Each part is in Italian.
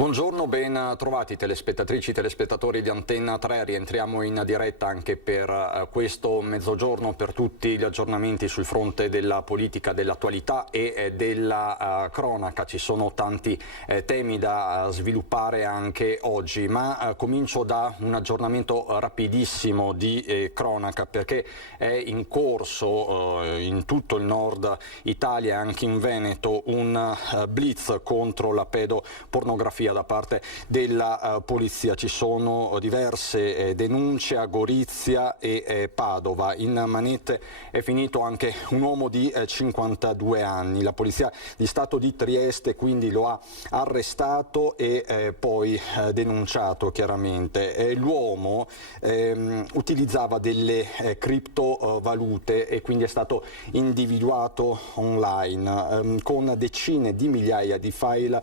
Buongiorno, ben trovati telespettatrici, telespettatori di Antenna 3. Rientriamo in diretta anche per questo mezzogiorno per tutti gli aggiornamenti sul fronte della politica, dell'attualità e della cronaca. Ci sono tanti temi da sviluppare anche oggi, ma comincio da un aggiornamento rapidissimo di cronaca, perché è in corso in tutto il nord Italia e anche in Veneto un blitz contro la pedopornografia da parte della polizia. Ci sono diverse denunce a Gorizia e Padova. In manette è finito anche un uomo di 52 anni. La polizia di Stato di Trieste quindi lo ha arrestato e poi denunciato chiaramente. L'uomo utilizzava delle criptovalute e quindi è stato individuato online con decine di migliaia di file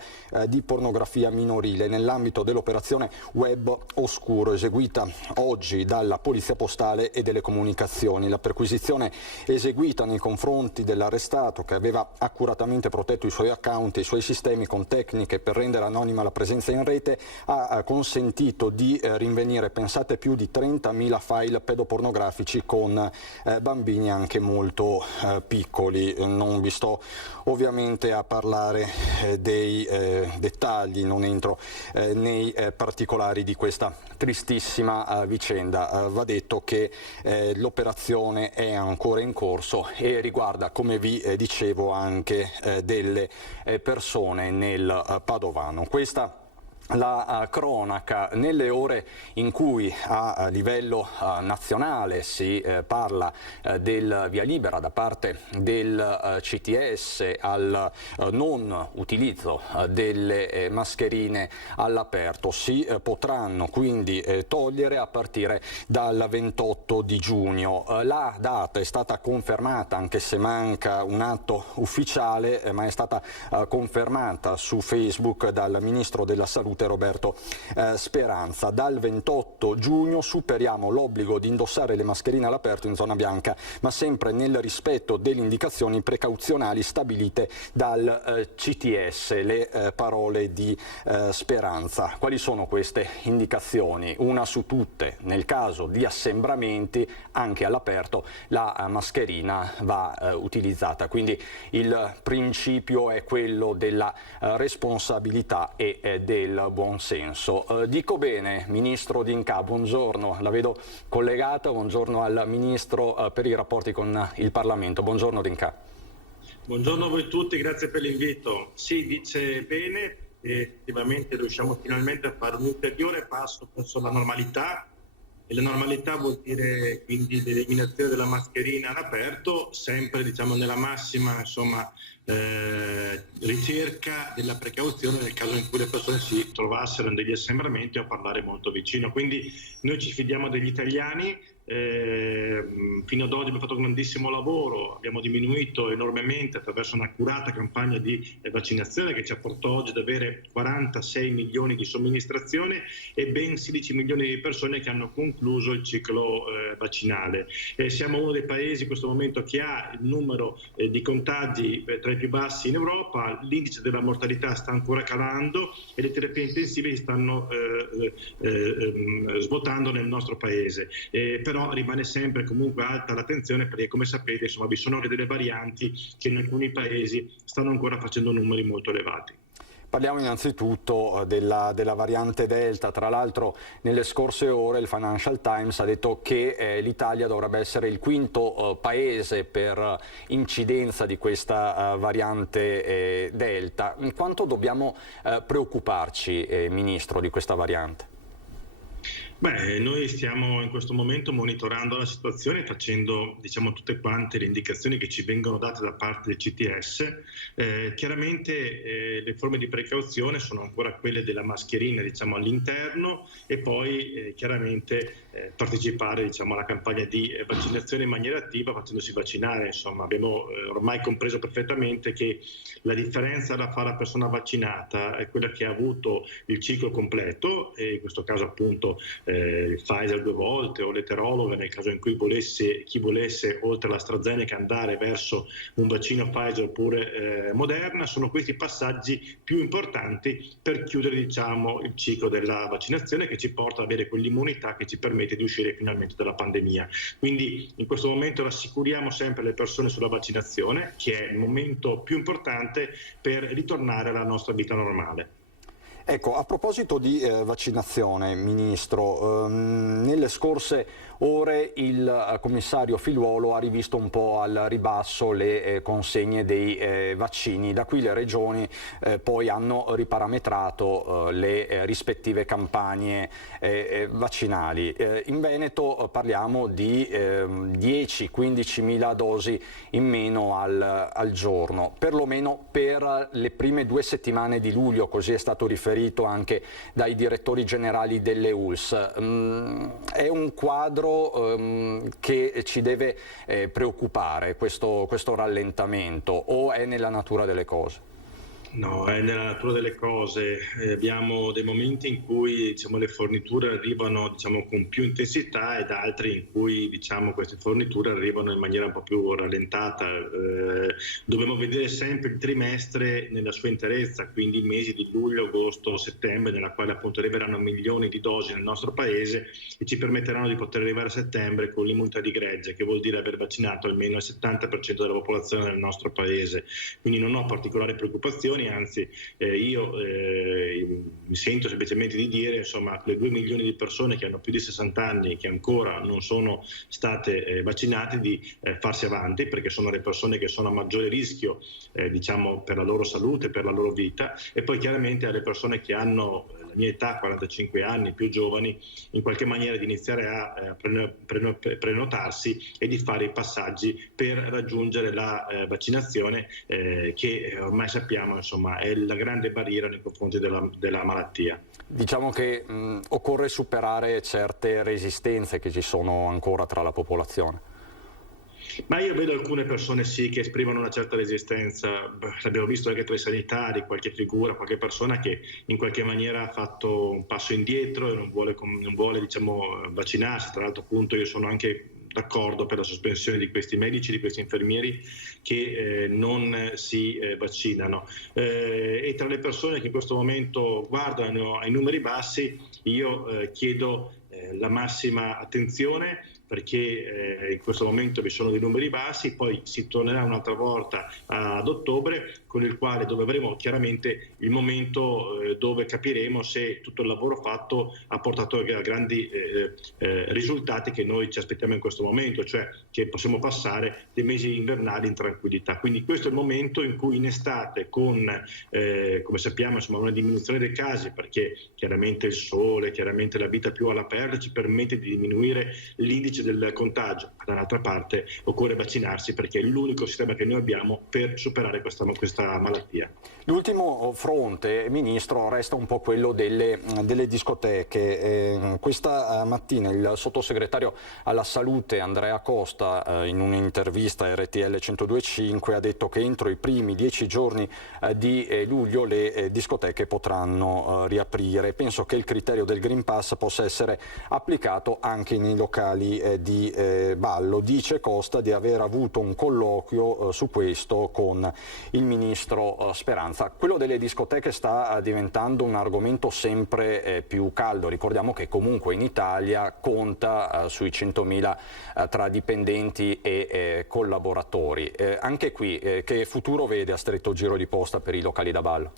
di pornografia minorile nell'ambito dell'operazione Web Oscuro eseguita oggi dalla Polizia Postale e delle Comunicazioni. La perquisizione eseguita nei confronti dell'arrestato, che aveva accuratamente protetto i suoi account e i suoi sistemi con tecniche per rendere anonima la presenza in rete, ha consentito di rinvenire, pensate, più di 30.000 file pedopornografici con bambini anche molto piccoli. Non vi sto ovviamente a parlare dei dettagli, non entro nei particolari di questa tristissima vicenda. Va detto che l'operazione è ancora in corso e riguarda, come vi dicevo, anche delle persone nel Padovano. Questa la cronaca nelle ore in cui a livello nazionale si parla del via libera da parte del CTS al non utilizzo delle mascherine all'aperto. Si potranno quindi togliere a partire dal 28 di giugno. La data è stata confermata, anche se manca un atto ufficiale, ma è stata confermata su Facebook dal Ministro della Salute Roberto Speranza. Dal 28 giugno superiamo l'obbligo di indossare le mascherine all'aperto in zona bianca, ma sempre nel rispetto delle indicazioni precauzionali stabilite dal CTS. Le parole di Speranza. Quali sono queste indicazioni? Una su tutte: nel caso di assembramenti anche all'aperto la mascherina va utilizzata, quindi il principio è quello della responsabilità e del buon senso. Dico bene, Ministro D'Incà, buongiorno, la vedo collegata. Buongiorno al Ministro per i rapporti con il Parlamento. Buongiorno D'Incà. Buongiorno a voi tutti, grazie per l'invito. Sì, dice bene, e effettivamente riusciamo finalmente a fare un ulteriore passo verso la normalità, e la normalità vuol dire quindi l'eliminazione della mascherina all'aperto, sempre nella massima ricerca della precauzione nel caso in cui le persone si trovassero in degli assembramenti o a parlare molto vicino. Quindi noi ci fidiamo degli italiani. Fino ad oggi abbiamo fatto un grandissimo lavoro, abbiamo diminuito enormemente attraverso un'accurata campagna di vaccinazione che ci ha portato oggi ad avere 46 milioni di somministrazione e ben 16 milioni di persone che hanno concluso il ciclo vaccinale. Siamo uno dei paesi in questo momento che ha il numero di contagi tra i più bassi in Europa, l'indice della mortalità sta ancora calando e le terapie intensive si stanno svuotando nel nostro paese. Però rimane sempre comunque alta l'attenzione, perché come sapete vi sono delle varianti che in alcuni paesi stanno ancora facendo numeri molto elevati. Parliamo innanzitutto della variante Delta. Tra l'altro nelle scorse ore il Financial Times ha detto che l'Italia dovrebbe essere il quinto paese per incidenza di questa variante Delta. Quanto dobbiamo preoccuparci, Ministro, di questa variante? Noi stiamo in questo momento monitorando la situazione, facendo tutte quante le indicazioni che ci vengono date da parte del CTS. Chiaramente le forme di precauzione sono ancora quelle della mascherina all'interno e poi chiaramente partecipare alla campagna di vaccinazione in maniera attiva facendosi vaccinare. Abbiamo ormai compreso perfettamente che la differenza tra fare la persona vaccinata è quella che ha avuto il ciclo completo, e in questo caso appunto il Pfizer 2 volte o l'eterologa nel caso in cui chi volesse oltre l'AstraZeneca andare verso un vaccino Pfizer oppure Moderna. Sono questi passaggi più importanti per chiudere, diciamo, il ciclo della vaccinazione, che ci porta ad avere quell'immunità che ci permette di uscire finalmente dalla pandemia. Quindi in questo momento rassicuriamo sempre le persone sulla vaccinazione, che è il momento più importante per ritornare alla nostra vita normale. Ecco, a proposito di vaccinazione, Ministro, nelle scorse ore il commissario Figliuolo ha rivisto un po' al ribasso le consegne dei vaccini, da qui le regioni poi hanno riparametrato le rispettive campagne vaccinali. In Veneto parliamo di 10-15 mila dosi in meno al giorno, perlomeno per le prime 2 settimane di luglio, così è stato riferito anche dai direttori generali delle ULSS. È un quadro che ci deve preoccupare, questo rallentamento, o è nella natura delle cose? No, è nella natura delle cose. Abbiamo dei momenti in cui, diciamo, le forniture arrivano, diciamo, con più intensità, ed altri in cui, diciamo, queste forniture arrivano in maniera un po' più rallentata. Dobbiamo vedere sempre il trimestre nella sua interezza, quindi i mesi di luglio, agosto, settembre, nella quale appunto arriveranno milioni di dosi nel nostro paese e ci permetteranno di poter arrivare a settembre con l'immunità di gregge, che vuol dire aver vaccinato almeno il 70% della popolazione del nostro paese. Quindi non ho particolari preoccupazioni, anzi io mi sento semplicemente di dire, insomma, quelle 2 milioni di persone che hanno più di 60 anni e che ancora non sono state vaccinate, di farsi avanti, perché sono le persone che sono a maggiore rischio, diciamo, per la loro salute, per la loro vita, e poi chiaramente alle persone che hanno la mia età, 45 anni, più giovani, in qualche maniera di iniziare a prenotarsi e di fare i passaggi per raggiungere la vaccinazione, che ormai sappiamo, insomma, è la grande barriera nei confronti della malattia. Diciamo che occorre superare certe resistenze che ci sono ancora tra la popolazione. Ma io vedo alcune persone sì che esprimono una certa resistenza, l'abbiamo visto anche tra i sanitari, qualche figura, qualche persona che in qualche maniera ha fatto un passo indietro e non vuole diciamo, vaccinarsi. Tra l'altro appunto io sono anche d'accordo per la sospensione di questi medici, di questi infermieri che non si vaccinano. E tra le persone che in questo momento guardano ai numeri bassi, io chiedo la massima attenzione, perché in questo momento vi sono dei numeri bassi, poi si tornerà un'altra volta ad ottobre, con il quale dove avremo chiaramente il momento dove capiremo se tutto il lavoro fatto ha portato a grandi risultati che noi ci aspettiamo in questo momento, cioè che possiamo passare dei mesi invernali in tranquillità. Quindi questo è il momento in cui in estate, con come sappiamo, insomma, una diminuzione dei casi, perché chiaramente il sole, chiaramente la vita più all'aperto ci permette di diminuire l'indice del contagio, ma dall'altra parte occorre vaccinarsi, perché è l'unico sistema che noi abbiamo per superare questa malattia. L'ultimo fronte, Ministro, resta un po' quello delle discoteche. Questa mattina il sottosegretario alla salute Andrea Costa, in un'intervista a RTL 102.5, ha detto che entro i primi 10 giorni di luglio le discoteche potranno riaprire. Penso che il criterio del Green Pass possa essere applicato anche nei locali di ballo. Dice Costa di aver avuto un colloquio su questo con il Ministro Speranza. Quello delle discoteche sta diventando un argomento sempre più caldo. Ricordiamo che comunque in Italia conta sui 100.000 tra dipendenti e collaboratori. Anche qui che futuro vede a stretto giro di posta per i locali da ballo?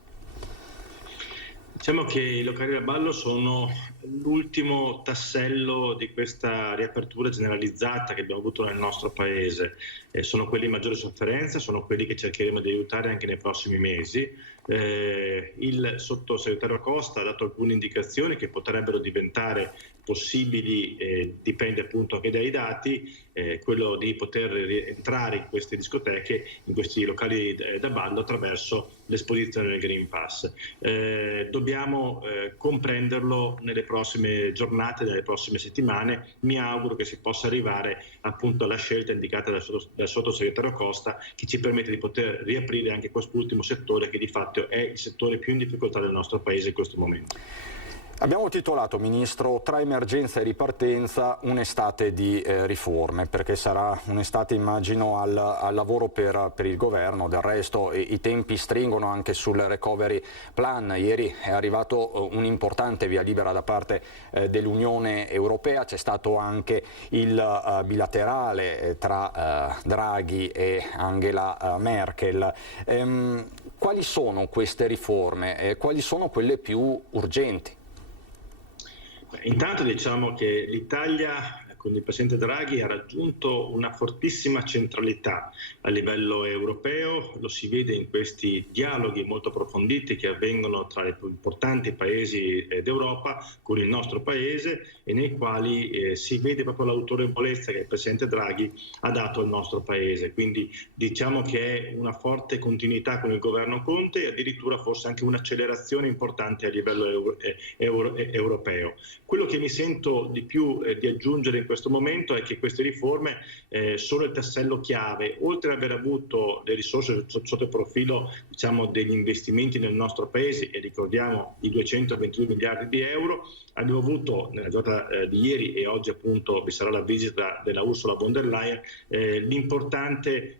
Diciamo che i locali da ballo sono l'ultimo tassello di questa riapertura generalizzata che abbiamo avuto nel nostro paese. Sono quelli in maggiore sofferenza, sono quelli che cercheremo di aiutare anche nei prossimi mesi. Il sottosegretario Costa ha dato alcune indicazioni che potrebbero diventare possibili, dipende appunto anche dai dati, quello di poter entrare in queste discoteche, in questi locali da ballo, attraverso l'esposizione del Green Pass. Dobbiamo comprenderlo nelle prossime giornate, nelle prossime settimane. Mi auguro che si possa arrivare appunto alla scelta indicata dal sottosegretario Costa, che ci permette di poter riaprire anche quest'ultimo settore, che di fatto è il settore più in difficoltà del nostro paese in questo momento. Abbiamo titolato, Ministro, tra emergenza e ripartenza, un'estate di riforme, perché sarà un'estate, immagino, al lavoro per il governo. Del resto i tempi stringono anche sul recovery plan. Ieri è arrivato un importante via libera da parte dell'Unione Europea, c'è stato anche il bilaterale tra Draghi e Angela Merkel. Quali sono queste riforme? Quali sono quelle più urgenti? Intanto diciamo che l'Italia con il Presidente Draghi ha raggiunto una fortissima centralità a livello europeo, lo si vede in questi dialoghi molto approfonditi che avvengono tra i più importanti paesi d'Europa con il nostro paese e nei quali si vede proprio l'autorevolezza che il Presidente Draghi ha dato al nostro paese. Quindi diciamo che è una forte continuità con il governo Conte e addirittura forse anche un'accelerazione importante a livello europeo. Quello che mi sento di più di aggiungere in questo momento è che queste riforme sono il tassello chiave, oltre ad aver avuto le risorse sotto il profilo degli investimenti nel nostro paese, e ricordiamo i 222 miliardi di euro, abbiamo avuto nella giornata di ieri e oggi appunto vi sarà la visita della Ursula von der Leyen, l'importante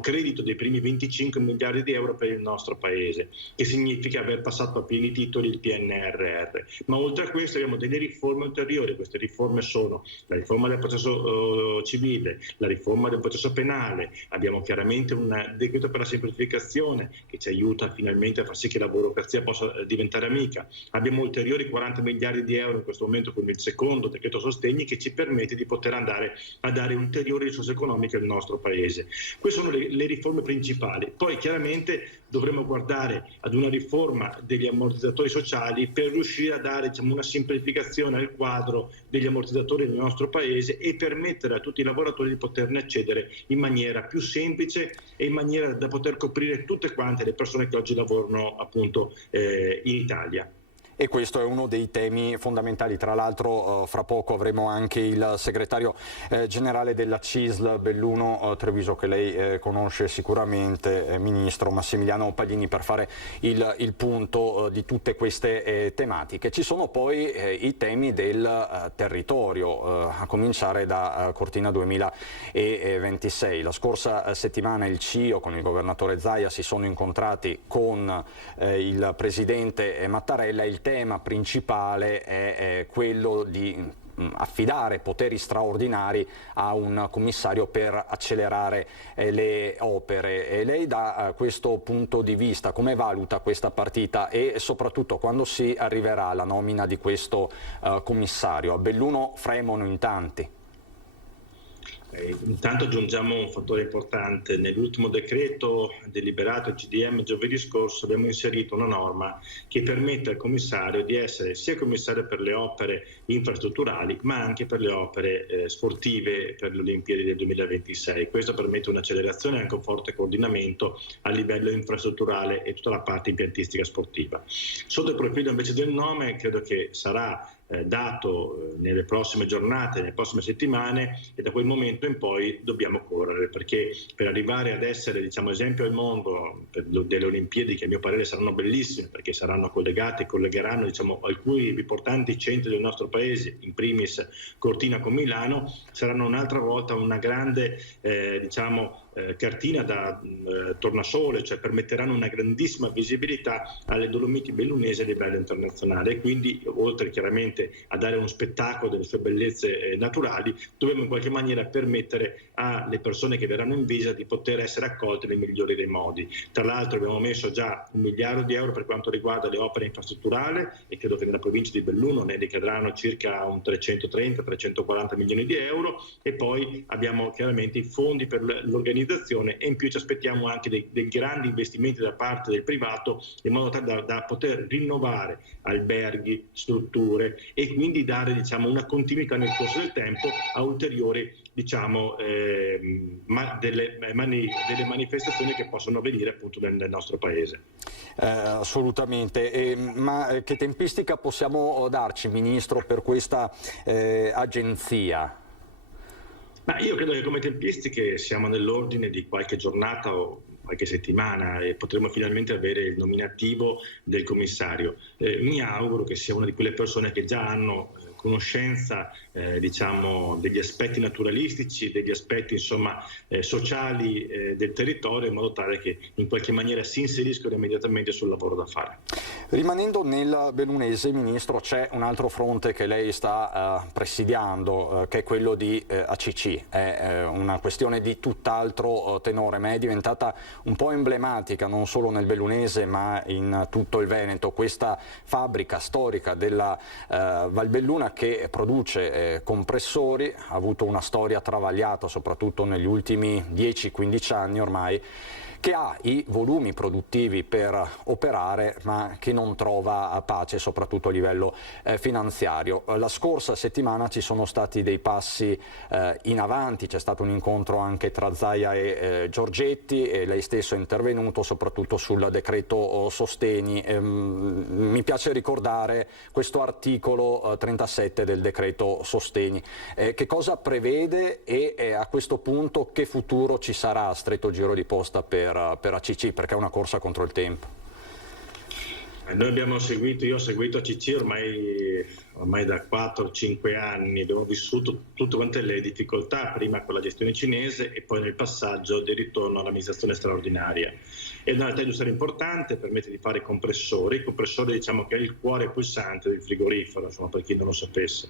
credito dei primi 25 miliardi di euro per il nostro paese, che significa aver passato a pieni titoli il PNRR. Ma oltre a questo abbiamo delle riforme ulteriori. Queste riforme sono la riforma del processo civile, la riforma del processo penale, abbiamo chiaramente un decreto per la semplificazione che ci aiuta finalmente a far sì che la burocrazia possa diventare amica, abbiamo ulteriori 40 miliardi di euro in questo momento con il secondo decreto sostegni che ci permette di poter andare a dare ulteriori risorse economiche al nostro paese. Queste sono le riforme principali. Poi chiaramente dovremo guardare ad una riforma degli ammortizzatori sociali per riuscire a dare una semplificazione al quadro degli ammortizzatori nel nostro paese e permettere a tutti i lavoratori di poterne accedere in maniera più semplice e in maniera da poter coprire tutte quante le persone che oggi lavorano appunto in Italia. E questo è uno dei temi fondamentali. Tra l'altro fra poco avremo anche il segretario generale della CISL Belluno Treviso, che lei conosce sicuramente, Ministro, Massimiliano Paglini, per fare il punto di tutte queste tematiche. Ci sono poi i temi del territorio, a cominciare da Cortina 2026. La scorsa settimana il CIO con il governatore Zaia si sono incontrati con il presidente Mattarella. Il tema principale è quello di affidare poteri straordinari a un commissario per accelerare le opere. E lei da questo punto di vista come valuta questa partita e soprattutto quando si arriverà alla nomina di questo commissario? A Belluno fremono in tanti. Intanto aggiungiamo un fattore importante. Nell'ultimo decreto deliberato CDM giovedì scorso abbiamo inserito una norma che permette al commissario di essere sia commissario per le opere infrastrutturali ma anche per le opere sportive per le Olimpiadi del 2026. Questo permette un'accelerazione e anche un forte coordinamento a livello infrastrutturale e tutta la parte impiantistica sportiva. Sotto il profilo invece del nome credo che sarà dato nelle prossime giornate, nelle prossime settimane, e da quel momento in poi dobbiamo correre, perché per arrivare ad essere esempio al mondo delle Olimpiadi, che a mio parere saranno bellissime perché saranno collegate e collegheranno alcuni importanti centri del nostro paese, in primis Cortina con Milano, saranno un'altra volta una grande cartina da tornasole, cioè permetteranno una grandissima visibilità alle Dolomiti bellunesi a livello internazionale, e quindi oltre chiaramente a dare uno spettacolo delle sue bellezze naturali, dobbiamo in qualche maniera permettere alle persone che verranno in visita di poter essere accolte nei migliori dei modi. Tra l'altro abbiamo messo già 1 miliardo di euro per quanto riguarda le opere infrastrutturali e credo che nella provincia di Belluno ne ricadranno circa un 330-340 milioni di euro, e poi abbiamo chiaramente i fondi per l'organizzazione e in più ci aspettiamo anche dei grandi investimenti da parte del privato in modo tale da poter rinnovare alberghi, strutture e quindi dare una continuità nel corso del tempo a ulteriori delle manifestazioni che possono venire appunto nel nostro paese. Assolutamente, ma che tempistica possiamo darci, Ministro, per questa agenzia? Io credo che come tempistiche siamo nell'ordine di qualche giornata o qualche settimana e potremo finalmente avere il nominativo del commissario. Mi auguro che sia una di quelle persone che già hanno conoscenza diciamo degli aspetti naturalistici, degli aspetti insomma sociali del territorio, in modo tale che in qualche maniera si inseriscono immediatamente sul lavoro da fare. Rimanendo nel bellunese, Ministro, c'è un altro fronte che lei sta presidiando, che è quello di ACC. È una questione di tutt'altro tenore, ma è diventata un po' emblematica non solo nel bellunese ma in tutto il Veneto. Questa fabbrica storica della Valbelluna che produce compressori, ha avuto una storia travagliata soprattutto negli ultimi 10-15 anni ormai, che ha i volumi produttivi per operare ma che non trova pace soprattutto a livello finanziario. La scorsa settimana ci sono stati dei passi in avanti, c'è stato un incontro anche tra Zaia e Giorgetti e lei stesso è intervenuto soprattutto sul decreto sostegni. Mi piace ricordare questo articolo 37 del decreto sostegni. Che cosa prevede e a questo punto che futuro ci sarà a stretto giro di posta per ACC, perché è una corsa contro il tempo? Noi abbiamo seguito, io ho seguito ACC ormai da 4-5 anni, abbiamo vissuto tutte quante le difficoltà, prima con la gestione cinese e poi nel passaggio del ritorno all'amministrazione straordinaria. È una realtà industriale importante, permette di fare compressori. Il compressore diciamo che è il cuore pulsante del frigorifero, insomma, per chi non lo sapesse.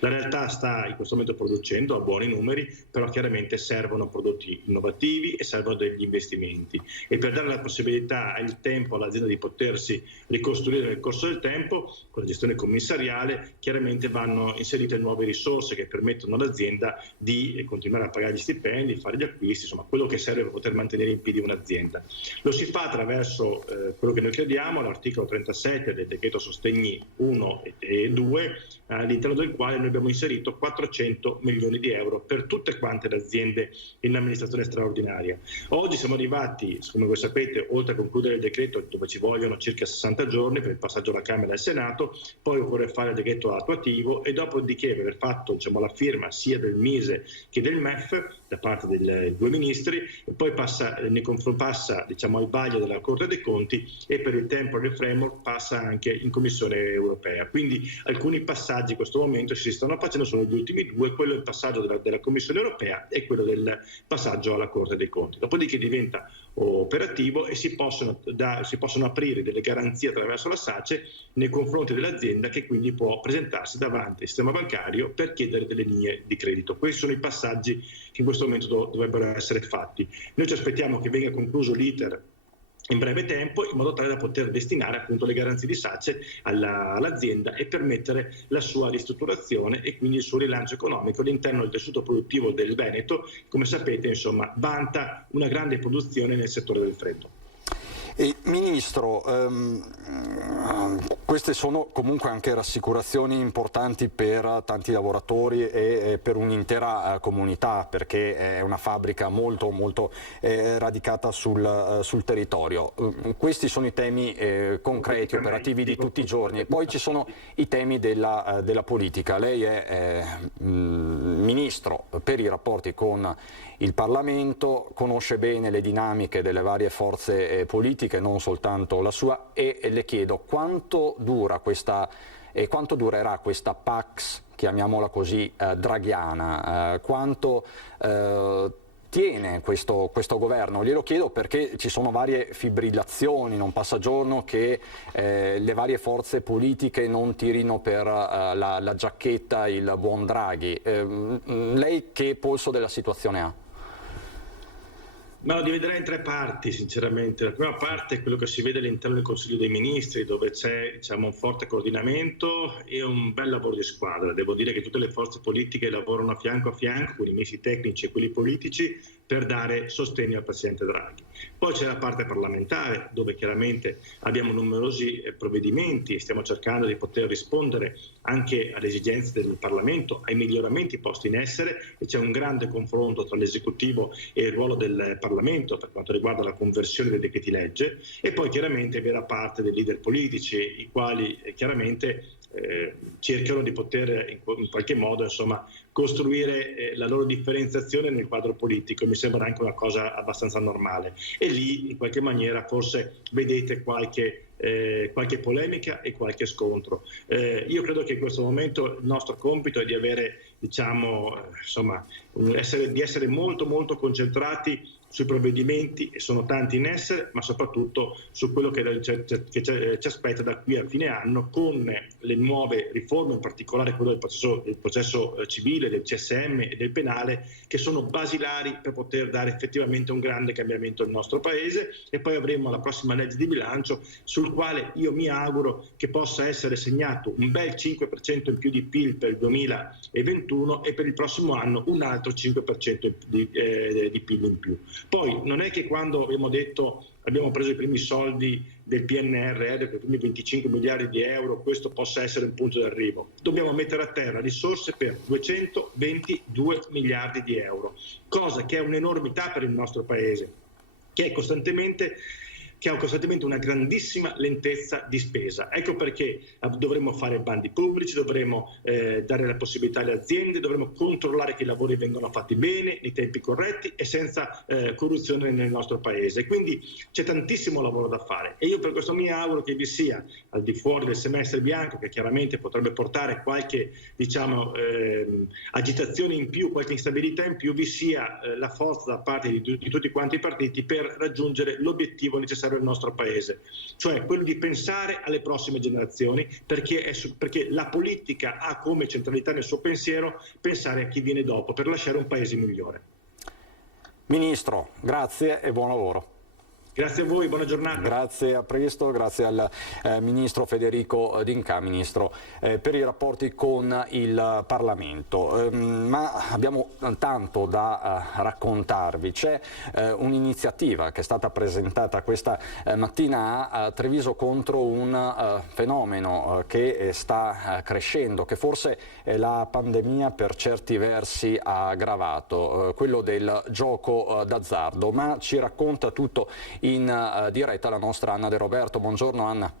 La realtà sta in questo momento producendo a buoni numeri, però chiaramente servono prodotti innovativi e servono degli investimenti. E per dare la possibilità e il tempo all'azienda di potersi ricostruire nel corso del tempo, con la gestione commissariale, chiaramente vanno inserite nuove risorse che permettono all'azienda di continuare a pagare gli stipendi, fare gli acquisti, insomma quello che serve per poter mantenere in piedi un'azienda. Lo si fa attraverso quello che noi crediamo, l'articolo 37 del decreto sostegni 1 e 2, all'interno del quale noi abbiamo inserito 400 milioni di euro per tutte quante le aziende in amministrazione straordinaria. Oggi siamo arrivati, come voi sapete, oltre a concludere il decreto dove ci vogliono circa 60 giorni per il passaggio alla Camera e al Senato, poi occorre fare il decreto attuativo e dopodiché aver fatto la firma sia del Mise che del MEF da parte dei due ministri, e poi passa al vaglio della Corte dei Conti e per il temporary framework passa anche in Commissione europea. Quindi alcuni passaggi in questo momento si stanno facendo, sono gli ultimi due, quello del passaggio della Commissione europea e quello del passaggio alla Corte dei Conti. Dopodiché diventa operativo e si possono aprire delle garanzie attraverso la SACE nei confronti dell'azienda, che quindi può presentarsi davanti al sistema bancario per chiedere delle linee di credito. Questi sono i passaggi che in questo momento dovrebbero essere fatti. Noi ci aspettiamo che venga concluso l'iter in breve tempo, in modo tale da poter destinare appunto le garanzie di SACE all'azienda e permettere la sua ristrutturazione e quindi il suo rilancio economico all'interno del tessuto produttivo del Veneto. Come sapete, insomma, vanta una grande produzione nel settore del freddo. Ministro, queste sono comunque anche rassicurazioni importanti per tanti lavoratori e per un'intera comunità, perché è una fabbrica molto radicata sul territorio. Questi sono i temi concreti, operativi di tutti i giorni. Poi ci sono i temi della politica. Lei è Ministro per i rapporti con il Parlamento, conosce bene le dinamiche delle varie forze politiche, non soltanto la sua, e le chiedo quanto durerà questa Pax, chiamiamola così, draghiana, quanto tiene questo governo? Glielo chiedo perché ci sono varie fibrillazioni, non passa giorno che le varie forze politiche non tirino per la giacchetta il buon Draghi. Lei che polso della situazione ha? Ma lo dividerei in tre parti, sinceramente. La prima parte è quello che si vede all'interno del Consiglio dei Ministri, dove c'è un forte coordinamento e un bel lavoro di squadra. Devo dire che tutte le forze politiche lavorano a fianco, con i ministri tecnici e quelli politici, per dare sostegno al Presidente Draghi. Poi c'è la parte parlamentare, dove chiaramente abbiamo numerosi provvedimenti e stiamo cercando di poter rispondere anche alle esigenze del Parlamento, ai miglioramenti posti in essere, e c'è un grande confronto tra l'esecutivo e il ruolo del Parlamento per quanto riguarda la conversione dei decreti legge, e poi chiaramente vera parte dei leader politici, i quali chiaramente cercano di poter in qualche modo insomma costruire la loro differenziazione nel quadro politico. Mi sembra anche una cosa abbastanza normale, e lì in qualche maniera forse vedete qualche polemica e qualche scontro. Io credo che in questo momento il nostro compito è di avere, diciamo, insomma, di essere molto molto concentrati sui provvedimenti, e sono tanti in essere, ma soprattutto su quello che ci aspetta da qui a fine anno, con le nuove riforme, in particolare quello del processo civile, del CSM e del penale, che sono basilari per poter dare effettivamente un grande cambiamento al nostro Paese. E poi avremo la prossima legge di bilancio, sul quale io mi auguro che possa essere segnato un bel 5% in più di PIL per il 2021 e per il prossimo anno un altro 5% di PIL in più. Poi non è che quando abbiamo preso i primi soldi del PNRR, per i primi 25 miliardi di euro, questo possa essere un punto d'arrivo. Dobbiamo mettere a terra risorse per 222 miliardi di euro, cosa che è un'enormità per il nostro Paese, che ha costantemente una grandissima lentezza di spesa. Ecco perché dovremo fare bandi pubblici, dovremo dare la possibilità alle aziende, dovremo controllare che i lavori vengano fatti bene, nei tempi corretti e senza corruzione nel nostro Paese. Quindi c'è tantissimo lavoro da fare, e io per questo mi auguro che vi sia, al di fuori del semestre bianco, che chiaramente potrebbe portare qualche, diciamo, agitazione in più, qualche instabilità in più, vi sia la forza da parte di tutti quanti i partiti per raggiungere l'obiettivo necessario del nostro Paese, cioè quello di pensare alle prossime generazioni, perché la politica ha come centralità nel suo pensiero pensare a chi viene dopo, per lasciare un Paese migliore. Ministro, grazie e buon lavoro. Grazie a voi, buona giornata. Grazie, a presto, grazie al Ministro Federico D'Incà, Ministro per i rapporti con il Parlamento. Ma abbiamo tanto da raccontarvi. C'è un'iniziativa che è stata presentata questa mattina a Treviso contro un fenomeno che sta crescendo, che forse la pandemia per certi versi ha aggravato, quello del gioco d'azzardo. Ma ci racconta tutto in diretta la nostra Anna De Roberto. Buongiorno Anna.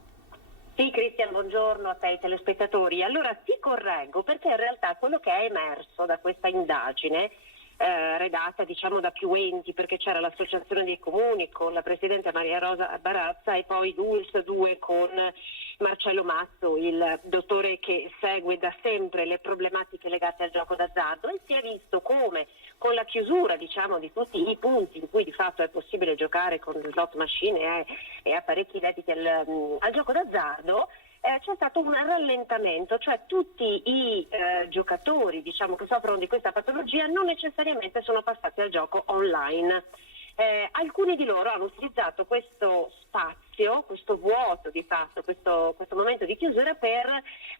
Sì, Cristian, buongiorno a te ai telespettatori. Allora ti correggo, perché in realtà quello che è emerso da questa indagine redatta, diciamo, da più enti, perché c'era l'Associazione dei Comuni con la Presidente Maria Rosa Barazza e poi DULS 2 con Marcello Mazzo, il dottore che segue da sempre le problematiche legate al gioco d'azzardo, e si è visto come con la chiusura, diciamo, di tutti i punti in cui di fatto è possibile giocare con slot machine e apparecchi dediti al gioco d'azzardo, c'è stato un rallentamento, cioè tutti i giocatori, diciamo, che soffrono di questa patologia non necessariamente sono passati al gioco online. Alcuni di loro hanno utilizzato questo spazio, questo vuoto di fatto, questo momento di chiusura, per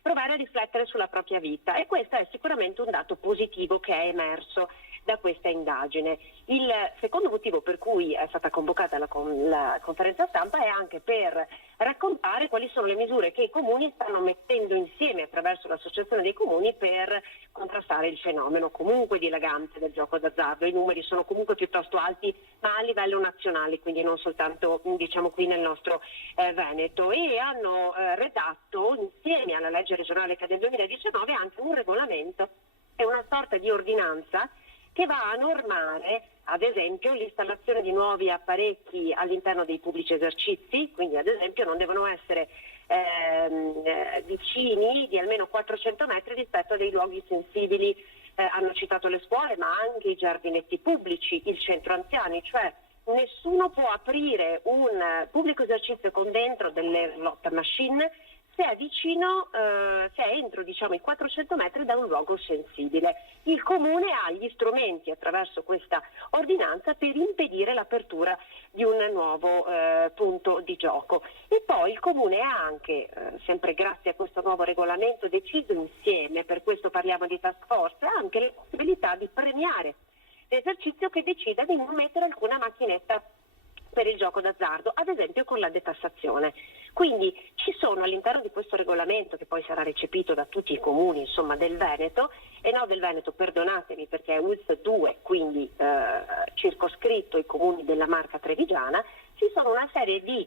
provare a riflettere sulla propria vita, e questo è sicuramente un dato positivo che è emerso da questa indagine. Il secondo motivo per cui è stata convocata la conferenza stampa è anche per raccontare quali sono le misure che i comuni stanno mettendo insieme attraverso l'Associazione dei Comuni per contrastare il fenomeno comunque dilagante del gioco d'azzardo. I numeri sono comunque piuttosto alti, ma a livello nazionale, quindi non soltanto, diciamo, qui nel nostro Veneto, e hanno redatto insieme alla legge regionale che è del 2019 anche un regolamento e una sorta di ordinanza che va a normare, ad esempio, l'installazione di nuovi apparecchi all'interno dei pubblici esercizi, quindi ad esempio non devono essere vicini di almeno 400 metri rispetto a dei luoghi sensibili. Hanno citato le scuole, ma anche i giardinetti pubblici, il centro anziani, cioè nessuno può aprire un pubblico esercizio con dentro delle slot machine se è vicino, se è entro, diciamo, i 400 metri da un luogo sensibile. Il Comune ha gli strumenti attraverso questa ordinanza per impedire l'apertura di un nuovo punto di gioco. E poi il Comune ha anche, sempre grazie a questo nuovo regolamento, deciso insieme, per questo parliamo di task force, anche la possibilità di premiare l'esercizio che decida di non mettere alcuna macchinetta per il gioco d'azzardo, ad esempio con la detassazione. Quindi ci sono all'interno di questo regolamento, che poi sarà recepito da tutti i comuni, insomma, del Veneto, perdonatemi, perché è ULS 2, quindi circoscritto i comuni della Marca trevigiana, ci sono una serie di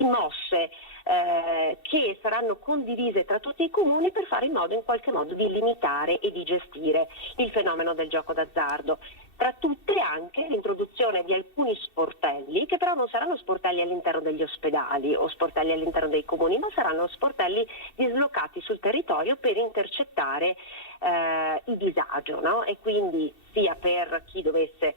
mosse che saranno condivise tra tutti i comuni per fare in modo in qualche modo di limitare e di gestire il fenomeno del gioco d'azzardo. Tra tutte anche l'introduzione di alcuni sportelli, che però non saranno sportelli all'interno degli ospedali o sportelli all'interno dei comuni, ma saranno sportelli dislocati sul territorio per intercettare il disagio, no? E quindi sia per chi dovesse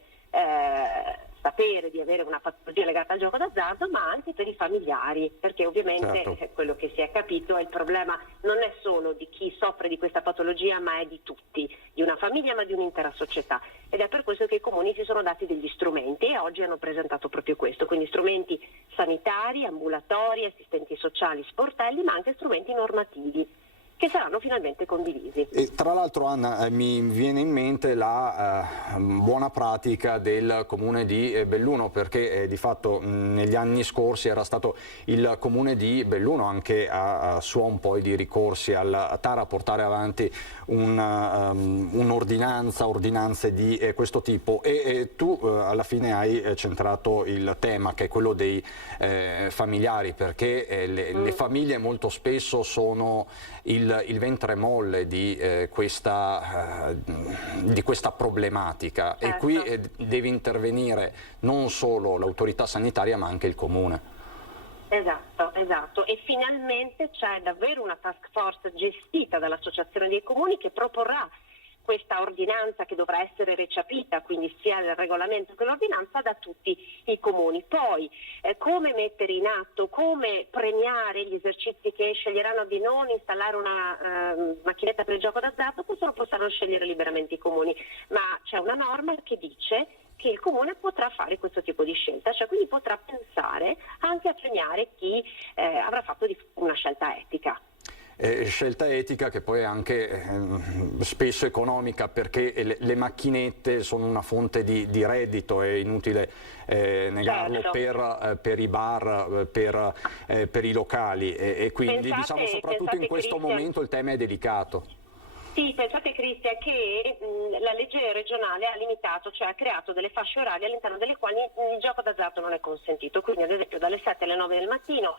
sapere di avere una patologia legata al gioco d'azzardo, ma anche per i familiari, perché ovviamente quello che si è capito è il problema non è solo di chi soffre di questa patologia, ma è di tutti, di una famiglia ma di un'intera società, ed è per questo che i comuni si sono dati degli strumenti e oggi hanno presentato proprio questo, quindi strumenti sanitari, ambulatori, assistenti sociali, sportelli, ma anche strumenti normativi che saranno finalmente condivisi. E tra l'altro, Anna, mi viene in mente la buona pratica del comune di Belluno, perché di fatto negli anni scorsi era stato il comune di Belluno anche a suon poi di ricorsi al TAR a portare avanti ordinanze di questo tipo, e tu alla fine hai centrato il tema, che è quello dei familiari, perché le famiglie molto spesso sono il ventre molle di questa problematica, certo. E qui deve intervenire non solo l'autorità sanitaria ma anche il comune. Esatto, e finalmente c'è davvero una task force gestita dall'Associazione dei Comuni che proporrà questa ordinanza, che dovrà essere recepita, quindi sia il regolamento che l'ordinanza, da tutti i comuni. Poi come mettere in atto, come premiare gli esercizi che sceglieranno di non installare una macchinetta per il gioco d'azzardo, questo lo potranno scegliere liberamente i comuni, ma c'è una norma che dice che il comune potrà fare questo tipo di scelta, cioè quindi potrà pensare anche a premiare chi avrà fatto una scelta etica. Scelta etica che poi è anche spesso economica, perché le macchinette sono una fonte di reddito, è inutile negarlo, certo. per i bar, per i locali, e quindi diciamo soprattutto in questo momento il tema è delicato. Sì, pensate Cristian che la legge regionale ha limitato, cioè ha creato delle fasce orarie all'interno delle quali il gioco d'azzardo non è consentito, quindi ad esempio dalle 7 alle 9 del mattino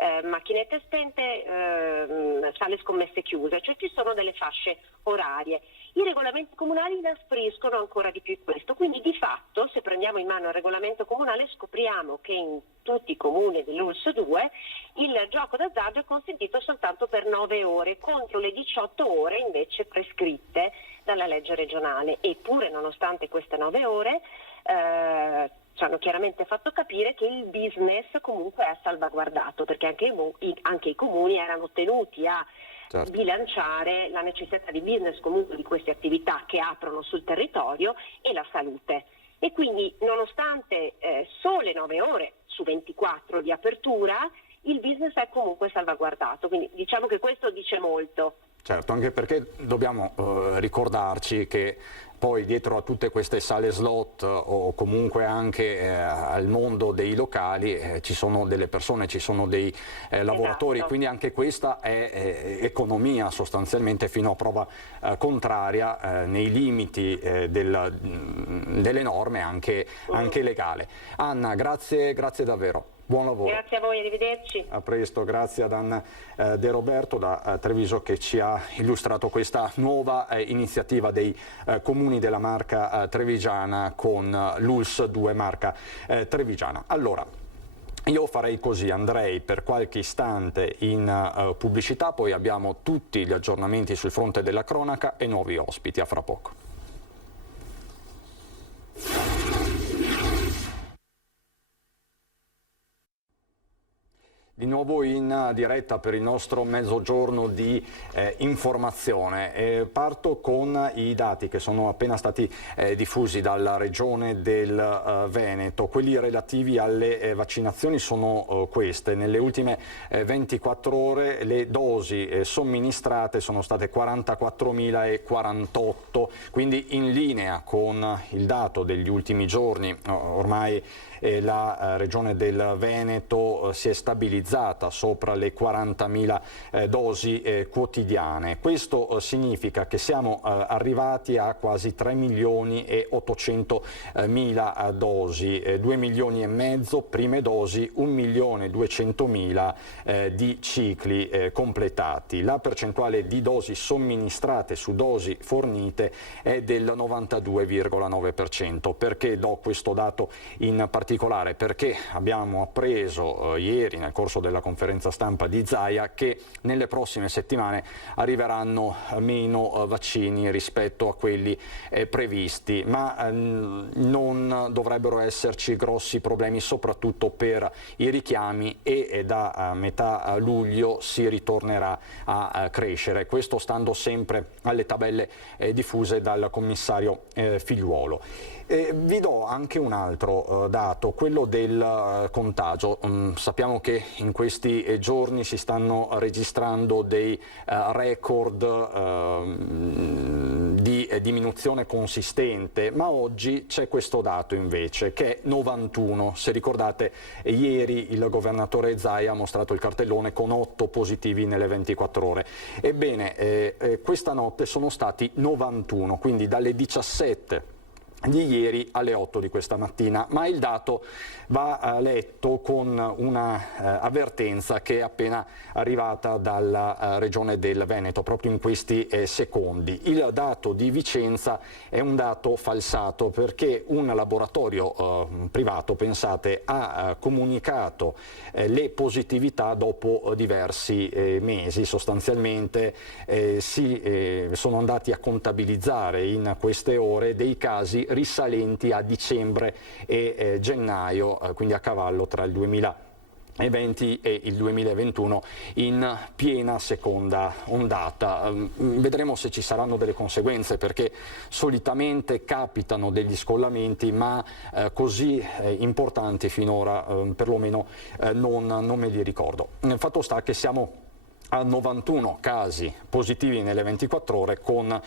macchinette spente, sale scommesse chiuse, cioè ci sono delle fasce orarie. I regolamenti comunali inaspriscono ancora di più questo, quindi di fatto se prendiamo in mano il regolamento comunale scopriamo che in tutti i comuni dell'ULSS 2 il gioco d'azzardo è consentito soltanto per 9 ore contro le 18 ore invece prescritte dalla legge regionale, eppure nonostante queste 9 ore ci hanno chiaramente fatto capire che il business comunque è salvaguardato, perché anche i comuni erano tenuti a bilanciare la necessità di business comunque di queste attività che aprono sul territorio e la salute. E quindi nonostante sole 9 ore su 24 di apertura, il business è comunque salvaguardato, quindi diciamo che questo dice molto. Certo, anche perché dobbiamo ricordarci che poi dietro a tutte queste sale slot o comunque anche al mondo dei locali ci sono delle persone, ci sono dei lavoratori, esatto. Quindi anche questa è economia sostanzialmente fino a prova contraria, nei limiti delle norme anche legale. Anna, grazie davvero. Buon lavoro. Grazie a voi, arrivederci. A presto, grazie ad Anna De Roberto da Treviso, che ci ha illustrato questa nuova iniziativa dei comuni della Marca trevigiana con l'ULSS 2 Marca trevigiana. Allora, io farei così, andrei per qualche istante in pubblicità, poi abbiamo tutti gli aggiornamenti sul fronte della cronaca e nuovi ospiti. A fra poco. Di nuovo in diretta per il nostro mezzogiorno di informazione. Parto con i dati che sono appena stati diffusi dalla Regione del Veneto. Quelli relativi alle vaccinazioni sono queste. Nelle ultime 24 ore le dosi somministrate sono state 44.048, quindi in linea con il dato degli ultimi giorni. Ormai la Regione del Veneto si è stabilizzata stabilizzata sopra le 40.000 dosi quotidiane. Questo significa che siamo arrivati a quasi 3.800.000 dosi, 2 milioni e mezzo prime dosi, 1.200.000 di cicli completati. La percentuale di dosi somministrate su dosi fornite è del 92,9%. Perché do questo dato in particolare? Perché abbiamo appreso ieri nel corso della conferenza stampa di Zaia che nelle prossime settimane arriveranno meno vaccini rispetto a quelli previsti, ma non dovrebbero esserci grossi problemi soprattutto per i richiami e da metà luglio si ritornerà a crescere, questo stando sempre alle tabelle diffuse dal commissario Figliuolo. Vi do anche un altro dato, quello del contagio. Sappiamo che in questi giorni si stanno registrando dei record di diminuzione consistente, ma oggi c'è questo dato invece che è 91. Se ricordate, ieri il governatore Zaia ha mostrato il cartellone con 8 positivi nelle 24 ore. Ebbene, questa notte sono stati 91, quindi dalle 17 di ieri alle 8 di questa mattina, ma il dato va letto con una avvertenza che è appena arrivata dalla regione del Veneto, proprio in questi secondi. Il dato di Vicenza è un dato falsato perché un laboratorio privato, pensate, ha comunicato le positività dopo diversi mesi. Sostanzialmente sono andati a contabilizzare in queste ore dei casi risalenti a dicembre e gennaio, quindi a cavallo tra il 2020 e il 2021 in piena seconda ondata. Vedremo se ci saranno delle conseguenze perché solitamente capitano degli scollamenti, ma così importanti finora perlomeno non me li ricordo. Fatto sta che siamo a 91 casi positivi nelle 24 ore con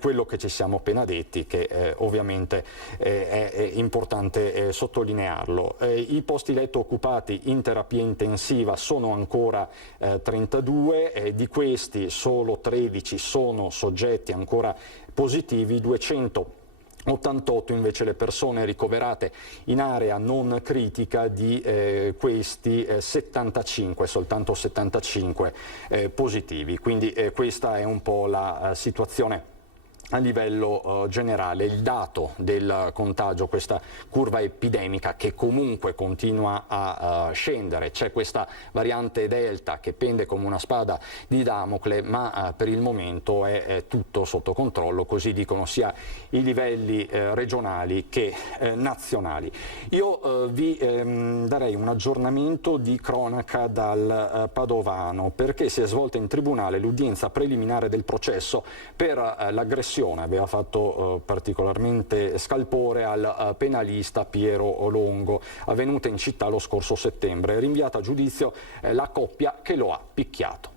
quello che ci siamo appena detti, che ovviamente è importante sottolinearlo. I posti letto occupati in terapia intensiva sono ancora 32, di questi solo 13 sono soggetti ancora positivi, 288 invece le persone ricoverate in area non critica, di questi 75, soltanto 75 positivi, quindi questa è un po' la situazione a livello generale. Il dato del contagio, questa curva epidemica che comunque continua a scendere, c'è questa variante Delta che pende come una spada di Damocle, ma per il momento è tutto sotto controllo, così dicono sia i livelli regionali che nazionali. Io vi darei un aggiornamento di cronaca dal Padovano, perché si è svolta in tribunale l'udienza preliminare del processo per l'aggressione, aveva fatto particolarmente scalpore al penalista Piero Longo, avvenuta in città lo scorso settembre. Rinviata a giudizio la coppia che lo ha picchiato.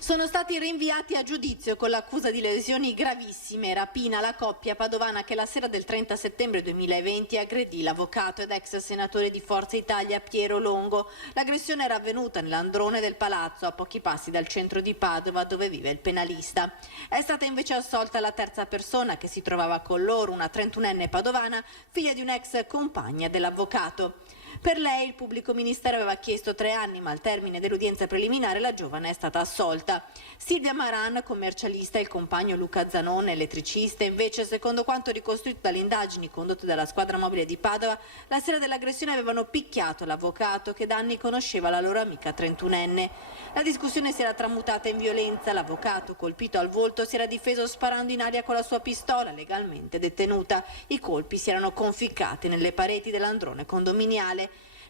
Sono stati rinviati a giudizio con l'accusa di lesioni gravissime, rapina la coppia padovana che la sera del 30 settembre 2020 aggredì l'avvocato ed ex senatore di Forza Italia Piero Longo. L'aggressione era avvenuta nell'androne del palazzo, a pochi passi dal centro di Padova dove vive il penalista. È stata invece assolta la terza persona che si trovava con loro, una 31enne padovana, figlia di un'ex compagna dell'avvocato. Per lei il pubblico ministero aveva chiesto 3 anni, ma al termine dell'udienza preliminare la giovane è stata assolta. Silvia Maran, commercialista, e il compagno Luca Zanone, elettricista, invece, secondo quanto ricostruito dalle indagini condotte dalla squadra mobile di Padova, la sera dell'aggressione avevano picchiato l'avvocato che da anni conosceva la loro amica 31enne. La discussione si era tramutata in violenza, l'avvocato, colpito al volto, si era difeso sparando in aria con la sua pistola, legalmente detenuta. I colpi si erano conficcati nelle pareti dell'androne condominiale.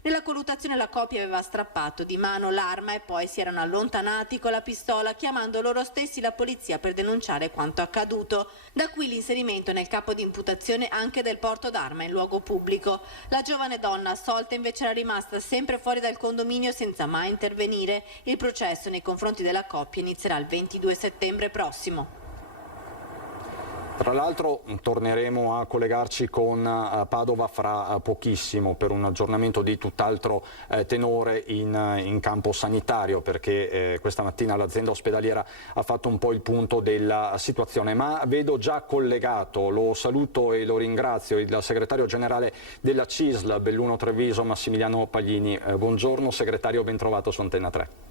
Nella colluttazione la coppia aveva strappato di mano l'arma e poi si erano allontanati con la pistola, chiamando loro stessi la polizia per denunciare quanto accaduto. Da qui l'inserimento nel capo di imputazione anche del porto d'arma in luogo pubblico. La giovane donna assolta invece era rimasta sempre fuori dal condominio senza mai intervenire. Il processo nei confronti della coppia inizierà il 22 settembre prossimo. Tra l'altro torneremo a collegarci con Padova fra pochissimo per un aggiornamento di tutt'altro tenore in campo sanitario, perché questa mattina l'azienda ospedaliera ha fatto un po' il punto della situazione, ma vedo già collegato, lo saluto e lo ringrazio, il segretario generale della CISL Belluno Treviso, Massimiliano Paglini. Buongiorno segretario, ben trovato su Antenna 3.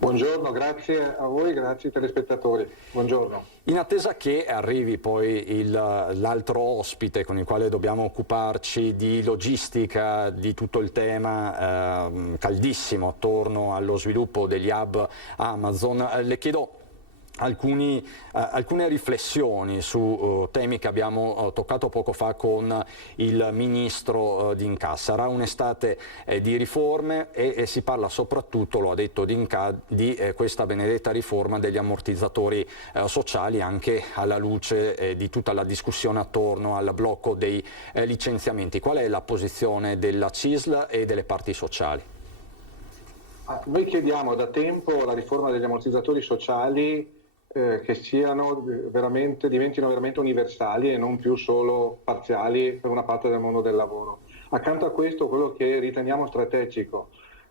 Buongiorno, grazie a voi, grazie ai telespettatori. Buongiorno. In attesa che arrivi poi l'altro ospite con il quale dobbiamo occuparci di logistica, di tutto il tema caldissimo attorno allo sviluppo degli hub Amazon, le chiedo alcune riflessioni su temi che abbiamo toccato poco fa con il ministro D'Incà. Sarà un'estate di riforme e si parla soprattutto, lo ha detto D'Incà, di questa benedetta riforma degli ammortizzatori sociali, anche alla luce di tutta la discussione attorno al blocco dei licenziamenti. Qual è la posizione della CISL e delle parti sociali? Noi chiediamo da tempo la riforma degli ammortizzatori sociali che diventino veramente universali e non più solo parziali per una parte del mondo del lavoro. Accanto a questo, quello che riteniamo strategico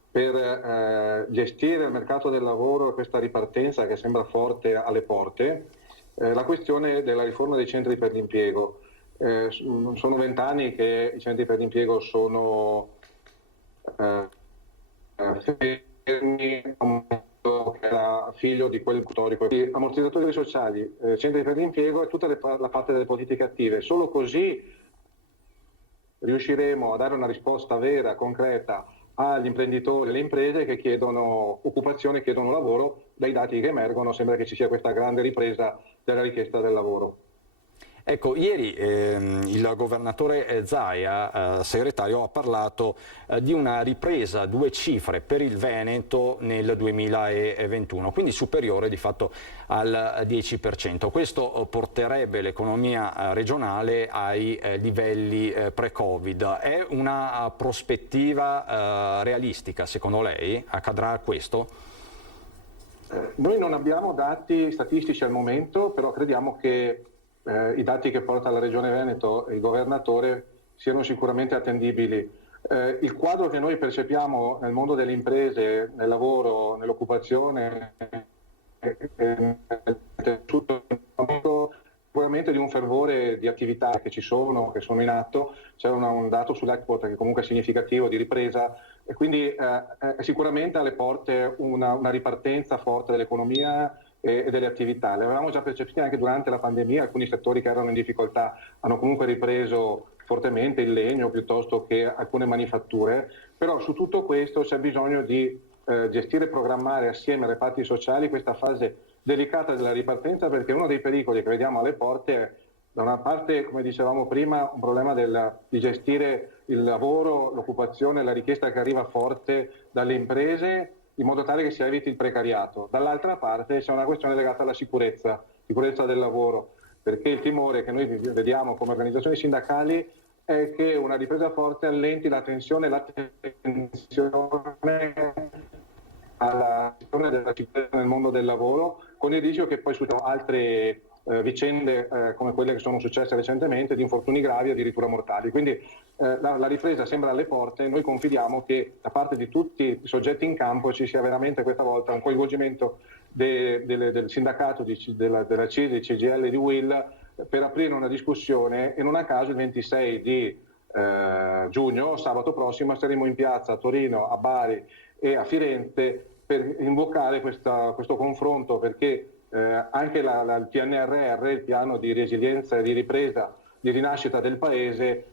per gestire il mercato del lavoro e questa ripartenza che sembra forte alle porte, la questione della riforma dei centri per l'impiego. Sono 20 anni che i centri per l'impiego sono fermi, che era figlio di quel storico. Ammortizzatori sociali, centri per l'impiego e tutta la parte delle politiche attive. Solo così riusciremo a dare una risposta vera, concreta agli imprenditori e alle imprese che chiedono occupazione, chiedono lavoro. Dai dati che emergono sembra che ci sia questa grande ripresa della richiesta del lavoro. Ecco, ieri il governatore Zaia, segretario, ha parlato di una ripresa a 2 cifre per il Veneto nel 2021, quindi superiore di fatto al 10%. Questo porterebbe l'economia regionale ai livelli pre-Covid. È una prospettiva realistica, secondo lei? Accadrà questo? Noi non abbiamo dati statistici al momento, però crediamo che i dati che porta la Regione Veneto e il governatore siano sicuramente attendibili. Il quadro che noi percepiamo nel mondo delle imprese, nel lavoro, nell'occupazione, sicuramente di un fervore di attività che sono in atto. C'è un dato sull'export che comunque è significativo di ripresa e quindi è sicuramente alle porte una ripartenza forte dell'economia e delle attività. Le avevamo già percepite anche durante la pandemia, alcuni settori che erano in difficoltà hanno comunque ripreso fortemente, il legno piuttosto che alcune manifatture, però su tutto questo c'è bisogno di gestire e programmare assieme alle parti sociali questa fase delicata della ripartenza, perché uno dei pericoli che vediamo alle porte è, da una parte, come dicevamo prima, un problema di gestire il lavoro, l'occupazione, la richiesta che arriva forte dalle imprese, in modo tale che si eviti il precariato. Dall'altra parte c'è una questione legata alla sicurezza del lavoro, perché il timore che noi vediamo come organizzazioni sindacali è che una ripresa forte allenti la tensione alla gestione della sicurezza nel mondo del lavoro, con il rischio che poi succedano altre vicende come quelle che sono successe recentemente, di infortuni gravi, addirittura mortali. Quindi la ripresa sembra alle porte. Noi confidiamo che da parte di tutti i soggetti in campo ci sia veramente questa volta un coinvolgimento del sindacato della CISL, CGIL, di UIL, per aprire una discussione, e non a caso il 26 di giugno, sabato prossimo, saremo in piazza a Torino, a Bari e a Firenze per invocare questo confronto, perché anche il PNRR, il piano di resilienza e di ripresa, di rinascita del Paese,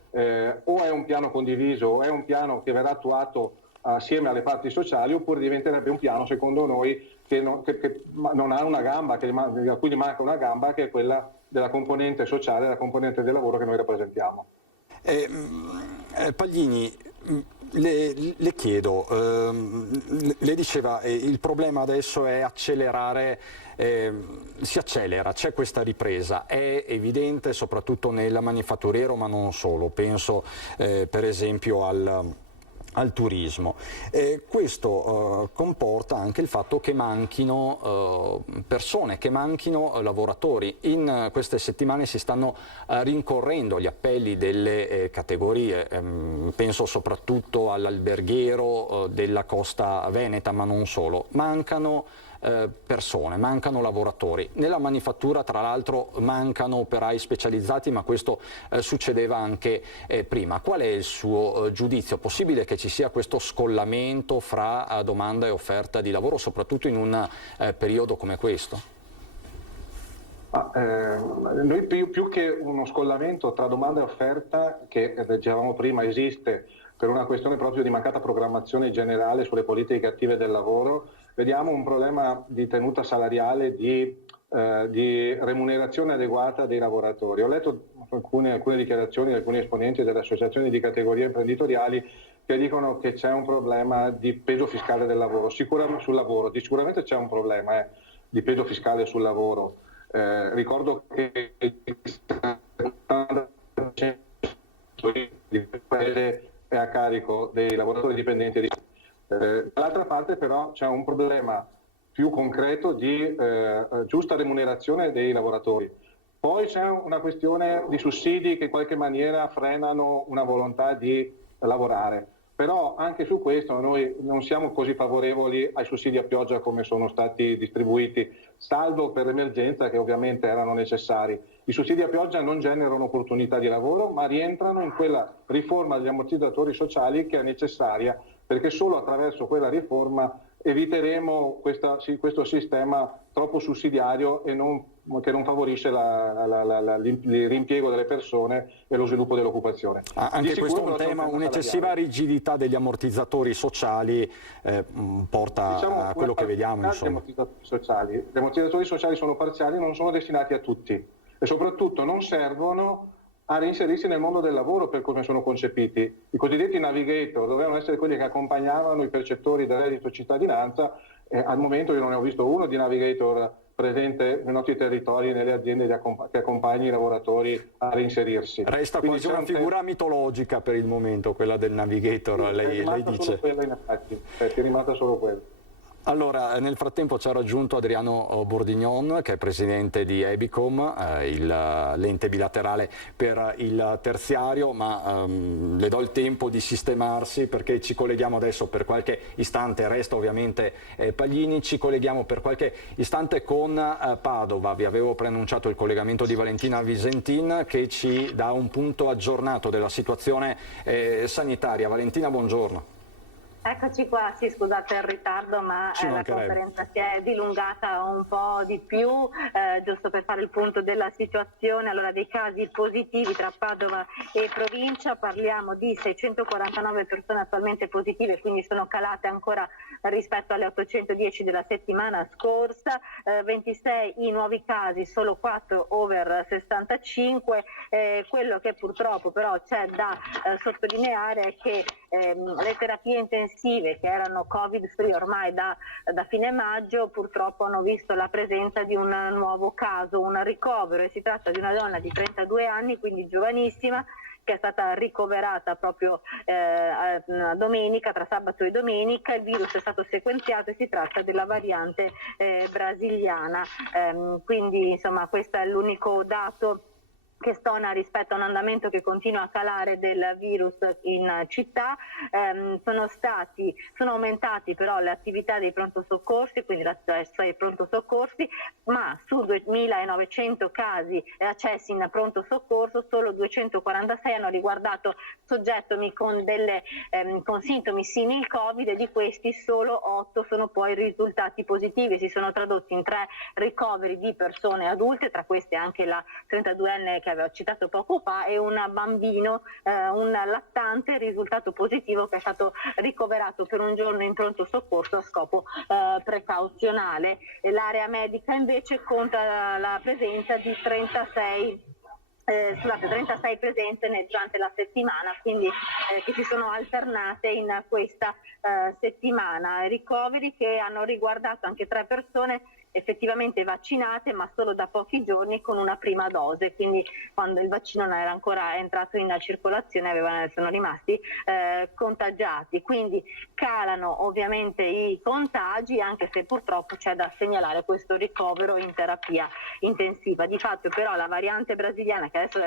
o è un piano condiviso o è un piano che verrà attuato assieme alle parti sociali, oppure diventerebbe un piano, secondo noi, che non ha una gamba, a cui gli manca una gamba, che è quella della componente sociale, della componente del lavoro che noi rappresentiamo. Paglini, le chiedo, le diceva il problema adesso è accelerare, si accelera, c'è questa ripresa, è evidente soprattutto nel manifatturiero, ma non solo, penso per esempio al turismo. Questo comporta anche il fatto che manchino persone, che manchino lavoratori. In queste settimane si stanno rincorrendo gli appelli delle categorie, penso soprattutto all'alberghiero della costa veneta, ma non solo. Mancano persone, mancano lavoratori. Nella manifattura tra l'altro mancano operai specializzati, ma questo succedeva anche prima. Qual è il suo giudizio? Possibile che ci sia questo scollamento fra domanda e offerta di lavoro, soprattutto in un periodo come questo? Noi più che uno scollamento tra domanda e offerta, che dicevamo prima esiste per una questione proprio di mancata programmazione generale sulle politiche attive del lavoro, vediamo un problema di tenuta salariale, di remunerazione adeguata dei lavoratori. Ho letto alcune dichiarazioni di alcuni esponenti delle associazioni di categorie imprenditoriali che dicono che c'è un problema di peso fiscale del lavoro. Sicuramente c'è un problema di peso fiscale sul lavoro. Ricordo che il 70% del paese è a carico dei lavoratori dipendenti. Dall'altra parte però c'è un problema più concreto di giusta remunerazione dei lavoratori. Poi c'è una questione di sussidi che in qualche maniera frenano una volontà di lavorare. Però anche su questo noi non siamo così favorevoli ai sussidi a pioggia come sono stati distribuiti, salvo per l'emergenza che ovviamente erano necessari. I sussidi a pioggia non generano opportunità di lavoro, ma rientrano in quella riforma degli ammortizzatori sociali che è necessaria, perché solo attraverso quella riforma eviteremo questo sistema troppo sussidiario e che non favorisce il riimpiego delle persone e lo sviluppo dell'occupazione. Anche questo è un tema, un'eccessiva rigidità degli ammortizzatori sociali porta a quello che vediamo. Gli ammortizzatori sociali sono parziali, non sono destinati a tutti e soprattutto non servono a reinserirsi nel mondo del lavoro per come sono concepiti. I cosiddetti navigator dovevano essere quelli che accompagnavano i percettori del reddito cittadinanza. Al momento io non ne ho visto uno di navigator presente nei nostri territori, nelle aziende che accompagni i lavoratori a reinserirsi. Resta quasi una figura mitologica per il momento, quella del navigator, lei dice. È rimasta solo quella. Allora, nel frattempo ci ha raggiunto Adriano Bordignon, che è presidente di Ebicom, l'ente bilaterale per il terziario, ma le do il tempo di sistemarsi perché ci colleghiamo adesso per qualche istante, resta ovviamente Paglini, ci colleghiamo per qualche istante con Padova. Vi avevo preannunciato il collegamento di Valentina Visentin che ci dà un punto aggiornato della situazione sanitaria. Valentina, buongiorno. Eccoci qua, sì, scusate il ritardo, ma la conferenza si è dilungata un po' di più, giusto per fare il punto della situazione. Allora, dei casi positivi tra Padova e provincia, parliamo di 649 persone attualmente positive, quindi sono calate ancora rispetto alle 810 della settimana scorsa, 26 i nuovi casi, solo 4 over 65, quello che purtroppo però c'è da sottolineare è che le terapie intensive che erano covid free ormai da fine maggio purtroppo hanno visto la presenza di un nuovo caso, un ricovero, e si tratta di una donna di 32 anni, quindi giovanissima, che è stata ricoverata proprio domenica, tra sabato e domenica. Il virus è stato sequenziato e si tratta della variante brasiliana, quindi insomma questo è l'unico dato che stona rispetto a un andamento che continua a calare del virus in città. Sono aumentati però le attività dei pronto soccorsi, quindi l'accesso ai pronto soccorsi, ma su 2.900 casi accessi in pronto soccorso solo 246 hanno riguardato soggetti con sintomi simili al Covid, e di questi solo 8 sono poi risultati positivi. Si sono tradotti in 3 ricoveri di persone adulte, tra queste anche la 32enne che avevo citato poco fa, e un bambino, un lattante, risultato positivo, che è stato ricoverato per un giorno in pronto soccorso a scopo precauzionale. L'area medica invece conta la presenza di 36 scusate, 36 presenze durante la settimana, quindi che si sono alternate in questa settimana. Ricoveri che hanno riguardato anche 3 persone effettivamente vaccinate, ma solo da pochi giorni con una prima dose, quindi quando il vaccino non era ancora entrato in circolazione sono rimasti contagiati. Quindi calano ovviamente i contagi, anche se purtroppo c'è da segnalare questo ricovero in terapia intensiva. Di fatto però la variante brasiliana, che adesso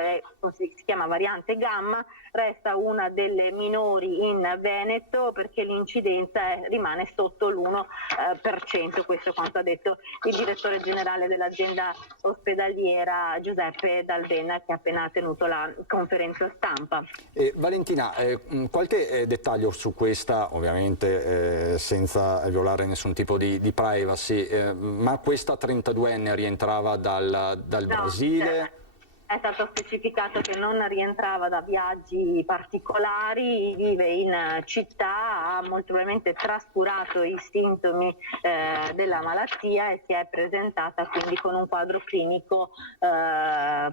si chiama variante Gamma, resta una delle minori in Veneto perché l'incidenza rimane sotto l'1%, questo è quanto ha detto il direttore generale dell'azienda ospedaliera Giuseppe Dalbena, che ha appena tenuto la conferenza stampa. Valentina, qualche dettaglio su questa, ovviamente senza violare nessun tipo di privacy, ma questa 32enne rientrava dal Brasile? È stato specificato che non rientrava da viaggi particolari, vive in città, ha molto probabilmente trascurato i sintomi della malattia e si è presentata quindi con un quadro clinico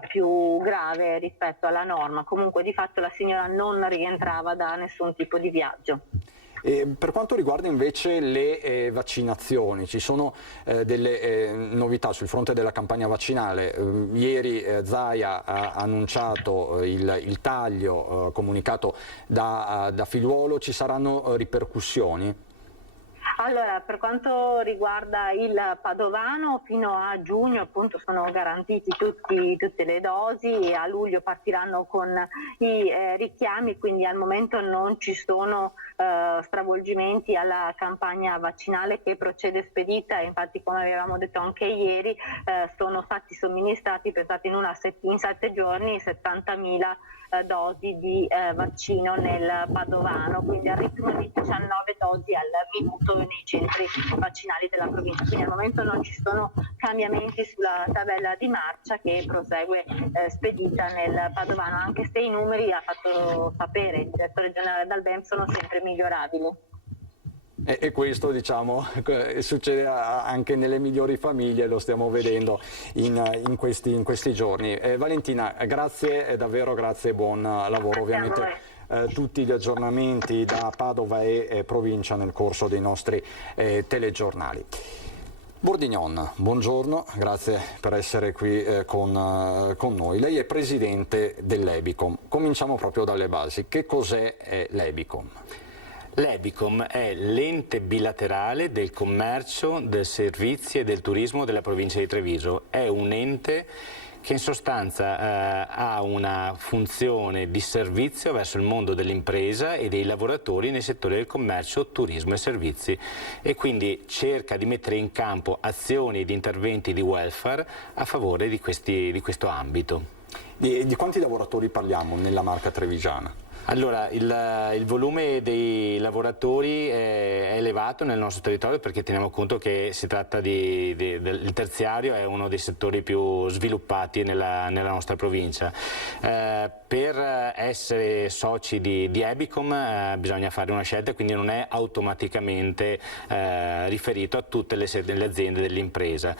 più grave rispetto alla norma. Comunque di fatto la signora non rientrava da nessun tipo di viaggio. Per quanto riguarda invece le vaccinazioni, ci sono delle novità sul fronte della campagna vaccinale. Ieri Zaia ha annunciato il taglio comunicato da Figliuolo, ci saranno ripercussioni? Allora, per quanto riguarda il Padovano, fino a giugno appunto sono garantiti tutte le dosi e a luglio partiranno con i richiami, quindi al momento non ci sono stravolgimenti alla campagna vaccinale che procede spedita, e infatti, come avevamo detto anche ieri, sono stati somministrati, pensate, in 7 giorni 70.000 dosi di vaccino nel Padovano, quindi al ritmo di 19 dosi al minuto nei centri vaccinali della provincia. Quindi al momento non ci sono cambiamenti sulla tabella di marcia che prosegue spedita nel Padovano, anche se i numeri, ha fatto sapere il direttore generale Dalbem, sono sempre migliorabili. E questo, diciamo, succede anche nelle migliori famiglie, lo stiamo vedendo in questi giorni. Valentina, grazie, davvero grazie e buon lavoro. Ovviamente tutti gli aggiornamenti da Padova e provincia nel corso dei nostri telegiornali. Bordignon, buongiorno, grazie per essere qui con noi. Lei è presidente dell'Ebicom. Cominciamo proprio dalle basi. Che cos'è l'Ebicom? L'Ebicom è l'ente bilaterale del commercio, dei servizi e del turismo della provincia di Treviso. È un ente che in sostanza ha una funzione di servizio verso il mondo dell'impresa e dei lavoratori nei settori del commercio, turismo e servizi, e quindi cerca di mettere in campo azioni ed interventi di welfare a favore di questo ambito. Di quanti lavoratori parliamo nella Marca trevigiana? Allora, il volume dei lavoratori è elevato nel nostro territorio perché teniamo conto che si tratta il terziario è uno dei settori più sviluppati nella nostra provincia. Per essere soci di Ebicom bisogna fare una scelta, quindi non è automaticamente riferito a tutte le aziende dell'impresa.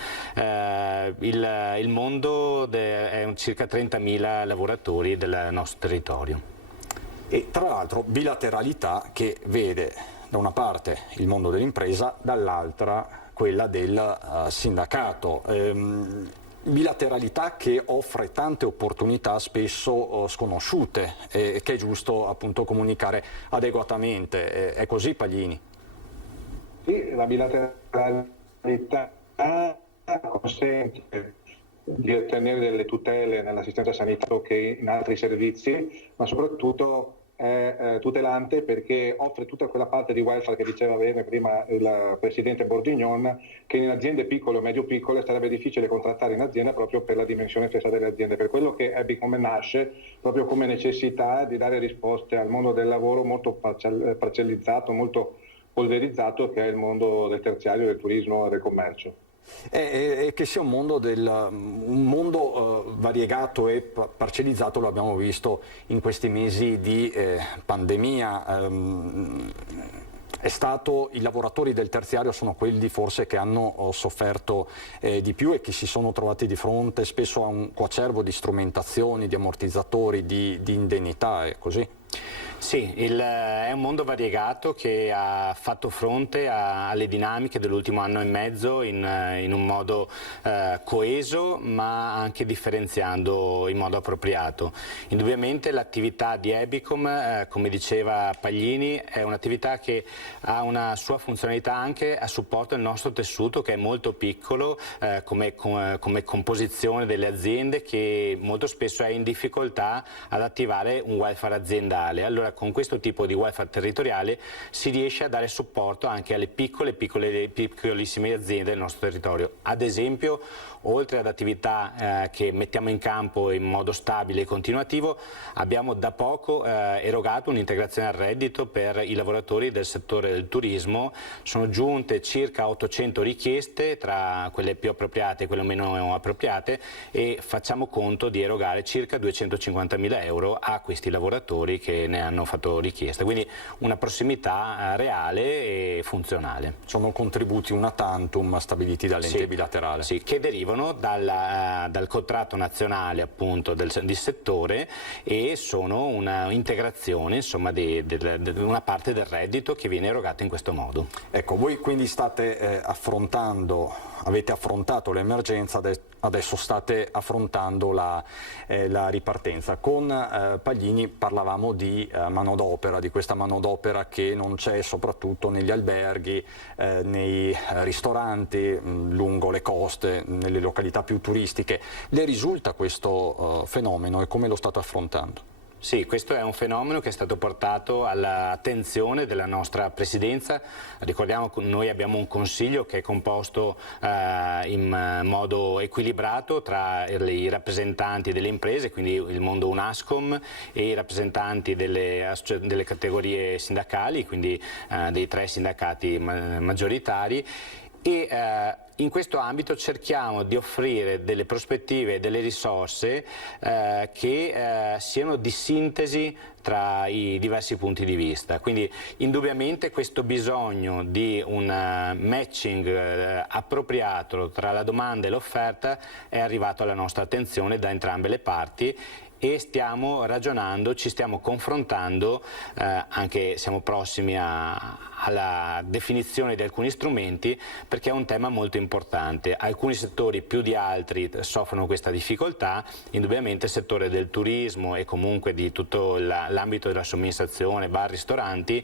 Il mondo è circa 30.000 lavoratori del nostro territorio. E tra l'altro bilateralità che vede da una parte il mondo dell'impresa, dall'altra quella del sindacato. Bilateralità che offre tante opportunità spesso sconosciute e che è giusto appunto comunicare adeguatamente. È così, Paglini? Sì, la bilateralità consente di ottenere delle tutele nell'assistenza sanitaria che in altri servizi, ma soprattutto è tutelante perché offre tutta quella parte di welfare che diceva bene prima il presidente Bordignon, che in aziende piccole o medio-piccole sarebbe difficile contrattare in azienda proprio per la dimensione stessa delle aziende, per quello che Ebicom nasce proprio come necessità di dare risposte al mondo del lavoro molto parcellizzato, molto polverizzato, che è il mondo del terziario, del turismo e del commercio. E che sia un mondo variegato e parcellizzato, lo abbiamo visto in questi mesi di pandemia. i lavoratori del terziario sono quelli forse che hanno sofferto di più e che si sono trovati di fronte spesso a un coacervo di strumentazioni, di ammortizzatori, di indennità e così. Sì, è un mondo variegato che ha fatto fronte alle dinamiche dell'ultimo anno e mezzo in un modo coeso, ma anche differenziando in modo appropriato. Indubbiamente l'attività di Ebicom, come diceva Paglini, è un'attività che ha una sua funzionalità anche a supporto del nostro tessuto, che è molto piccolo come composizione delle aziende, che molto spesso è in difficoltà ad attivare un welfare aziendale. Allora, con questo tipo di welfare territoriale si riesce a dare supporto anche alle piccolissime aziende del nostro territorio. Ad esempio, oltre ad attività che mettiamo in campo in modo stabile e continuativo, abbiamo da poco erogato un'integrazione al reddito per i lavoratori del settore del turismo. Sono giunte circa 800 richieste, tra quelle più appropriate e quelle meno appropriate, e facciamo conto di erogare circa 250.000 euro a questi lavoratori che ne hanno fatto richiesta, quindi una prossimità reale e funzionale. Sono contributi una tantum stabiliti dall'ente bilaterale. Sì, che derivano dal contratto nazionale appunto di settore e sono una integrazione, insomma, di una parte del reddito che viene erogata in questo modo. Ecco, voi quindi avete affrontato l'emergenza, adesso state affrontando la ripartenza. Con Paglini parlavamo di manodopera, di questa manodopera che non c'è soprattutto negli alberghi, nei ristoranti, lungo le coste, nelle località più turistiche. Le risulta questo fenomeno e come lo state affrontando? Sì, questo è un fenomeno che è stato portato all'attenzione della nostra Presidenza. Ricordiamo che noi abbiamo un Consiglio che è composto in modo equilibrato tra i rappresentanti delle imprese, quindi il mondo Unascom, e i rappresentanti delle categorie sindacali, quindi dei 3 sindacati maggioritari. E in questo ambito cerchiamo di offrire delle prospettive e delle risorse che siano di sintesi tra i diversi punti di vista. Quindi indubbiamente questo bisogno di un matching appropriato tra la domanda e l'offerta è arrivato alla nostra attenzione da entrambe le parti, e stiamo ragionando, ci stiamo confrontando, anche siamo prossimi alla definizione di alcuni strumenti, perché è un tema molto importante. Alcuni settori più di altri soffrono questa difficoltà, indubbiamente il settore del turismo e comunque di tutto l'ambito della somministrazione, bar, ristoranti,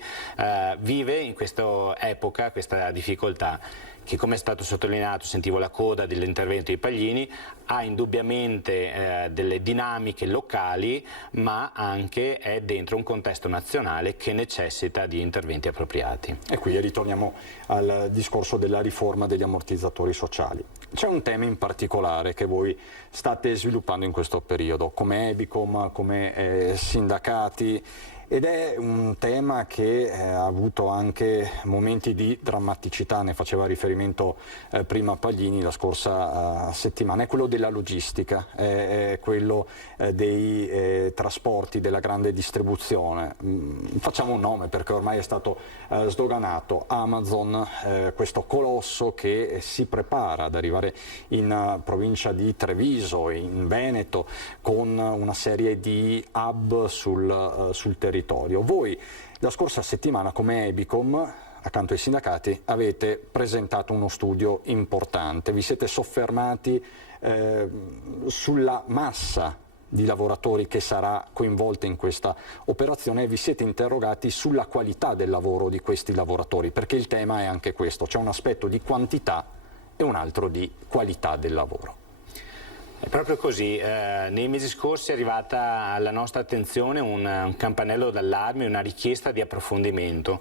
vive in questa epoca questa difficoltà, che, come è stato sottolineato, sentivo la coda dell'intervento di Paglini, ha indubbiamente delle dinamiche locali, ma anche è dentro un contesto nazionale che necessita di interventi appropriati. E qui ritorniamo al discorso della riforma degli ammortizzatori sociali. C'è un tema in particolare che voi state sviluppando in questo periodo, come Ebicom, come sindacati, ed è un tema che ha avuto anche momenti di drammaticità, ne faceva riferimento prima Paglini la scorsa settimana, è quello della logistica, è quello dei trasporti, della grande distribuzione. Facciamo un nome perché ormai è stato sdoganato: Amazon, questo colosso che si prepara ad arrivare in provincia di Treviso, in Veneto, con una serie di hub sul territorio. Voi la scorsa settimana come Ebicom, accanto ai sindacati, avete presentato uno studio importante, vi siete soffermati sulla massa di lavoratori che sarà coinvolta in questa operazione e vi siete interrogati sulla qualità del lavoro di questi lavoratori, perché il tema è anche questo, c'è un aspetto di quantità e un altro di qualità del lavoro. È proprio così, nei mesi scorsi è arrivata alla nostra attenzione un campanello d'allarme, una richiesta di approfondimento,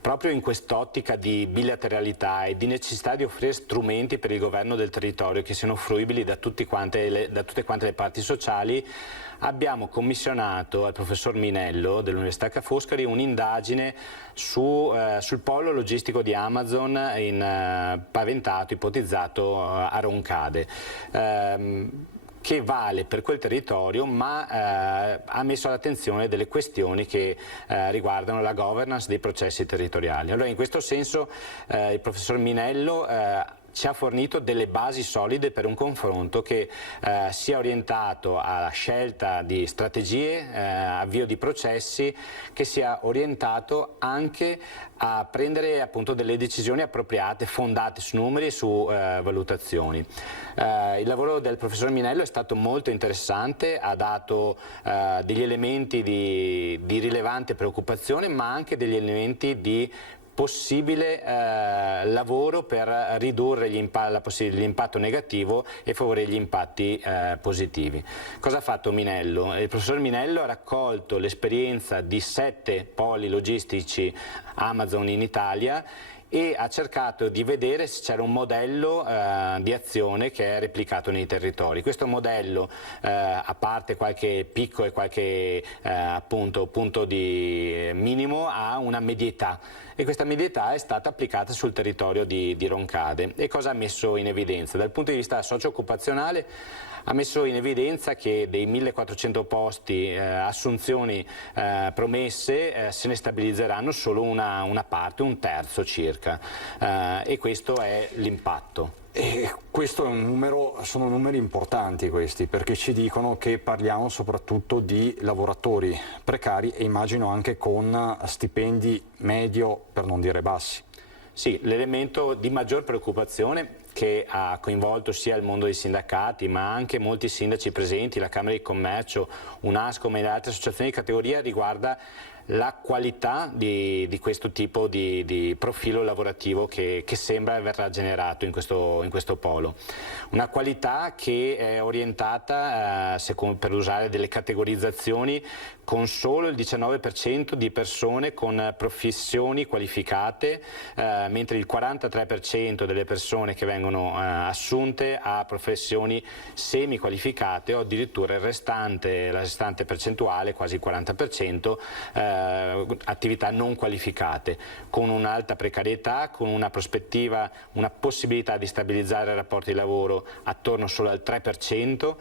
proprio in quest'ottica di bilateralità e di necessità di offrire strumenti per il governo del territorio che siano fruibili da tutte quante le parti sociali. Abbiamo commissionato al professor Minello dell'Università Ca' Foscari un'indagine sul polo logistico di Amazon paventato, ipotizzato a Roncade, che vale per quel territorio, ma ha messo all'attenzione delle questioni che riguardano la governance dei processi territoriali. Allora, in questo senso il professor Minello ci ha fornito delle basi solide per un confronto che sia orientato alla scelta di strategie, avvio di processi, che sia orientato anche a prendere appunto delle decisioni appropriate, fondate su numeri e su valutazioni. Il lavoro del professor Minello è stato molto interessante, ha dato degli elementi di rilevante preoccupazione, ma anche degli elementi di possibile lavoro per ridurre l'impatto negativo e favorire gli impatti positivi. Cosa ha fatto Minello? Il professor Minello ha raccolto l'esperienza di 7 poli logistici Amazon in Italia e ha cercato di vedere se c'era un modello di azione che è replicato nei territori. Questo modello, a parte qualche picco e qualche punto di minimo, ha una medietà, e questa medietà è stata applicata sul territorio di Roncade. E cosa ha messo in evidenza? Dal punto di vista socio-occupazionale ha messo in evidenza che dei 1400 posti assunzioni promesse se ne stabilizzeranno solo una parte, un terzo circa, e questo è l'impatto. E questo è sono numeri importanti questi, perché ci dicono che parliamo soprattutto di lavoratori precari e immagino anche con stipendi medio, per non dire bassi. Sì, l'elemento di maggior preoccupazione che ha coinvolto sia il mondo dei sindacati ma anche molti sindaci presenti, la Camera di Commercio, UNASCOM e le altre associazioni di categoria, riguarda la qualità di questo tipo di profilo lavorativo che sembra verrà generato in questo polo. Una qualità che è orientata, per usare delle categorizzazioni, con solo il 19% di persone con professioni qualificate, mentre il 43% delle persone che vengono assunte ha professioni semi-qualificate, o addirittura la restante percentuale, quasi il 40%, attività non qualificate, con un'alta precarietà, con una prospettiva, una possibilità di stabilizzare i rapporti di lavoro attorno solo al 3%,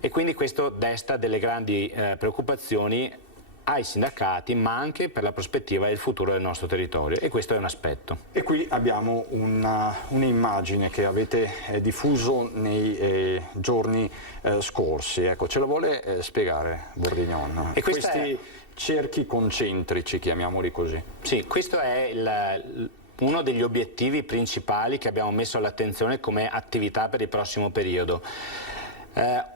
e quindi questo desta delle grandi preoccupazioni ai sindacati, ma anche per la prospettiva e il futuro del nostro territorio, e questo è un aspetto. E qui abbiamo un'immagine che avete diffuso nei giorni scorsi. Ecco, ce la vuole spiegare Bordignon? E questi cerchi concentrici, chiamiamoli così. Sì, questo è uno degli obiettivi principali che abbiamo messo all'attenzione come attività per il prossimo periodo.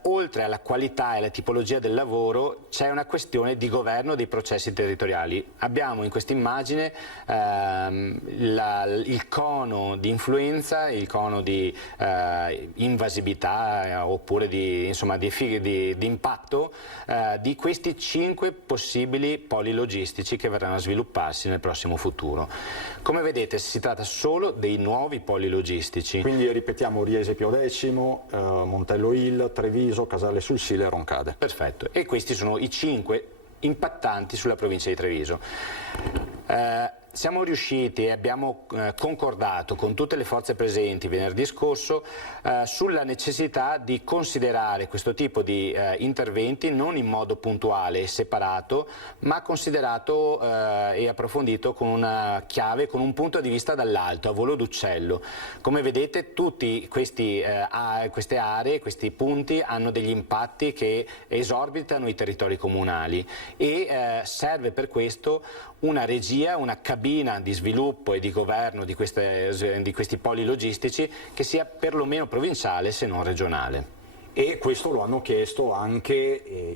Oltre alla qualità e alla tipologia del lavoro c'è una questione di governo dei processi territoriali. Abbiamo in questa immagine il cono di influenza, il cono di invasività oppure di impatto di questi 5 possibili poli logistici che verranno a svilupparsi nel prossimo futuro. Come vedete, si tratta solo dei nuovi poli logistici. Quindi ripetiamo: Riese Pio X, Montello Hill, Treviso, Casale sul Sile e Roncade. Perfetto, e questi sono i 5 impattanti sulla provincia di Treviso. Siamo riusciti e abbiamo concordato con tutte le forze presenti venerdì scorso sulla necessità di considerare questo tipo di interventi non in modo puntuale e separato, ma considerato e approfondito con una chiave, con un punto di vista dall'alto, a volo d'uccello. Come vedete, tutti queste aree, questi punti hanno degli impatti che esorbitano i territori comunali, e serve per questo una regia, una cabina di sviluppo e di governo di questi poli logistici che sia perlomeno provinciale, se non regionale. E questo lo hanno chiesto anche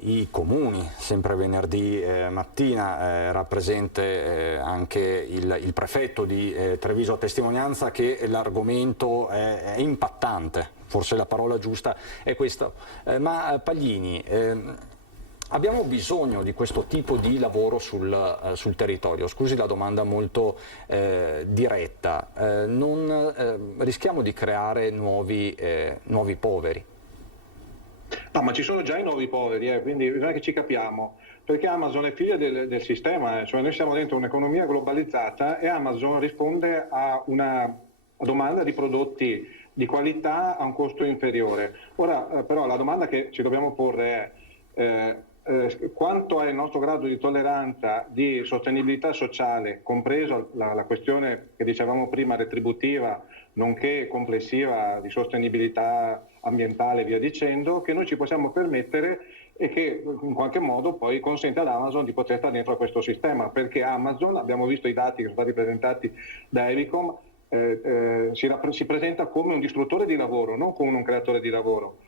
i comuni. Sempre venerdì mattina era presente anche il prefetto di Treviso, a testimonianza che l'argomento è impattante, forse la parola giusta è questa. Ma Paglini, abbiamo bisogno di questo tipo di lavoro sul territorio? Scusi la domanda molto diretta. Non rischiamo di creare nuovi poveri? No, ma ci sono già i nuovi poveri, quindi bisogna che ci capiamo, perché Amazon è figlia del sistema, cioè noi siamo dentro un'economia globalizzata e Amazon risponde a una domanda di prodotti di qualità a un costo inferiore. Ora però la domanda che ci dobbiamo porre è quanto è il nostro grado di tolleranza, di sostenibilità sociale, compreso la questione che dicevamo prima retributiva, nonché complessiva di sostenibilità ambientale e via dicendo, che noi ci possiamo permettere e che in qualche modo poi consente ad Amazon di poter stare dentro a questo sistema, perché Amazon, abbiamo visto i dati che sono stati presentati da Evicom, si presenta come un distruttore di lavoro, non come un creatore di lavoro.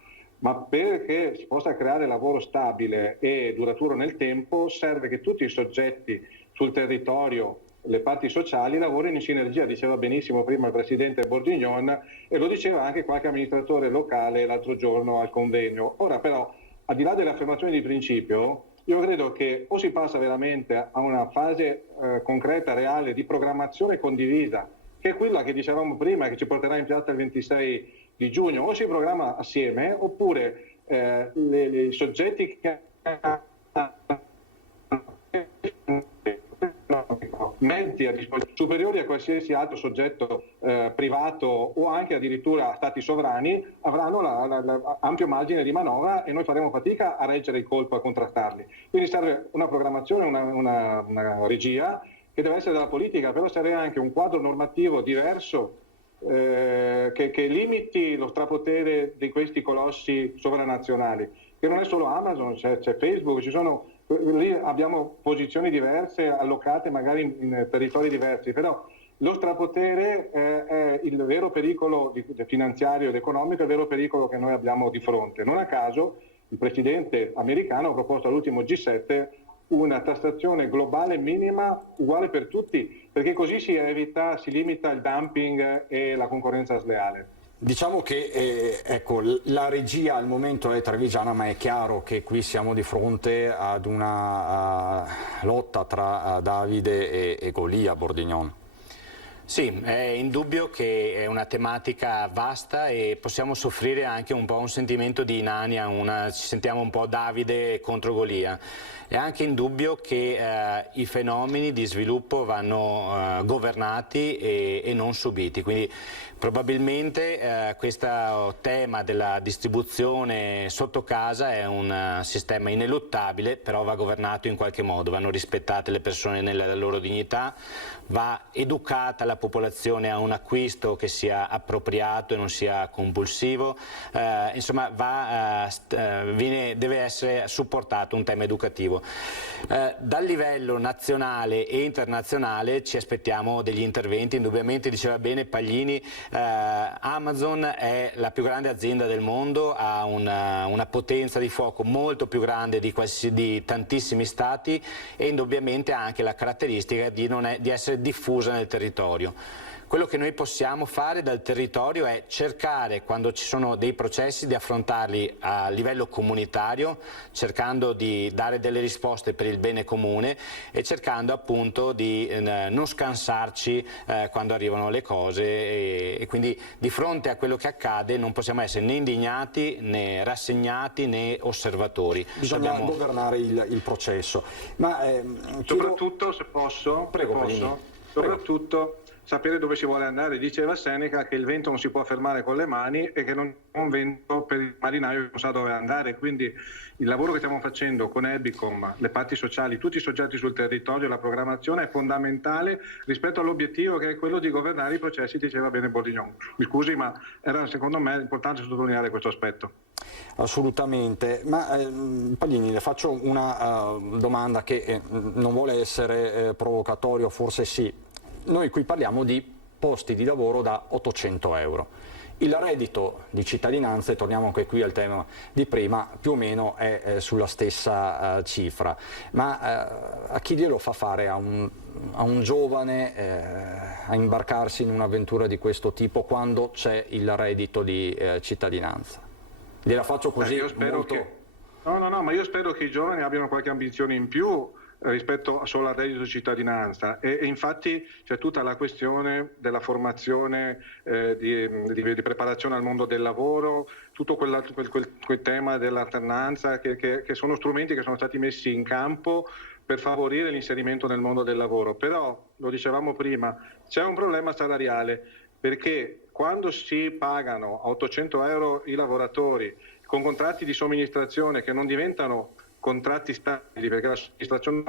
Ma perché si possa creare lavoro stabile e duraturo nel tempo serve che tutti i soggetti sul territorio, le parti sociali, lavorino in sinergia, diceva benissimo prima il presidente Bordignon e lo diceva anche qualche amministratore locale l'altro giorno al convegno. Ora però, al di là delle affermazioni di principio, io credo che o si passa veramente a una fase concreta, reale, di programmazione condivisa, che è quella che dicevamo prima, che ci porterà in piazza il 26 di giugno, o si programma assieme, oppure i soggetti che mezzi a disposizione superiori a qualsiasi altro soggetto privato o anche addirittura stati sovrani avranno ampio margine di manovra e noi faremo fatica a reggere il colpo, a contrastarli. Quindi serve una programmazione, una regia che deve essere della politica, però serve anche un quadro normativo diverso che limiti lo strapotere di questi colossi sovranazionali, che non è solo Amazon, c'è Facebook, lì abbiamo posizioni diverse allocate magari in territori diversi, però lo strapotere è il vero pericolo finanziario ed economico, è il vero pericolo che noi abbiamo di fronte. Non a caso il presidente americano ha proposto all'ultimo G7 una tassazione globale minima uguale per tutti, perché così si limita il dumping e la concorrenza sleale. Diciamo che ecco, la regia al momento è trevigiana, ma è chiaro che qui siamo di fronte ad una lotta tra Davide e Golia, Bordignon. Sì, è indubbio che è una tematica vasta e possiamo soffrire anche un po' un sentimento di inania, ci sentiamo un po' Davide contro Golia. È anche indubbio che i fenomeni di sviluppo vanno governati e non subiti, quindi probabilmente questo tema della distribuzione sotto casa è un sistema ineluttabile, però va governato in qualche modo, vanno rispettate le persone nella loro dignità, va educata la popolazione a un acquisto che sia appropriato e non sia compulsivo, insomma deve essere supportato un tema educativo. Dal livello nazionale e internazionale ci aspettiamo degli interventi, indubbiamente diceva bene Paglini, Amazon è la più grande azienda del mondo, ha una potenza di fuoco molto più grande di tantissimi stati e indubbiamente ha anche la caratteristica di essere diffusa nel territorio. Quello che noi possiamo fare dal territorio è cercare, quando ci sono dei processi, di affrontarli a livello comunitario, cercando di dare delle risposte per il bene comune e cercando appunto di non scansarci quando arrivano le cose e quindi di fronte a quello che accade non possiamo essere né indignati né rassegnati né osservatori. Bisogna governare il processo. Ma soprattutto, se posso, soprattutto sapere dove si vuole andare. Diceva Seneca che il vento non si può fermare con le mani e che non è un vento per il marinaio che non sa dove andare, quindi il lavoro che stiamo facendo con Ebicom, le parti sociali, tutti i soggetti sul territorio, la programmazione è fondamentale rispetto all'obiettivo che è quello di governare i processi, diceva bene Bordignon. Mi scusi, ma era secondo me importante sottolineare questo aspetto. Assolutamente, ma Paglini, le faccio una domanda che non vuole essere provocatorio, forse sì. Noi qui parliamo di posti di lavoro da 800 euro. Il reddito di cittadinanza, e torniamo anche qui al tema di prima, più o meno è sulla stessa cifra. Ma a chi glielo fa fare a un giovane a imbarcarsi in un'avventura di questo tipo quando c'è il reddito di cittadinanza? Gliela faccio così io spero molto... ma io spero che i giovani abbiano qualche ambizione in più rispetto solo al reddito di cittadinanza e infatti c'è tutta la questione della formazione di preparazione al mondo del lavoro, tutto quel tema dell'alternanza che sono strumenti che sono stati messi in campo per favorire l'inserimento nel mondo del lavoro, però lo dicevamo prima, c'è un problema salariale perché quando si pagano a 800 euro i lavoratori con contratti di somministrazione che non diventano contratti stabili, perché la somministrazione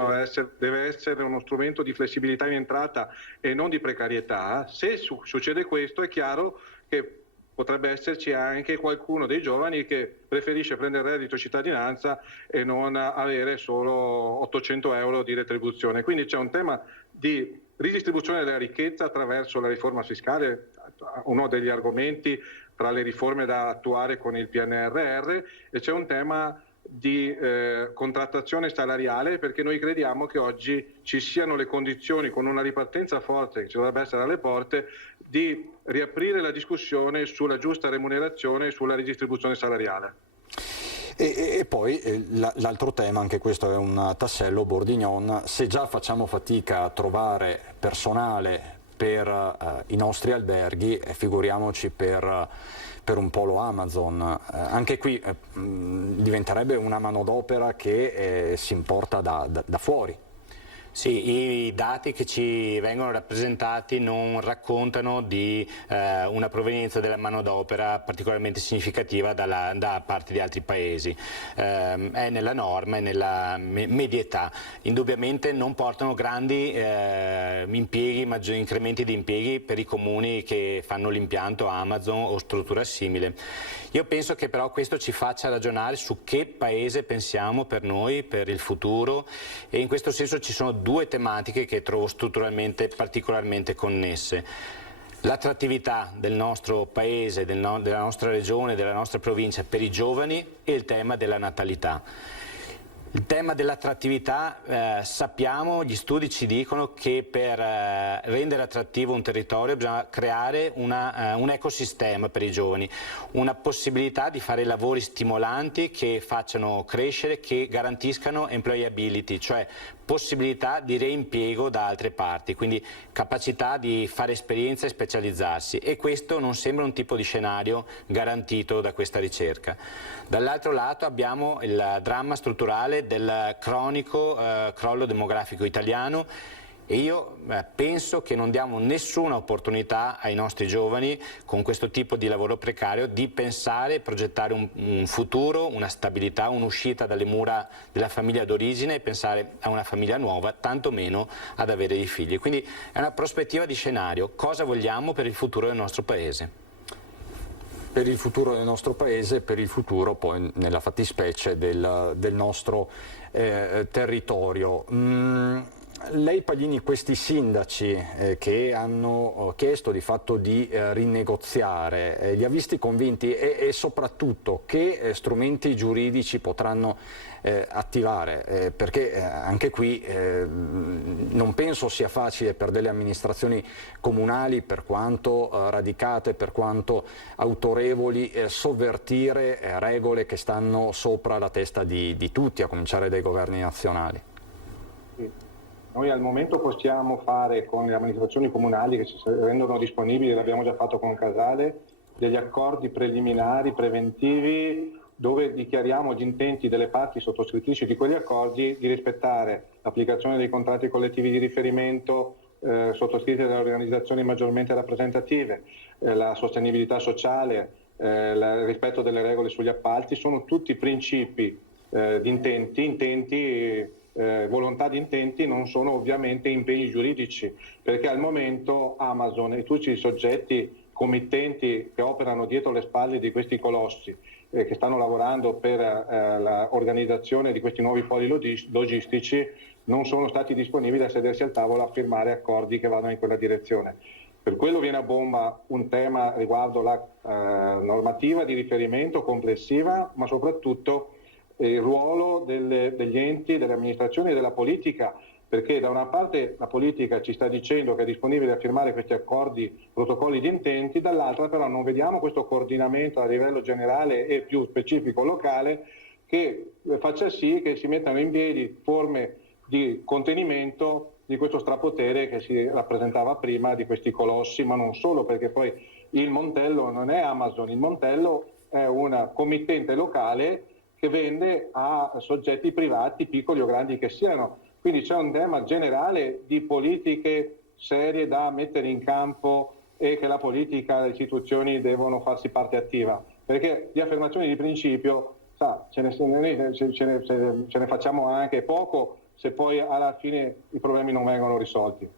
deve essere uno strumento di flessibilità in entrata e non di precarietà, se succede questo è chiaro che potrebbe esserci anche qualcuno dei giovani che preferisce prendere il reddito cittadinanza e non avere solo 800 euro di retribuzione. Quindi c'è un tema di ridistribuzione della ricchezza attraverso la riforma fiscale, uno degli argomenti tra le riforme da attuare con il PNRR, e c'è un tema di contrattazione salariale, perché noi crediamo che oggi ci siano le condizioni, con una ripartenza forte che ci dovrebbe essere alle porte, di riaprire la discussione sulla giusta remunerazione e sulla ridistribuzione salariale. E poi l'altro tema, anche questo è un tassello Bourguignon, se già facciamo fatica a trovare personale per i nostri alberghi, figuriamoci per un polo Amazon. Anche qui diventerebbe una manodopera che si importa da fuori. Sì, i dati che ci vengono rappresentati non raccontano di una provenienza della manodopera particolarmente significativa da parte di altri paesi. È nella norma e nella medietà. Indubbiamente non portano grandi impieghi, maggiori incrementi di impieghi per i comuni che fanno l'impianto Amazon o struttura simile. Io penso che però questo ci faccia ragionare su che paese pensiamo per noi, per il futuro, e in questo senso ci sono due tematiche che trovo strutturalmente particolarmente connesse. L'attrattività del nostro paese, della nostra regione, della nostra provincia per i giovani e il tema della natalità. Il tema dell'attrattività, sappiamo, gli studi ci dicono che per rendere attrattivo un territorio bisogna creare un ecosistema per i giovani, una possibilità di fare lavori stimolanti che facciano crescere, che garantiscano employability, cioè possibilità di reimpiego da altre parti, quindi capacità di fare esperienza e specializzarsi, e questo non sembra un tipo di scenario garantito da questa ricerca. Dall'altro lato abbiamo il dramma strutturale del cronico crollo demografico italiano, e io penso che non diamo nessuna opportunità ai nostri giovani con questo tipo di lavoro precario di pensare e progettare un futuro, una stabilità, un'uscita dalle mura della famiglia d'origine e pensare a una famiglia nuova, tantomeno ad avere dei figli. Quindi è una prospettiva di scenario. Cosa vogliamo per il futuro del nostro Paese? Per il futuro del nostro Paese, per il futuro poi nella fattispecie del nostro territorio. Lei, Paglini, questi sindaci che hanno chiesto di fatto di rinegoziare, li ha visti convinti e soprattutto che strumenti giuridici potranno attivare? Perché anche qui non penso sia facile per delle amministrazioni comunali, per quanto radicate, per quanto autorevoli, sovvertire regole che stanno sopra la testa di tutti, a cominciare dai governi nazionali. Sì. Noi al momento possiamo fare con le amministrazioni comunali che si rendono disponibili, l'abbiamo già fatto con Casale, degli accordi preliminari, preventivi, dove dichiariamo gli intenti delle parti sottoscrittrici di quegli accordi di rispettare l'applicazione dei contratti collettivi di riferimento sottoscritti dalle organizzazioni maggiormente rappresentative, la sostenibilità sociale, il rispetto delle regole sugli appalti. Sono tutti principi di intenti, volontà di intenti, non sono ovviamente impegni giuridici, perché al momento Amazon e tutti i soggetti committenti che operano dietro le spalle di questi colossi che stanno lavorando per l'organizzazione di questi nuovi poli logistici non sono stati disponibili a sedersi al tavolo a firmare accordi che vadano in quella direzione. Per quello viene a bomba un tema riguardo la normativa di riferimento complessiva, ma soprattutto il ruolo degli enti, delle amministrazioni e della politica, perché da una parte la politica ci sta dicendo che è disponibile a firmare questi accordi, protocolli di intenti, dall'altra però non vediamo questo coordinamento a livello generale e più specifico locale che faccia sì che si mettano in piedi forme di contenimento di questo strapotere che si rappresentava prima di questi colossi, ma non solo, perché poi il Montello non è Amazon, il Montello è una committente locale che vende a soggetti privati, piccoli o grandi che siano. Quindi c'è un tema generale di politiche serie da mettere in campo e che la politica, le istituzioni devono farsi parte attiva, perché di affermazioni di principio ce ne facciamo anche poco se poi alla fine i problemi non vengono risolti.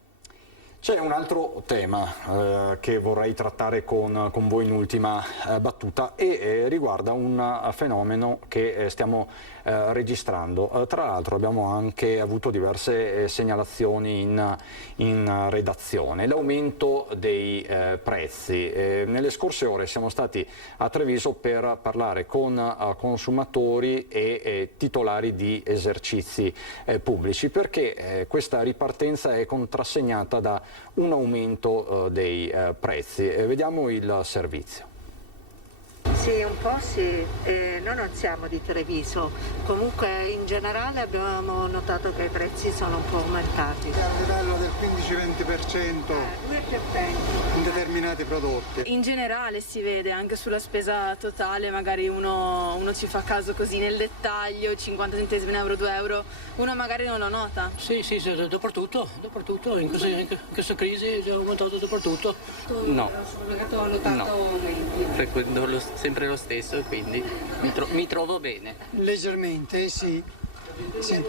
C'è un altro tema che vorrei trattare con voi in ultima battuta e riguarda un fenomeno che stiamo registrando. Tra l'altro abbiamo anche avuto diverse segnalazioni in redazione. L'aumento dei prezzi. Nelle scorse ore siamo stati a Treviso per parlare con consumatori e titolari di esercizi pubblici, perché questa ripartenza è contrassegnata da un aumento dei prezzi. Vediamo il servizio. Sì, un po' sì, noi non siamo di Treviso, comunque in generale abbiamo notato che i prezzi sono un po' aumentati. A livello del 15-20% in determinati prodotti. In generale si vede anche sulla spesa totale, magari uno ci fa caso così nel dettaglio, 50 centesimi, un euro, 2 euro, uno magari non lo nota. Sì, dappertutto, in questa crisi è aumentato dappertutto. No, frequento sempre lo stesso, quindi mi trovo bene. Leggermente, sì. Sì.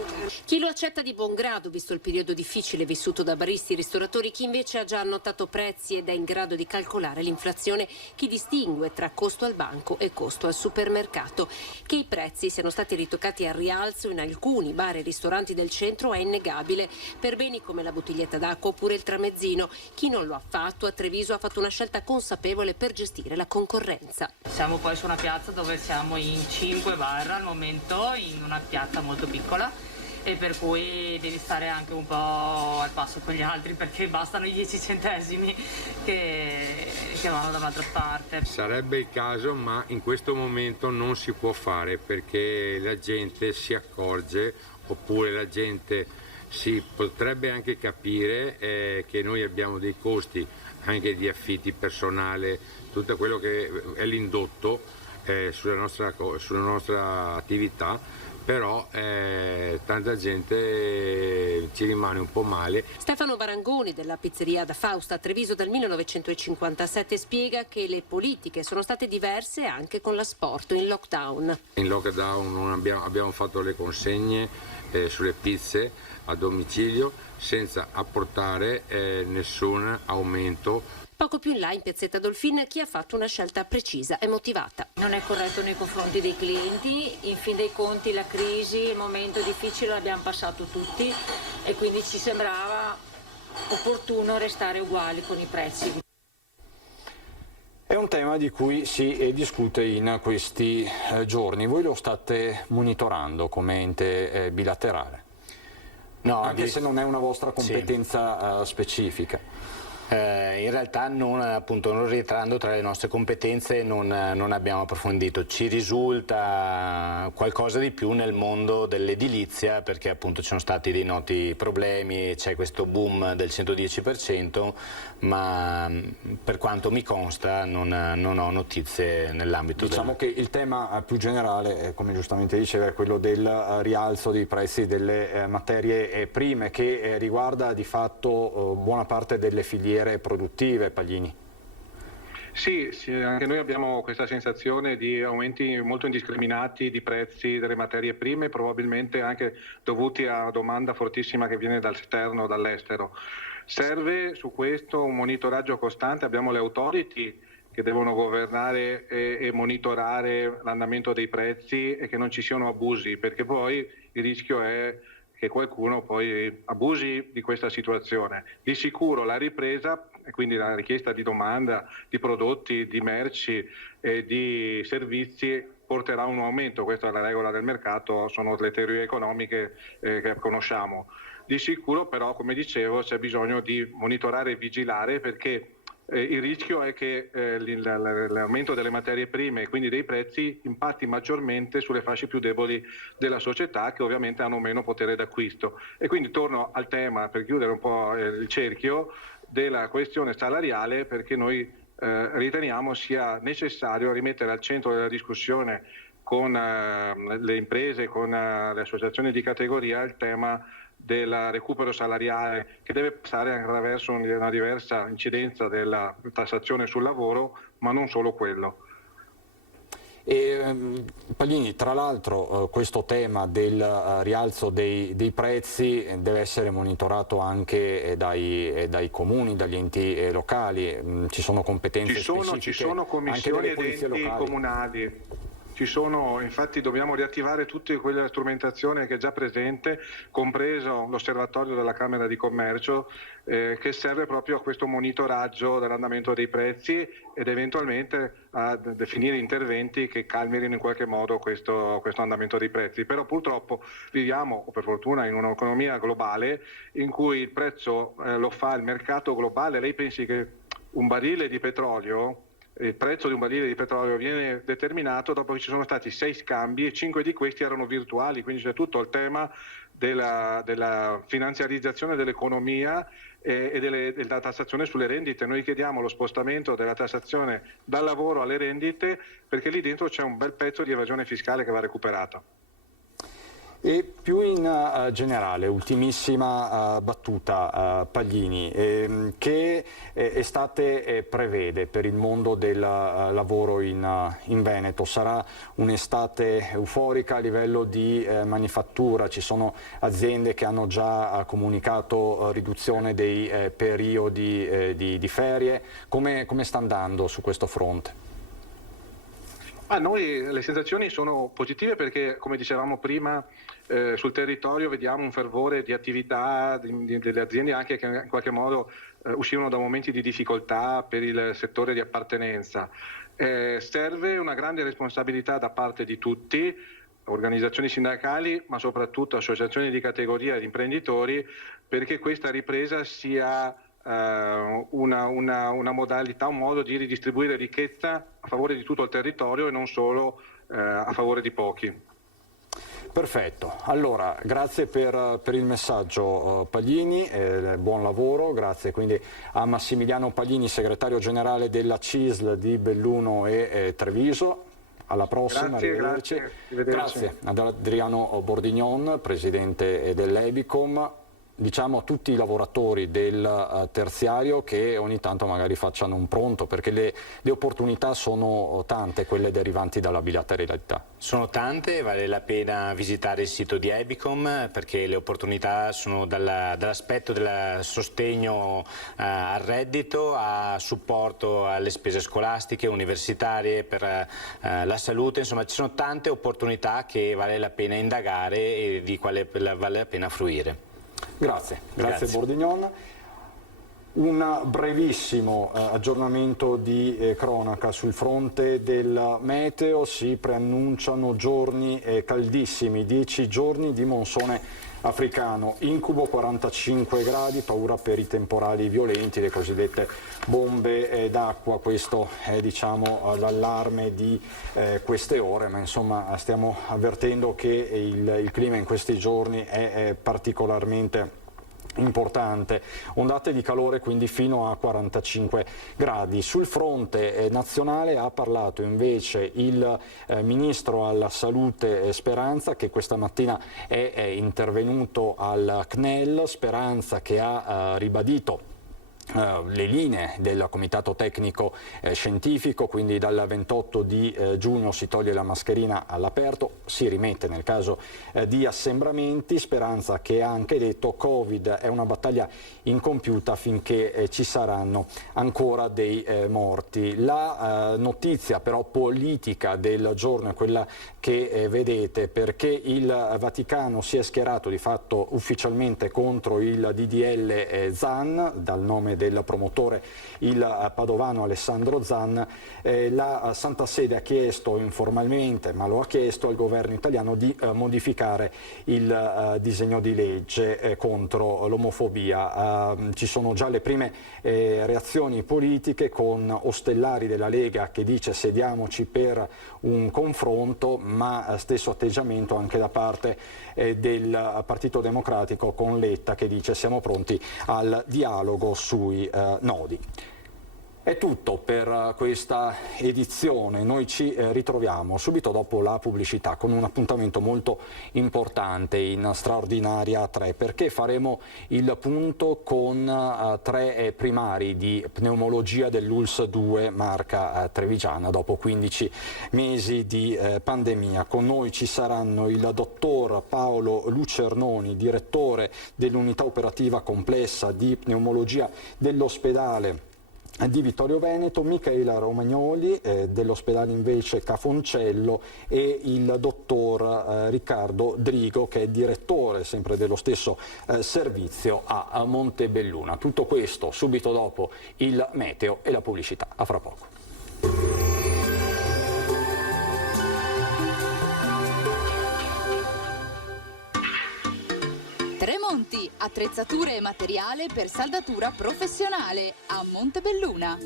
Chi lo accetta di buon grado, visto il periodo difficile vissuto da baristi e ristoratori, chi invece ha già annotato prezzi ed è in grado di calcolare l'inflazione, chi distingue tra costo al banco e costo al supermercato. Che i prezzi siano stati ritoccati al rialzo in alcuni bar e ristoranti del centro è innegabile, per beni come la bottiglietta d'acqua oppure il tramezzino. Chi non lo ha fatto a Treviso ha fatto una scelta consapevole per gestire la concorrenza. Siamo poi su una piazza dove siamo in 5 bar al momento, in una piazza molto piccola, e per cui devi stare anche un po' al passo con gli altri, perché bastano i 10 centesimi che vanno dall'altra parte. Sarebbe il caso, ma in questo momento non si può fare, perché la gente si accorge, oppure la gente si potrebbe anche capire che noi abbiamo dei costi anche di affitti, personale, tutto quello che è l'indotto sulla nostra attività. Però tanta gente ci rimane un po' male. Stefano Barangoni della pizzeria da Fausta a Treviso dal 1957 spiega che le politiche sono state diverse anche con l'asporto in lockdown. In lockdown non abbiamo fatto le consegne sulle pizze a domicilio senza apportare nessun aumento. Poco più in là, in piazzetta Dolfin, chi ha fatto una scelta precisa e motivata. Non è corretto nei confronti dei clienti, in fin dei conti la crisi, il momento difficile l'abbiamo passato tutti e quindi ci sembrava opportuno restare uguali con i prezzi. È un tema di cui si discute in questi giorni. Voi lo state monitorando come ente bilaterale? No, anche se non è una vostra competenza specifica. In realtà non rientrando tra le nostre competenze non abbiamo approfondito. Ci risulta qualcosa di più nel mondo dell'edilizia, perché appunto ci sono stati dei noti problemi, c'è questo boom del 110%, ma per quanto mi consta non ho notizie nell'ambito. Diciamo che il tema più generale, come giustamente diceva, è quello del rialzo dei prezzi delle materie prime, che riguarda di fatto buona parte delle filiere produttive, Paglini. Sì, anche noi abbiamo questa sensazione di aumenti molto indiscriminati di prezzi delle materie prime, probabilmente anche dovuti a domanda fortissima che viene dall'esterno, dall'estero. Serve su questo un monitoraggio costante, abbiamo le authority che devono governare e monitorare l'andamento dei prezzi e che non ci siano abusi, perché poi il rischio è che qualcuno poi abusi di questa situazione. Di sicuro la ripresa e quindi la richiesta di domanda di prodotti, di merci e di servizi porterà a un aumento, questa è la regola del mercato, sono le teorie economiche che conosciamo. Di sicuro però, come dicevo, c'è bisogno di monitorare e vigilare, perché il rischio è che l'aumento delle materie prime e quindi dei prezzi impatti maggiormente sulle fasce più deboli della società, che ovviamente hanno meno potere d'acquisto. E quindi torno al tema, per chiudere un po' il cerchio, della questione salariale, perché noi riteniamo sia necessario rimettere al centro della discussione con le imprese, con le associazioni di categoria, il tema del recupero salariale, che deve passare attraverso una diversa incidenza della tassazione sul lavoro, ma non solo quello. Paglini, tra l'altro questo tema del rialzo dei prezzi deve essere monitorato anche dai comuni, dagli enti locali. Ci sono competenze specifiche, ci sono commissioni ed enti comunali. Infatti dobbiamo riattivare tutta quella strumentazione che è già presente, compreso l'osservatorio della Camera di Commercio, che serve proprio a questo monitoraggio dell'andamento dei prezzi ed eventualmente a definire interventi che calmino in qualche modo questo andamento dei prezzi. Però purtroppo viviamo, o per fortuna, in un'economia globale in cui il prezzo lo fa il mercato globale. Lei pensi che il prezzo di un barile di petrolio viene determinato dopo che ci sono stati 6 scambi e 5 di questi erano virtuali, quindi c'è tutto il tema della finanziarizzazione dell'economia e della tassazione sulle rendite. Noi chiediamo lo spostamento della tassazione dal lavoro alle rendite, perché lì dentro c'è un bel pezzo di evasione fiscale che va recuperato. E più in generale, ultimissima battuta, Paglini, che estate prevede per il mondo del lavoro in Veneto? Sarà un'estate euforica a livello di manifattura? Ci sono aziende che hanno già comunicato riduzione dei periodi di ferie. Come sta andando su questo fronte? Noi le sensazioni sono positive perché, come dicevamo prima, sul territorio vediamo un fervore di attività delle aziende anche che in qualche modo uscivano da momenti di difficoltà per il settore di appartenenza. Serve una grande responsabilità da parte di tutti, organizzazioni sindacali ma soprattutto associazioni di categoria ed imprenditori, perché questa ripresa sia una modalità, un modo di ridistribuire ricchezza a favore di tutto il territorio e non solo a favore di pochi. Perfetto, allora grazie per il messaggio Paglini, buon lavoro, grazie quindi a Massimiliano Paglini, segretario generale della CISL di Belluno e Treviso. Alla prossima, arrivederci. Grazie ad Adriano Bordignon, presidente dell'Ebicom. Diciamo a tutti i lavoratori del terziario che ogni tanto magari facciano un pronto, perché le opportunità sono tante, quelle derivanti dalla bilateralità. Sono tante, vale la pena visitare il sito di Ebicom perché le opportunità sono dall'aspetto del sostegno al reddito, a supporto alle spese scolastiche, universitarie, per la salute, insomma ci sono tante opportunità che vale la pena indagare e di quale vale la pena fruire. Grazie Bordignon. Un brevissimo aggiornamento di cronaca sul fronte del meteo. Si preannunciano giorni caldissimi, 10 giorni di monsone africano, incubo 45 gradi, paura per i temporali violenti, le cosiddette bombe d'acqua. Questo è diciamo l'allarme di queste ore, ma insomma stiamo avvertendo che il clima in questi giorni è particolarmente importante, ondate di calore quindi fino a 45 gradi. Sul fronte nazionale ha parlato invece il ministro alla salute Speranza, che questa mattina è intervenuto al CNEL. Speranza che ha ribadito le linee del comitato tecnico scientifico, quindi dal 28 di giugno si toglie la mascherina all'aperto, si rimette nel caso di assembramenti. Speranza che ha anche detto Covid è una battaglia incompiuta finché ci saranno ancora dei morti. La notizia però politica del giorno è quella che vedete, perché il Vaticano si è schierato di fatto ufficialmente contro il DDL Zan, dal nome del promotore il padovano Alessandro Zan. La Santa Sede ha chiesto informalmente, ma lo ha chiesto al governo italiano, di modificare il disegno di legge contro l'omofobia. Ci sono già le prime reazioni politiche, con Ostellari della Lega che dice sediamoci per un confronto, ma stesso atteggiamento anche da parte del Partito Democratico, con Letta che dice siamo pronti al dialogo sui nodi. È tutto per questa edizione, noi ci ritroviamo subito dopo la pubblicità con un appuntamento molto importante in Straordinaria 3, perché faremo il punto con 3 primari di pneumologia dell'ULSS 2 Marca Trevigiana dopo 15 mesi di pandemia. Con noi ci saranno il dottor Paolo Lucernoni, direttore dell'unità operativa complessa di pneumologia dell'ospedale di Vittorio Veneto, Michaela Romagnoli dell'ospedale invece Cafoncello e il dottor Riccardo Drigo, che è direttore sempre dello stesso servizio a Montebelluna. Tutto questo subito dopo il meteo e la pubblicità. A fra poco. Tremonti, attrezzature e materiale per saldatura professionale a Montebelluna.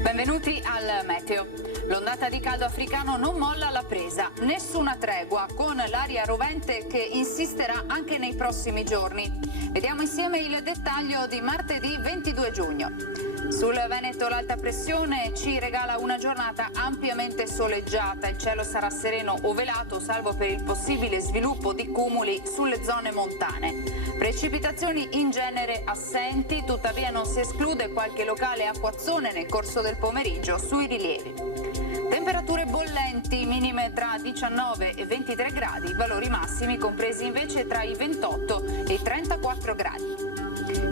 Benvenuti al meteo. L'ondata di caldo africano non molla alla presa, nessuna tregua, con l'aria rovente che insisterà anche nei prossimi giorni. Vediamo insieme il dettaglio di martedì 22 giugno. Sul Veneto l'alta pressione ci regala una giornata ampiamente soleggiata, il cielo sarà sereno o velato salvo per il possibile sviluppo di cumuli sulle zone montane. Precipitazioni in genere assenti, tuttavia non si esclude qualche locale acquazzone nel corso del pomeriggio sui rilievi. Temperature bollenti, minime tra 19 e 23 gradi, valori massimi compresi invece tra i 28 e i 34 gradi.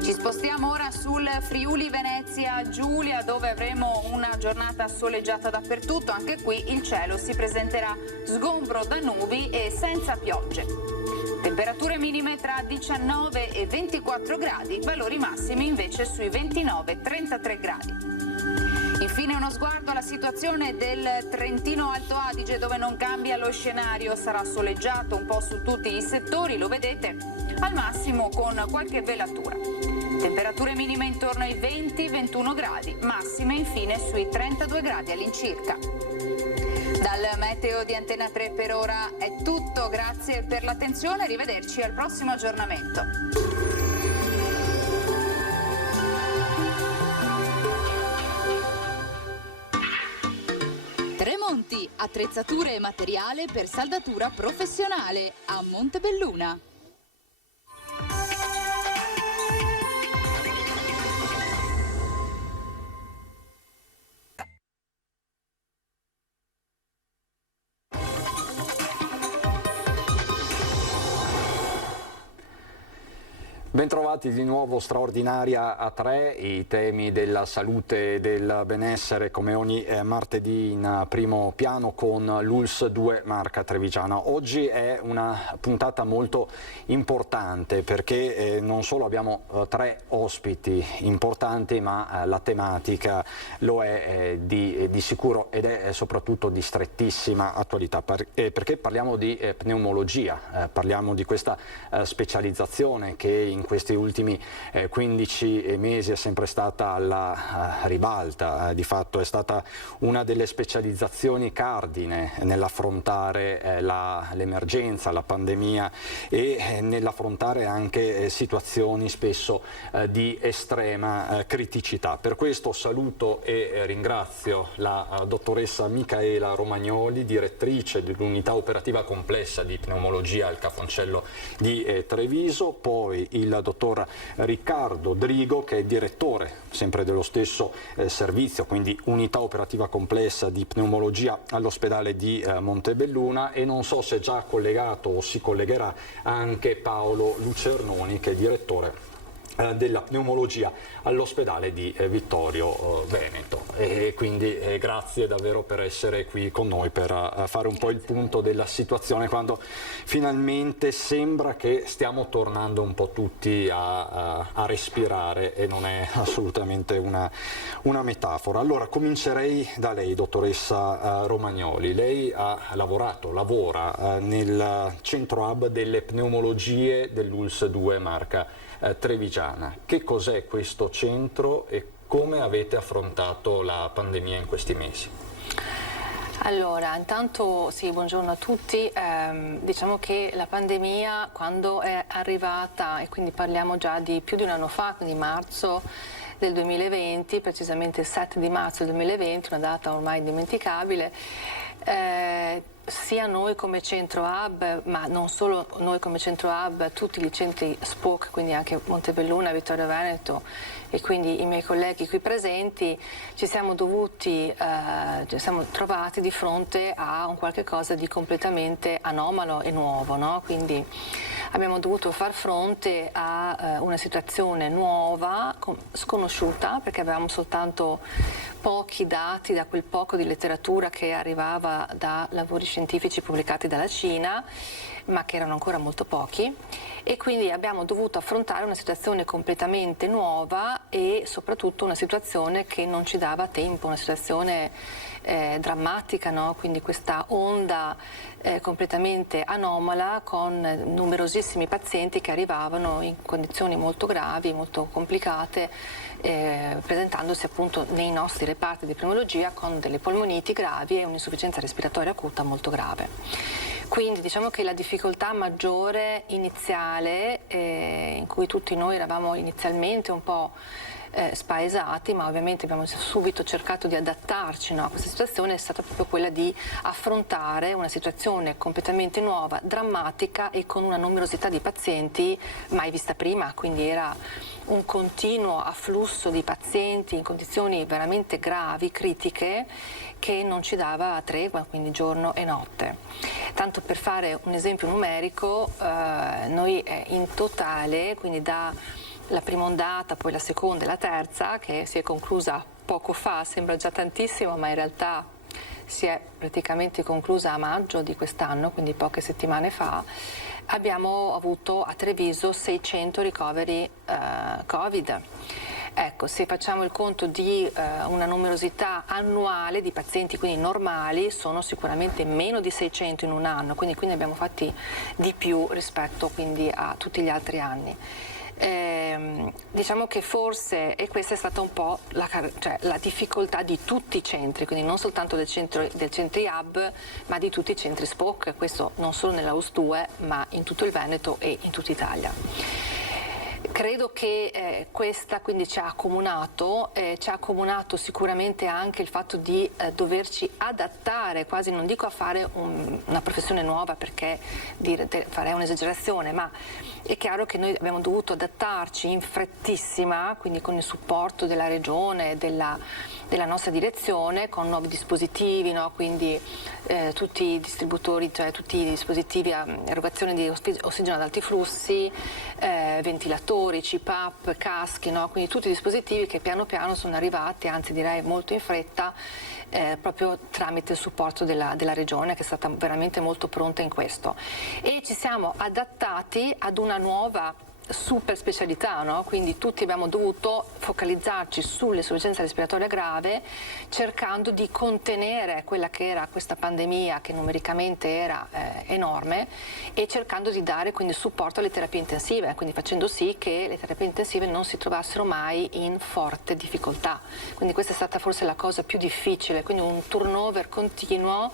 Ci spostiamo ora sul Friuli Venezia Giulia, dove avremo una giornata soleggiata dappertutto. Anche qui il cielo si presenterà sgombro da nubi e senza piogge. Temperature minime tra 19 e 24 gradi, valori massimi invece sui 29-33 gradi. Infine uno sguardo alla situazione del Trentino Alto Adige, dove non cambia lo scenario, sarà soleggiato un po' su tutti i settori, lo vedete, al massimo con qualche velatura. Temperature minime intorno ai 20-21 gradi, massime infine sui 32 gradi all'incirca. Dal meteo di Antena 3 per ora è tutto, grazie per l'attenzione, arrivederci al prossimo aggiornamento. Tremonti, attrezzature e materiale per saldatura professionale a Montebelluna. Bentrovati di nuovo, Straordinaria a 3, i temi della salute e del benessere come ogni martedì in primo piano con l'ULSS 2 Marca Trevigiana. Oggi è una puntata molto importante perché non solo abbiamo 3 ospiti importanti, ma la tematica lo è di sicuro ed è soprattutto di strettissima attualità, perché parliamo di pneumologia, parliamo di questa specializzazione che in questi ultimi 15 mesi è sempre stata alla ribalta, di fatto è stata una delle specializzazioni cardine nell'affrontare l'emergenza, la pandemia e nell'affrontare anche situazioni spesso di estrema criticità. Per questo saluto e ringrazio la dottoressa Michaela Romagnoli, direttrice dell'unità operativa complessa di pneumologia al Cafoncello di Treviso, poi il dottor Riccardo Drigo, che è direttore sempre dello stesso servizio, quindi unità operativa complessa di pneumologia all'ospedale di Montebelluna, e non so se è già collegato o si collegherà anche Paolo Lucernoni, che è direttore della pneumologia all'ospedale di Vittorio Veneto, e quindi grazie davvero per essere qui con noi per fare un po' il punto della situazione, quando finalmente sembra che stiamo tornando un po' tutti a respirare, e non è assolutamente una metafora. Allora comincerei da lei, dottoressa Romagnoli. Lei lavora nel centro hub delle pneumologie dell'ULSS 2 Marca Trevigiana. Che cos'è questo centro e come avete affrontato la pandemia in questi mesi? Allora, intanto sì, buongiorno a tutti. Diciamo che la pandemia, quando è arrivata, e quindi parliamo già di più di un anno fa, quindi marzo del 2020, precisamente il 7 di marzo del 2020, una data ormai indimenticabile. Sia noi come centro hub, ma non solo noi come centro hub, tutti i centri SPOC, quindi anche Montebelluna, Vittorio Veneto e quindi i miei colleghi qui presenti, ci siamo trovati di fronte a un qualche cosa di completamente anomalo e nuovo, no? Quindi abbiamo dovuto far fronte a una situazione nuova, sconosciuta, perché avevamo soltanto pochi dati da quel poco di letteratura che arrivava da lavori scientifici pubblicati dalla Cina, ma che erano ancora molto pochi, e quindi abbiamo dovuto affrontare una situazione completamente nuova e soprattutto una situazione che non ci dava tempo, una situazione drammatica, no? Quindi questa onda completamente anomala con numerosissimi pazienti che arrivavano in condizioni molto gravi, molto complicate, presentandosi appunto nei nostri reparti di epidemiologia con delle polmoniti gravi e un'insufficienza respiratoria acuta molto grave. Quindi diciamo che la difficoltà maggiore iniziale, in cui tutti noi eravamo inizialmente un po' spaesati, ma ovviamente abbiamo subito cercato di adattarci, no, a questa situazione, è stata proprio quella di affrontare una situazione completamente nuova, drammatica e con una numerosità di pazienti mai vista prima, quindi era un continuo afflusso di pazienti in condizioni veramente gravi, critiche, che non ci dava tregua, quindi giorno e notte. Tanto per fare un esempio numerico, noi in totale, quindi la prima ondata, poi la seconda e la terza, che si è conclusa poco fa, sembra già tantissimo, ma in realtà si è praticamente conclusa a maggio di quest'anno, quindi poche settimane fa, abbiamo avuto a Treviso 600 ricoveri Covid. Ecco, se facciamo il conto di una numerosità annuale di pazienti, quindi normali, sono sicuramente meno di 600 in un anno, quindi abbiamo fatti di più rispetto quindi a tutti gli altri anni. Diciamo che forse, e questa è stata un po' la difficoltà di tutti i centri, quindi non soltanto del centri hub, ma di tutti i centri SPOC, questo non solo nella US 2, ma in tutto il Veneto e in tutta Italia. Credo che questa quindi ci ha accomunato sicuramente anche il fatto di doverci adattare, quasi non dico a fare una professione nuova, perché farei un'esagerazione, ma è chiaro che noi abbiamo dovuto adattarci in frettissima, quindi con il supporto della regione, della nostra direzione, con nuovi dispositivi, no? Quindi tutti i distributori, cioè tutti i dispositivi a erogazione di ossigeno ad alti flussi, ventilatori, CPAP, caschi, no? Quindi tutti i dispositivi che piano piano sono arrivati, anzi direi molto in fretta, proprio tramite il supporto della regione, che è stata veramente molto pronta in questo. E ci siamo adattati ad una nuova super specialità, no? Quindi tutti abbiamo dovuto focalizzarci sull'insufficienza respiratoria grave, cercando di contenere quella che era questa pandemia, che numericamente era enorme, e cercando di dare quindi supporto alle terapie intensive, quindi facendo sì che le terapie intensive non si trovassero mai in forte difficoltà. Quindi questa è stata forse la cosa più difficile, quindi un turnover continuo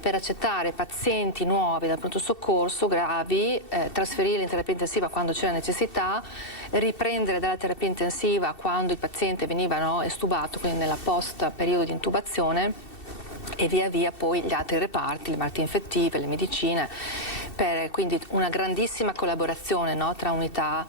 per accettare pazienti nuovi dal pronto soccorso gravi, trasferirli in terapia intensiva quando c'era necessità, riprendere dalla terapia intensiva quando il paziente veniva estubato, quindi nella post periodo di intubazione, e via via poi gli altri reparti, le malattie infettive, le medicine, quindi una grandissima collaborazione, no, tra unità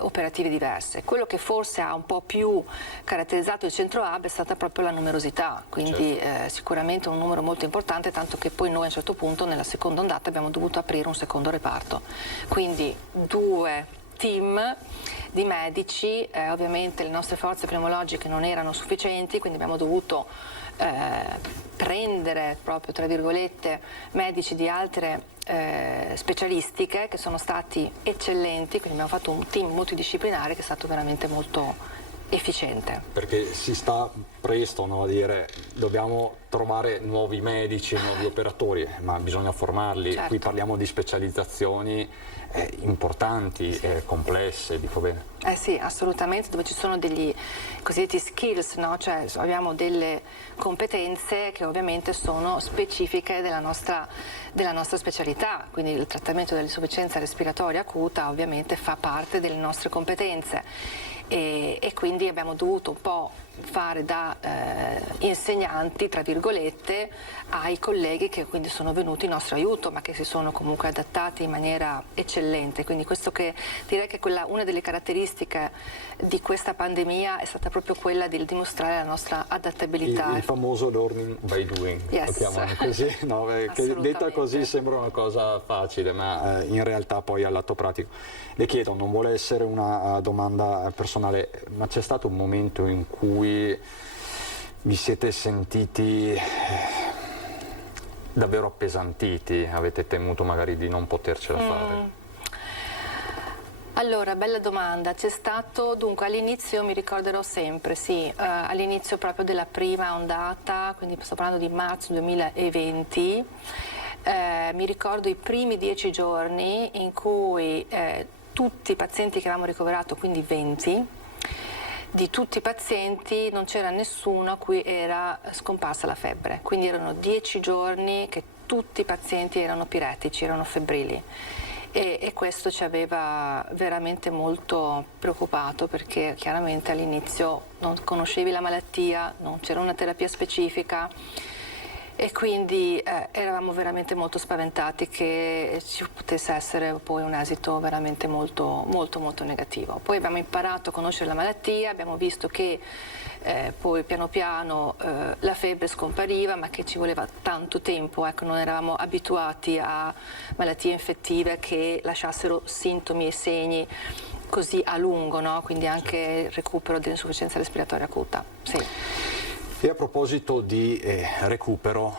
operative diverse. Quello che forse ha un po' più caratterizzato il centro hub è stata proprio la numerosità, quindi sicuramente un numero molto importante, tanto che poi noi a un certo punto nella seconda ondata abbiamo dovuto aprire un secondo reparto, quindi 2 team di medici, ovviamente le nostre forze epidemiologiche non erano sufficienti, quindi abbiamo dovuto prendere proprio tra virgolette medici di altre specialistiche che sono stati eccellenti, quindi abbiamo fatto un team multidisciplinare che è stato veramente molto efficiente. Perché si sta presto, no, a dire dobbiamo trovare nuovi medici, nuovi operatori, ma bisogna formarli. Certo. Qui parliamo di specializzazioni importanti, complesse, dico bene. Sì, assolutamente, dove ci sono degli cosiddetti skills, no? Cioè abbiamo delle competenze che ovviamente sono specifiche della nostra specialità, quindi il trattamento dell'insufficienza respiratoria acuta ovviamente fa parte delle nostre competenze e quindi abbiamo dovuto un po' fare da insegnanti, tra virgolette, ai colleghi che quindi sono venuti in nostro aiuto, ma che si sono comunque adattati in maniera eccellente. Quindi questo che direi che una delle caratteristiche di questa pandemia è stata proprio quella di dimostrare la nostra adattabilità. Il famoso learning by doing, lo chiamano così, no? Che detta così sembra una cosa facile, ma in realtà poi all'atto pratico. Le chiedo, non vuole essere una domanda personale, ma c'è stato un momento in cui vi siete sentiti davvero appesantiti, avete temuto magari di non potercela fare? Allora, bella domanda. C'è stato, dunque all'inizio mi ricorderò sempre, sì, all'inizio proprio della prima ondata, quindi sto parlando di marzo 2020, mi ricordo i primi 10 giorni in cui tutti i pazienti che avevamo ricoverato, quindi 20, di tutti i pazienti non c'era nessuno a cui era scomparsa la febbre, quindi erano 10 giorni che tutti i pazienti erano piretici, erano febbrili e questo ci aveva veramente molto preoccupato perché chiaramente all'inizio non conoscevi la malattia, non c'era una terapia specifica e quindi eravamo veramente molto spaventati che ci potesse essere poi un esito veramente molto negativo. Poi abbiamo imparato a conoscere la malattia, abbiamo visto che poi piano piano la febbre scompariva, ma che ci voleva tanto tempo, ecco, non eravamo abituati a malattie infettive che lasciassero sintomi e segni così a lungo, no? Quindi anche il recupero dell'insufficienza respiratoria acuta. Sì. E a proposito di recupero,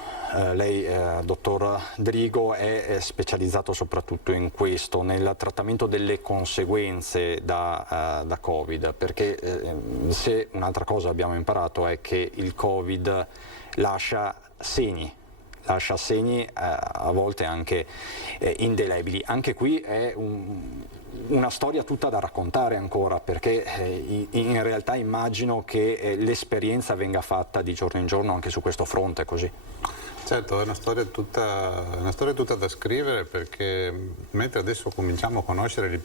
lei, dottor Drigo, è specializzato soprattutto in questo, nel trattamento delle conseguenze da Covid, perché se un'altra cosa abbiamo imparato è che il Covid lascia segni a volte anche indelebili. Anche qui è una storia tutta da raccontare ancora, perché in realtà immagino che l'esperienza venga fatta di giorno in giorno anche su questo fronte, così. Certo, è una storia tutta da scrivere, perché mentre adesso cominciamo a conoscere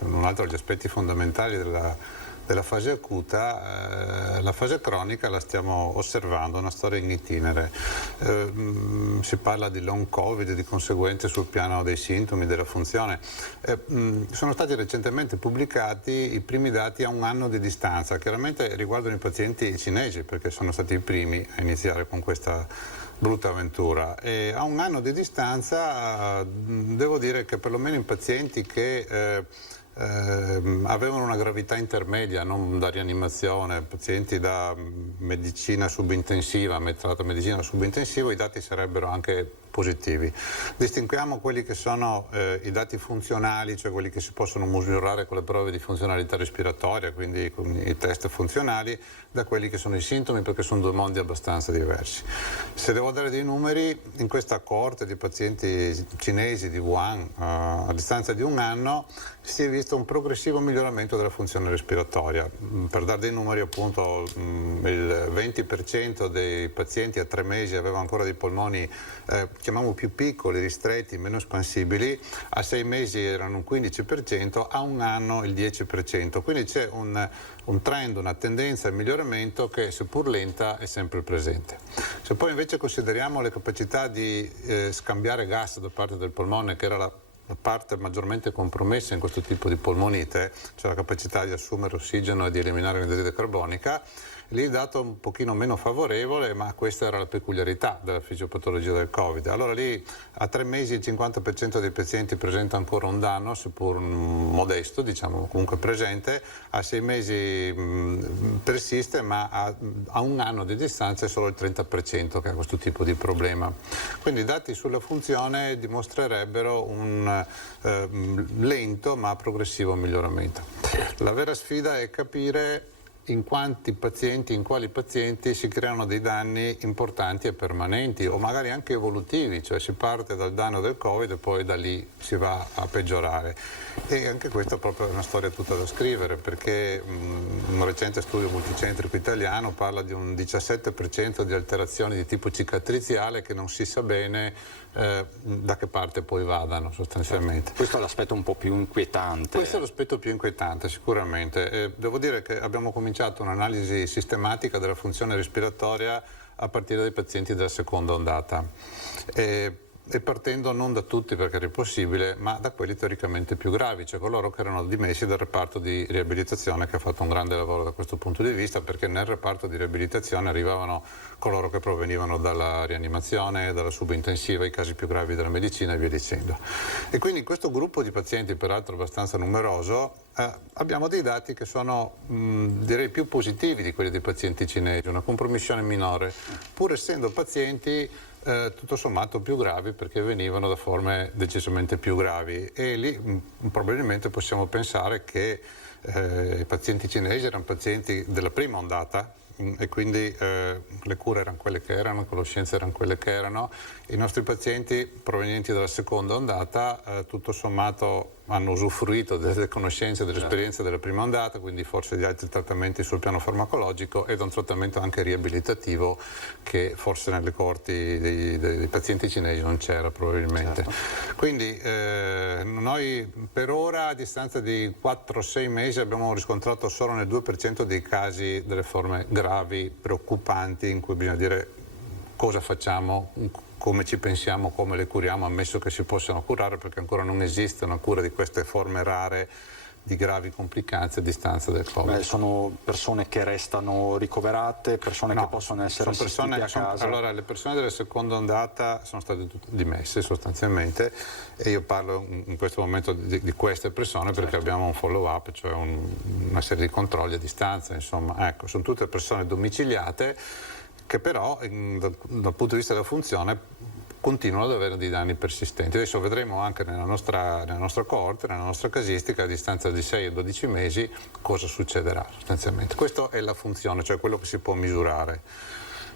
un altro degli aspetti fondamentali della fase acuta, la fase cronica la stiamo osservando, una storia in itinere. Si parla di long covid, di conseguenze sul piano dei sintomi, della funzione. Sono stati recentemente pubblicati i primi dati a un anno di distanza, chiaramente riguardano i pazienti cinesi, perché sono stati i primi a iniziare con questa brutta avventura. E a un anno di distanza devo dire che perlomeno in pazienti che avevano una gravità intermedia, non da rianimazione, pazienti da medicina subintensiva, medicina subintensiva, i dati sarebbero anche positivi. Distinguiamo quelli che sono i dati funzionali, cioè quelli che si possono misurare con le prove di funzionalità respiratoria, quindi con i test funzionali, da quelli che sono i sintomi, perché sono due mondi abbastanza diversi. Se devo dare dei numeri, in questa coorte di pazienti cinesi di Wuhan a distanza di un anno si è visto un progressivo miglioramento della funzione respiratoria. Per dare dei numeri, appunto, il 20% dei pazienti a 3 mesi aveva ancora dei polmoni chiamiamo più piccoli, ristretti, meno espansibili, a 6 mesi erano un 15%, a un anno il 10%, quindi c'è un trend, una tendenza al miglioramento che, seppur lenta, è sempre presente. Se poi invece consideriamo le capacità di scambiare gas da parte del polmone, che era la parte maggiormente compromessa in questo tipo di polmonite, cioè la capacità di assumere ossigeno e di eliminare l'anidride carbonica, lì il dato un pochino meno favorevole, ma questa era la peculiarità della fisiopatologia del Covid. Allora lì a 3 mesi il 50% dei pazienti presenta ancora un danno, seppur modesto, diciamo comunque presente, a 6 mesi persiste, ma a un anno di distanza è solo il 30% che ha questo tipo di problema. Quindi i dati sulla funzione dimostrerebbero un lento ma progressivo miglioramento. La vera sfida è capire in quanti pazienti, in quali pazienti si creano dei danni importanti e permanenti o magari anche evolutivi, cioè si parte dal danno del Covid e poi da lì si va a peggiorare. E anche questa è proprio una storia tutta da scrivere, perché un recente studio multicentrico italiano parla di un 17% di alterazioni di tipo cicatriziale che non si sa bene da che parte poi vadano sostanzialmente. Questo è l'aspetto un po' più inquietante. Questo è l'aspetto più inquietante sicuramente. Devo dire che abbiamo cominciato un'analisi sistematica della funzione respiratoria a partire dai pazienti della seconda ondata. E partendo non da tutti perché era impossibile, ma da quelli teoricamente più gravi, cioè coloro che erano dimessi dal reparto di riabilitazione, che ha fatto un grande lavoro da questo punto di vista, perché nel reparto di riabilitazione arrivavano coloro che provenivano dalla rianimazione, dalla subintensiva, i casi più gravi della medicina e via dicendo. E quindi in questo gruppo di pazienti, peraltro abbastanza numeroso, abbiamo dei dati che sono direi più positivi di quelli dei pazienti cinesi, una compromissione minore, pur essendo pazienti tutto sommato più gravi perché venivano da forme decisamente più gravi, e lì probabilmente possiamo pensare che i pazienti cinesi erano pazienti della prima ondata e quindi le cure erano quelle che erano, le conoscenze erano quelle che erano. I nostri pazienti provenienti dalla seconda ondata tutto sommato hanno usufruito delle conoscenze e delle esperienze della prima ondata, quindi forse di altri trattamenti sul piano farmacologico e da un trattamento anche riabilitativo che forse nelle coorti dei pazienti cinesi non c'era probabilmente. Quindi noi per ora a distanza di 4-6 mesi abbiamo riscontrato solo nel 2% dei casi delle forme gravi, preoccupanti, in cui bisogna dire cosa facciamo, come ci pensiamo, come le curiamo, ammesso che si possano curare, perché ancora non esiste una cura di queste forme rare di gravi complicanze a distanza del Covid. Sono persone che restano ricoverate, persone che possono essere assistite a casa? Allora, le persone della seconda ondata sono state tutte dimesse sostanzialmente, e io parlo in questo momento di queste persone perché abbiamo un follow-up, cioè una serie di controlli a distanza, insomma. Ecco, sono tutte persone domiciliate che però dal punto di vista della funzione continuano ad avere dei danni persistenti. Adesso vedremo anche nella nostra coorte, nella nostra casistica, a distanza di 6 o 12 mesi, cosa succederà sostanzialmente. Questa è la funzione, cioè quello che si può misurare.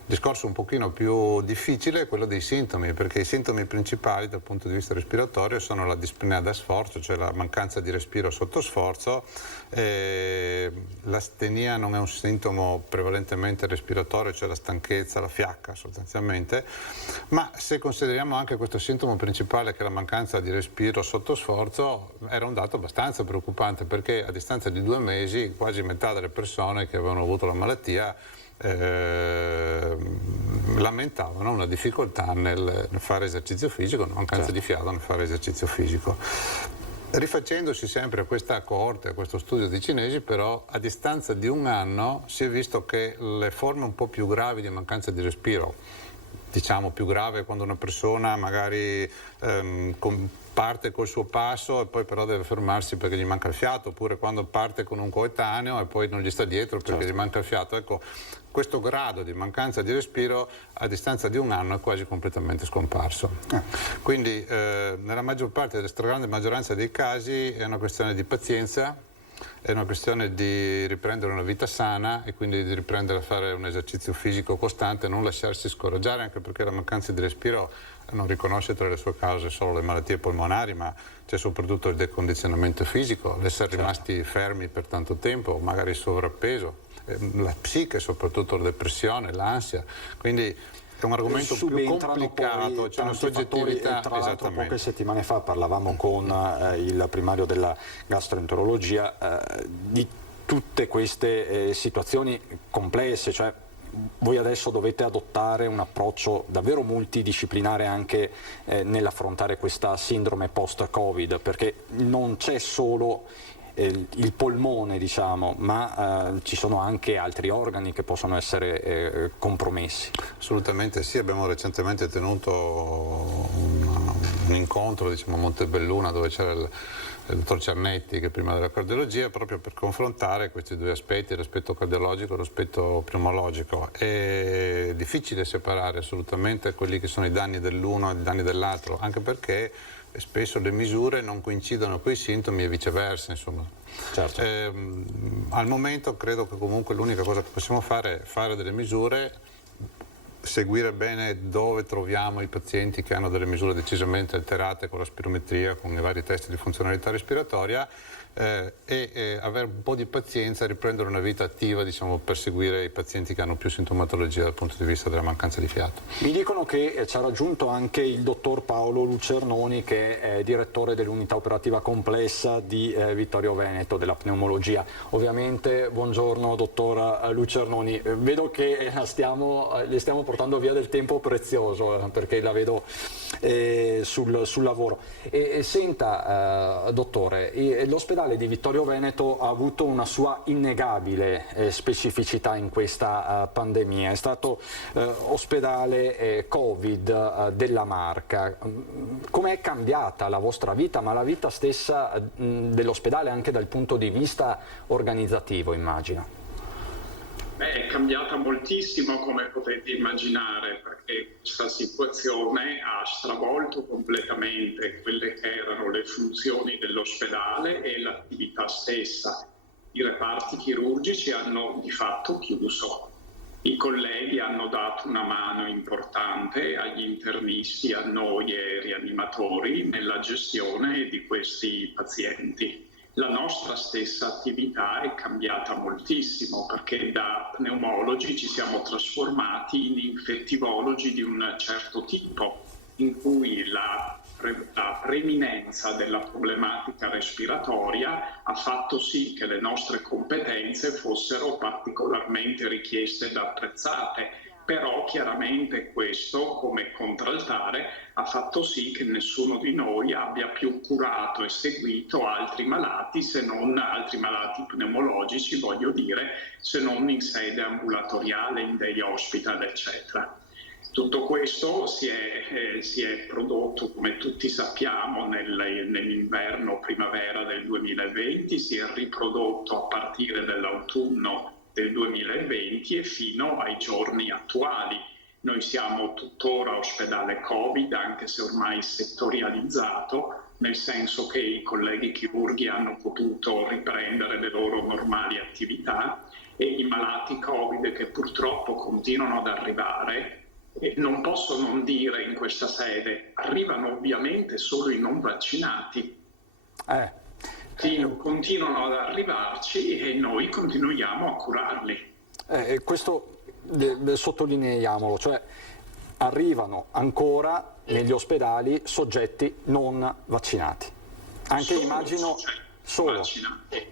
Il discorso un pochino più difficile è quello dei sintomi, perché i sintomi principali dal punto di vista respiratorio sono la dispnea da sforzo, cioè la mancanza di respiro sotto sforzo. L'astenia non è un sintomo prevalentemente respiratorio, cioè la stanchezza, la fiacca sostanzialmente, ma se consideriamo anche questo sintomo principale, che è la mancanza di respiro sotto sforzo, era un dato abbastanza preoccupante, perché a distanza di 2 mesi quasi metà delle persone che avevano avuto la malattia lamentavano una difficoltà nel fare esercizio fisico, una mancanza di fiato nel fare esercizio fisico. Rifacendosi sempre a questa coorte, a questo studio dei cinesi, però a distanza di 1 anno si è visto che le forme un po' più gravi di mancanza di respiro, diciamo più grave quando una persona magari parte col suo passo e poi però deve fermarsi perché gli manca il fiato, oppure quando parte con un coetaneo e poi non gli sta dietro perché gli manca il fiato. Ecco, questo grado di mancanza di respiro a distanza di 1 anno è quasi completamente scomparso. Quindi nella maggior parte, della stragrande maggioranza dei casi, è una questione di pazienza, è una questione di riprendere una vita sana e quindi di riprendere a fare un esercizio fisico costante, non lasciarsi scoraggiare, anche perché la mancanza di respiro non riconosce tra le sue cause solo le malattie polmonari, ma c'è soprattutto il decondizionamento fisico, l'essere rimasti fermi per tanto tempo, magari il sovrappeso, la psiche, soprattutto la depressione, l'ansia. Quindi è un argomento più complicato, c'è una soggettività. Tra l'altro poche settimane fa parlavamo con il primario della gastroenterologia di tutte queste situazioni complesse, cioè voi adesso dovete adottare un approccio davvero multidisciplinare anche nell'affrontare questa sindrome post-Covid, perché non c'è solo il polmone, diciamo, ma ci sono anche altri organi che possono essere compromessi. Assolutamente sì, abbiamo recentemente tenuto un incontro, diciamo, a Montebelluna, dove c'era il dottor Cernetti, che è prima della cardiologia, proprio per confrontare questi due aspetti, l'aspetto cardiologico e l'aspetto pneumologico. È difficile separare assolutamente quelli che sono i danni dell'uno e i danni dell'altro, anche perché spesso le misure non coincidono con i sintomi e viceversa, insomma. Certo. Al momento credo che comunque l'unica cosa che possiamo fare è fare delle misure, seguire bene dove troviamo i pazienti che hanno delle misure decisamente alterate con la spirometria, con i vari test di funzionalità respiratoria, e avere un po' di pazienza e riprendere una vita attiva, diciamo, per seguire i pazienti che hanno più sintomatologia dal punto di vista della mancanza di fiato. Mi dicono che ci ha raggiunto anche il dottor Paolo Lucernoni, che è direttore dell'unità operativa complessa di Vittorio Veneto della pneumologia. Ovviamente buongiorno dottor Lucernoni, vedo che le stiamo portando via del tempo prezioso perché la vedo sul lavoro. Senta dottore, l'ospedale di Vittorio Veneto ha avuto una sua innegabile specificità in questa pandemia. È stato ospedale Covid della Marca. Com'è cambiata la vostra vita, ma la vita stessa dell'ospedale anche dal punto di vista organizzativo, immagino? È cambiata moltissimo, come potete immaginare, perché questa situazione ha stravolto completamente quelle che erano le funzioni dell'ospedale e l'attività stessa. I reparti chirurgici hanno di fatto chiuso. I colleghi hanno dato una mano importante agli internisti, a noi e ai rianimatori nella gestione di questi pazienti. La nostra stessa attività è cambiata moltissimo, perché da pneumologi ci siamo trasformati in infettivologi di un certo tipo, in cui la preminenza della problematica respiratoria ha fatto sì che le nostre competenze fossero particolarmente richieste ed apprezzate. Però chiaramente questo, come contraltare, ha fatto sì che nessuno di noi abbia più curato e seguito altri malati, se non altri malati pneumologici, voglio dire, se non in sede ambulatoriale, in day hospital, eccetera. Tutto questo si è prodotto, come tutti sappiamo, nell'inverno-primavera del 2020, si è riprodotto a partire dall'autunno del 2020 e fino ai giorni attuali. Noi siamo tuttora ospedale Covid, anche se ormai settorializzato, nel senso che i colleghi chirurghi hanno potuto riprendere le loro normali attività e i malati Covid che purtroppo continuano ad arrivare, e non posso non dire in questa sede, arrivano ovviamente solo i non vaccinati. Continuano ad arrivarci e noi continuiamo a curarli. Questo sottolineiamolo, cioè arrivano ancora negli ospedali soggetti non vaccinati. Anche immagino solo vaccinati.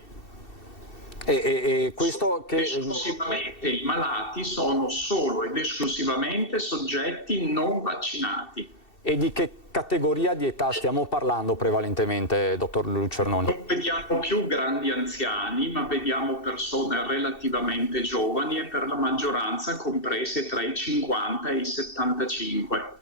E questo che esclusivamente i malati sono solo ed esclusivamente soggetti non vaccinati. E di che categoria di età stiamo parlando prevalentemente, dottor Lucernoni? Non vediamo più grandi anziani, ma vediamo persone relativamente giovani e per la maggioranza comprese tra i 50 e i 75.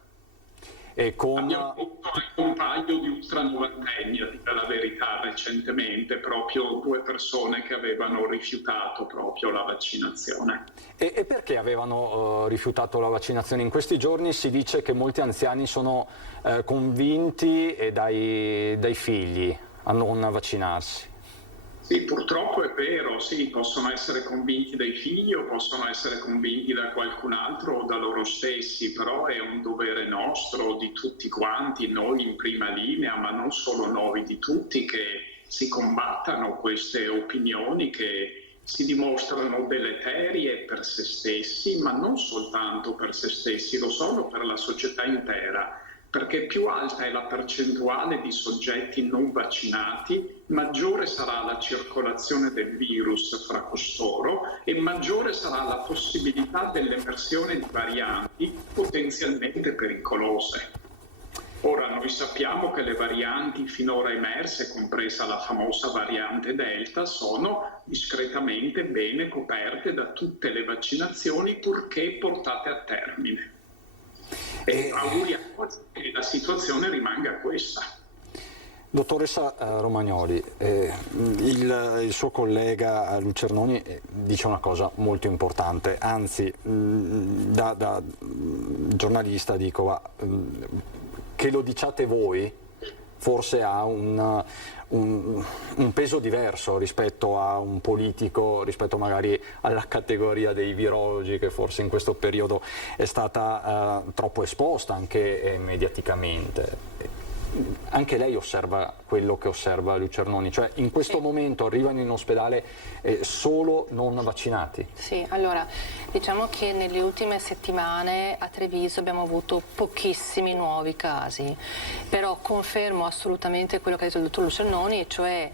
Abbiamo avuto anche un paio di ultranovantenni, a dire la verità, recentemente, proprio 2 persone che avevano rifiutato proprio la vaccinazione. E perché avevano rifiutato la vaccinazione? In questi giorni si dice che molti anziani sono convinti dai figli a non vaccinarsi. Sì, purtroppo è vero, sì, possono essere convinti dai figli o possono essere convinti da qualcun altro o da loro stessi, però è un dovere nostro, di tutti quanti, noi in prima linea, ma non solo noi, di tutti, che si combattano queste opinioni che si dimostrano deleterie per se stessi, ma non soltanto per se stessi, lo sono per la società intera. Perché più alta è la percentuale di soggetti non vaccinati, maggiore sarà la circolazione del virus fra costoro e maggiore sarà la possibilità dell'emersione di varianti potenzialmente pericolose. Ora, noi sappiamo che le varianti finora emerse, compresa la famosa variante Delta, sono discretamente bene coperte da tutte le vaccinazioni purché portate a termine. E auguriamo che la situazione rimanga questa. Dottoressa Romagnoli, il suo collega Lucernoni dice una cosa molto importante, anzi da giornalista dico che lo diciate voi forse ha un peso diverso rispetto a un politico, rispetto magari alla categoria dei virologi, che forse in questo periodo è stata troppo esposta anche mediaticamente. Anche lei osserva quello che osserva Lucernoni, cioè in questo momento arrivano in ospedale solo non vaccinati? Sì, allora diciamo che nelle ultime settimane a Treviso abbiamo avuto pochissimi nuovi casi, però confermo assolutamente quello che ha detto il dottor Lucernoni, cioè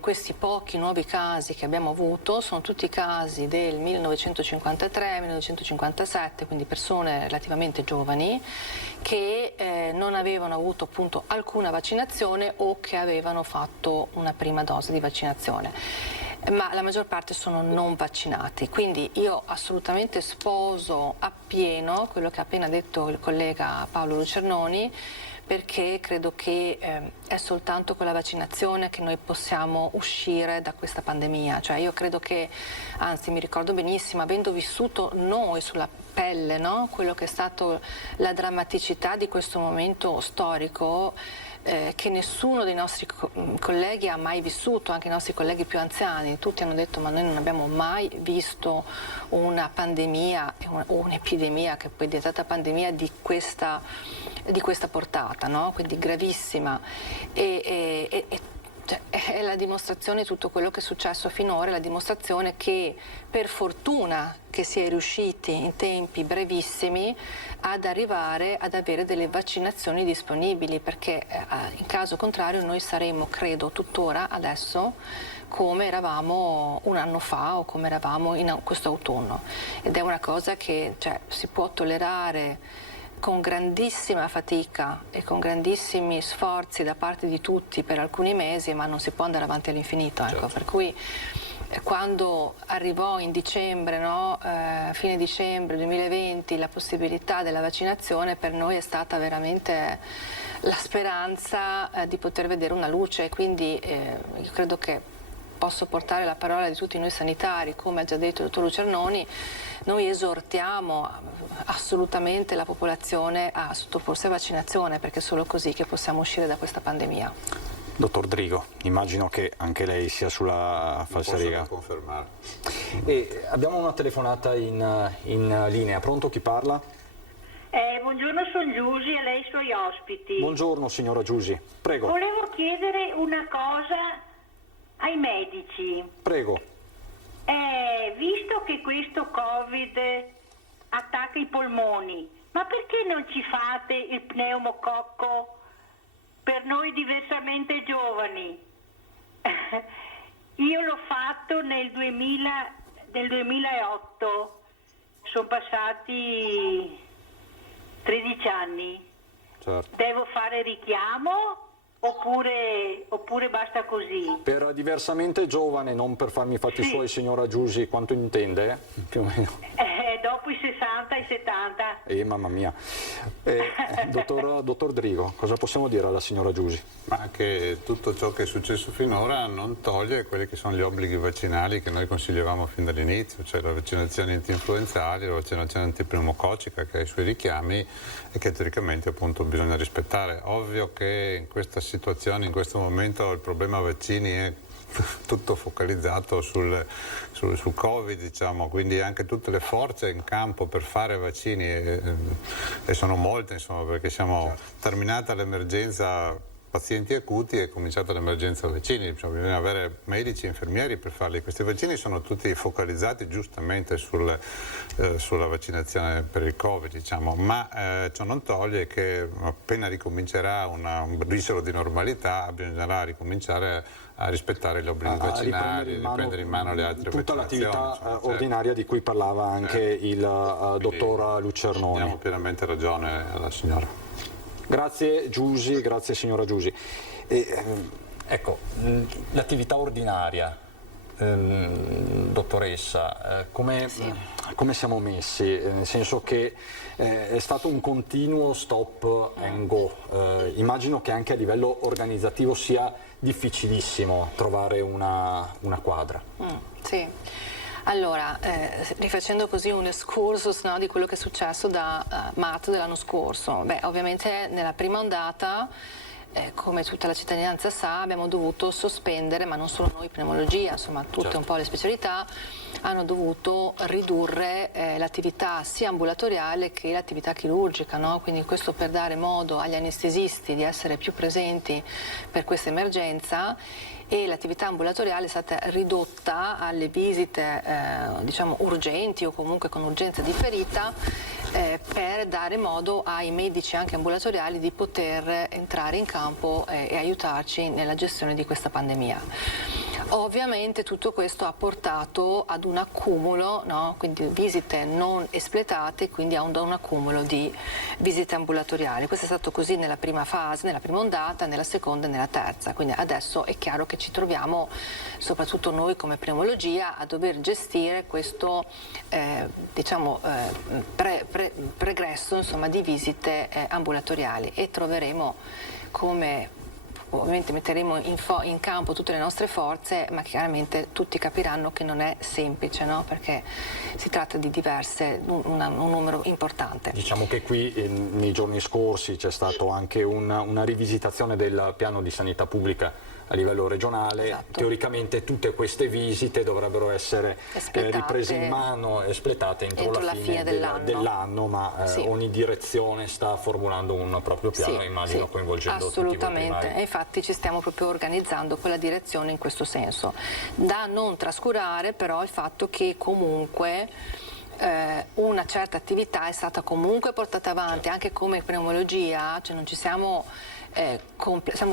questi pochi nuovi casi che abbiamo avuto sono tutti casi del 1953-1957, quindi persone relativamente giovani che non avevano avuto appunto alcuna vaccinazione o che avevano fatto una prima dose di vaccinazione, ma la maggior parte sono non vaccinati, quindi io assolutamente sposo appieno quello che ha appena detto il collega Paolo Lucernoni, perché credo che è soltanto con la vaccinazione che noi possiamo uscire da questa pandemia. Cioè io credo che, anzi mi ricordo benissimo, avendo vissuto noi sulla pelle, no? Quello che è stato la drammaticità di questo momento storico, che nessuno dei nostri colleghi ha mai vissuto, anche i nostri colleghi più anziani, tutti hanno detto ma noi non abbiamo mai visto una pandemia o un'epidemia che poi è diventata pandemia di questa portata, no? Quindi gravissima, cioè, è la dimostrazione di tutto quello che è successo finora, è la dimostrazione che per fortuna che si è riusciti in tempi brevissimi ad arrivare ad avere delle vaccinazioni disponibili, perché in caso contrario noi saremmo, credo tuttora adesso, come eravamo un anno fa o come eravamo in questo autunno, ed è una cosa che si può tollerare con grandissima fatica e con grandissimi sforzi da parte di tutti per alcuni mesi, ma non si può andare avanti all'infinito, ecco. Certo. Per cui quando arrivò in dicembre, no, fine dicembre 2020, la possibilità della vaccinazione, per noi è stata veramente la speranza di poter vedere una luce, quindi io credo che posso portare la parola di tutti noi sanitari, come ha già detto il dottor Lucernoni. Noi esortiamo assolutamente la popolazione a sottoporsi a vaccinazione, perché è solo così che possiamo uscire da questa pandemia. Dottor Drigo, immagino che anche lei sia sulla falsariga. Posso confermare. Abbiamo una telefonata in linea, pronto, chi parla? Buongiorno, sono Giusi e lei i suoi ospiti. Buongiorno signora Giusi, prego. Volevo chiedere una cosa ai medici. Prego. Visto che questo Covid attacca i polmoni, ma perché non ci fate il pneumococco per noi diversamente giovani? Io l'ho fatto nel 2008, sono passati 13 anni. Certo. Devo fare richiamo? Oppure basta così? Per diversamente giovane, non per farmi i fatti suoi, signora Giusi, quanto intende? Più o meno. Dopo i 60 e i 70. Mamma mia. Dottor Drigo, cosa possiamo dire alla signora Giusi? Ma che tutto ciò che è successo finora non toglie quelli che sono gli obblighi vaccinali che noi consigliavamo fin dall'inizio, cioè la vaccinazione antinfluenzale, la vaccinazione antipneumococcica, che ha i suoi richiami e che teoricamente appunto bisogna rispettare. Ovvio che in questa situazione, in questo momento, il problema vaccini è tutto focalizzato sul Covid, diciamo, quindi anche tutte le forze in campo per fare vaccini e sono molte, insomma, perché siamo terminata l'emergenza pazienti acuti e cominciata l'emergenza vaccini, cioè bisogna avere medici e infermieri per farli. Questi vaccini sono tutti focalizzati giustamente sulla vaccinazione per il Covid, diciamo, ma ciò non toglie che appena ricomincerà un briciolo di normalità bisognerà ricominciare a rispettare gli obblighi vaccinali, riprendere in mano le altre tutta vaccinazioni. Tutta l'attività certo. ordinaria di cui parlava anche il dottor Lucernoni. Diamo pienamente ragione alla signora. Grazie Giusi, grazie signora Giusi. Ecco, l'attività ordinaria, dottoressa, come siamo messi? Nel senso che è stato un continuo stop and go. Immagino che anche a livello organizzativo sia difficilissimo trovare una quadra. Sì. Allora, rifacendo così un excursus, no, di quello che è successo da marzo dell'anno scorso. Beh, ovviamente nella prima ondata come tutta la cittadinanza sa, abbiamo dovuto sospendere, ma non solo noi, pneumologia, insomma tutte un po' le specialità, hanno dovuto ridurre l'attività sia ambulatoriale che l'attività chirurgica, no? Quindi questo per dare modo agli anestesisti di essere più presenti per questa emergenza, e l'attività ambulatoriale è stata ridotta alle visite diciamo urgenti o comunque con urgenza differita, per dare modo ai medici anche ambulatoriali di poter entrare in campo e aiutarci nella gestione di questa pandemia. Ovviamente tutto questo ha portato ad un accumulo, no? Quindi visite non espletate, quindi a un accumulo di visite ambulatoriali. Questo è stato così nella prima fase, nella prima ondata, nella seconda e nella terza. Quindi adesso è chiaro che ci troviamo, soprattutto noi come pneumologia, a dover gestire questo diciamo, pregresso insomma, di visite ambulatoriali, e troveremo come... Ovviamente metteremo in campo tutte le nostre forze, ma chiaramente tutti capiranno che non è semplice, no? Perché si tratta di un numero importante. Diciamo che qui nei giorni scorsi c'è stata anche una rivisitazione del piano di sanità pubblica a livello regionale. Esatto. Teoricamente tutte queste visite dovrebbero essere riprese in mano, espletate entro la fine dell'anno, ma sì, ogni direzione sta formulando un proprio piano, immagino, coinvolgendo tutti i primari. E infatti ci stiamo proprio organizzando quella direzione in questo senso. Da non trascurare però il fatto che comunque una certa attività è stata comunque portata avanti, anche come pneumologia, cioè non ci siamo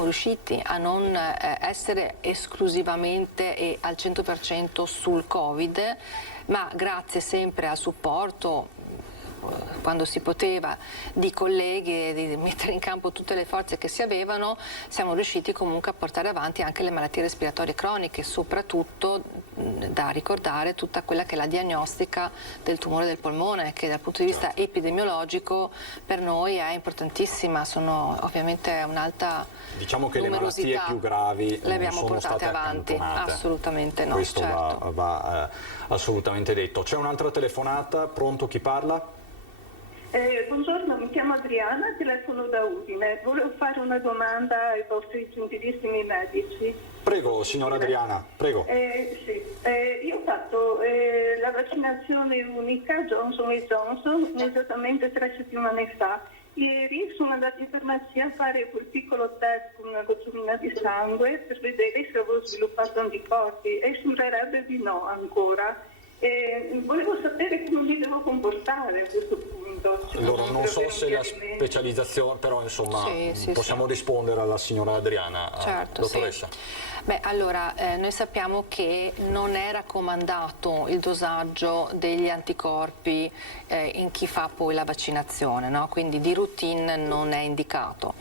riusciti a non essere esclusivamente e al 100% sul Covid, ma grazie sempre al supporto, quando si poteva, di colleghi e di mettere in campo tutte le forze che si avevano, siamo riusciti comunque a portare avanti anche le malattie respiratorie croniche, soprattutto da ricordare tutta quella che è la diagnostica del tumore del polmone, che dal punto di vista epidemiologico per noi è importantissima. Sono ovviamente un'alta diciamo che le malattie più gravi le abbiamo sono portate avanti, assolutamente no. Questo certo. va assolutamente detto. C'è un'altra telefonata, pronto, chi parla? Buongiorno, mi chiamo Adriana, telefono da Udine. Volevo fare una domanda ai vostri gentilissimi medici. Prego, signora Adriana, prego. Io ho fatto la vaccinazione unica Johnson & Johnson esattamente 3 settimane fa. Ieri sono andata in farmacia a fare quel piccolo test con una gocciolina di sangue per vedere se avevo sviluppato anticorpi, e sembrerebbe di no ancora. Volevo sapere come mi devo comportare a questo punto. Allora, non so se la specializzazione, però insomma possiamo rispondere alla signora Adriana. Certo, dottoressa. Beh, allora, noi sappiamo che non è raccomandato il dosaggio degli anticorpi in chi fa poi la vaccinazione, no? Quindi di routine non è indicato.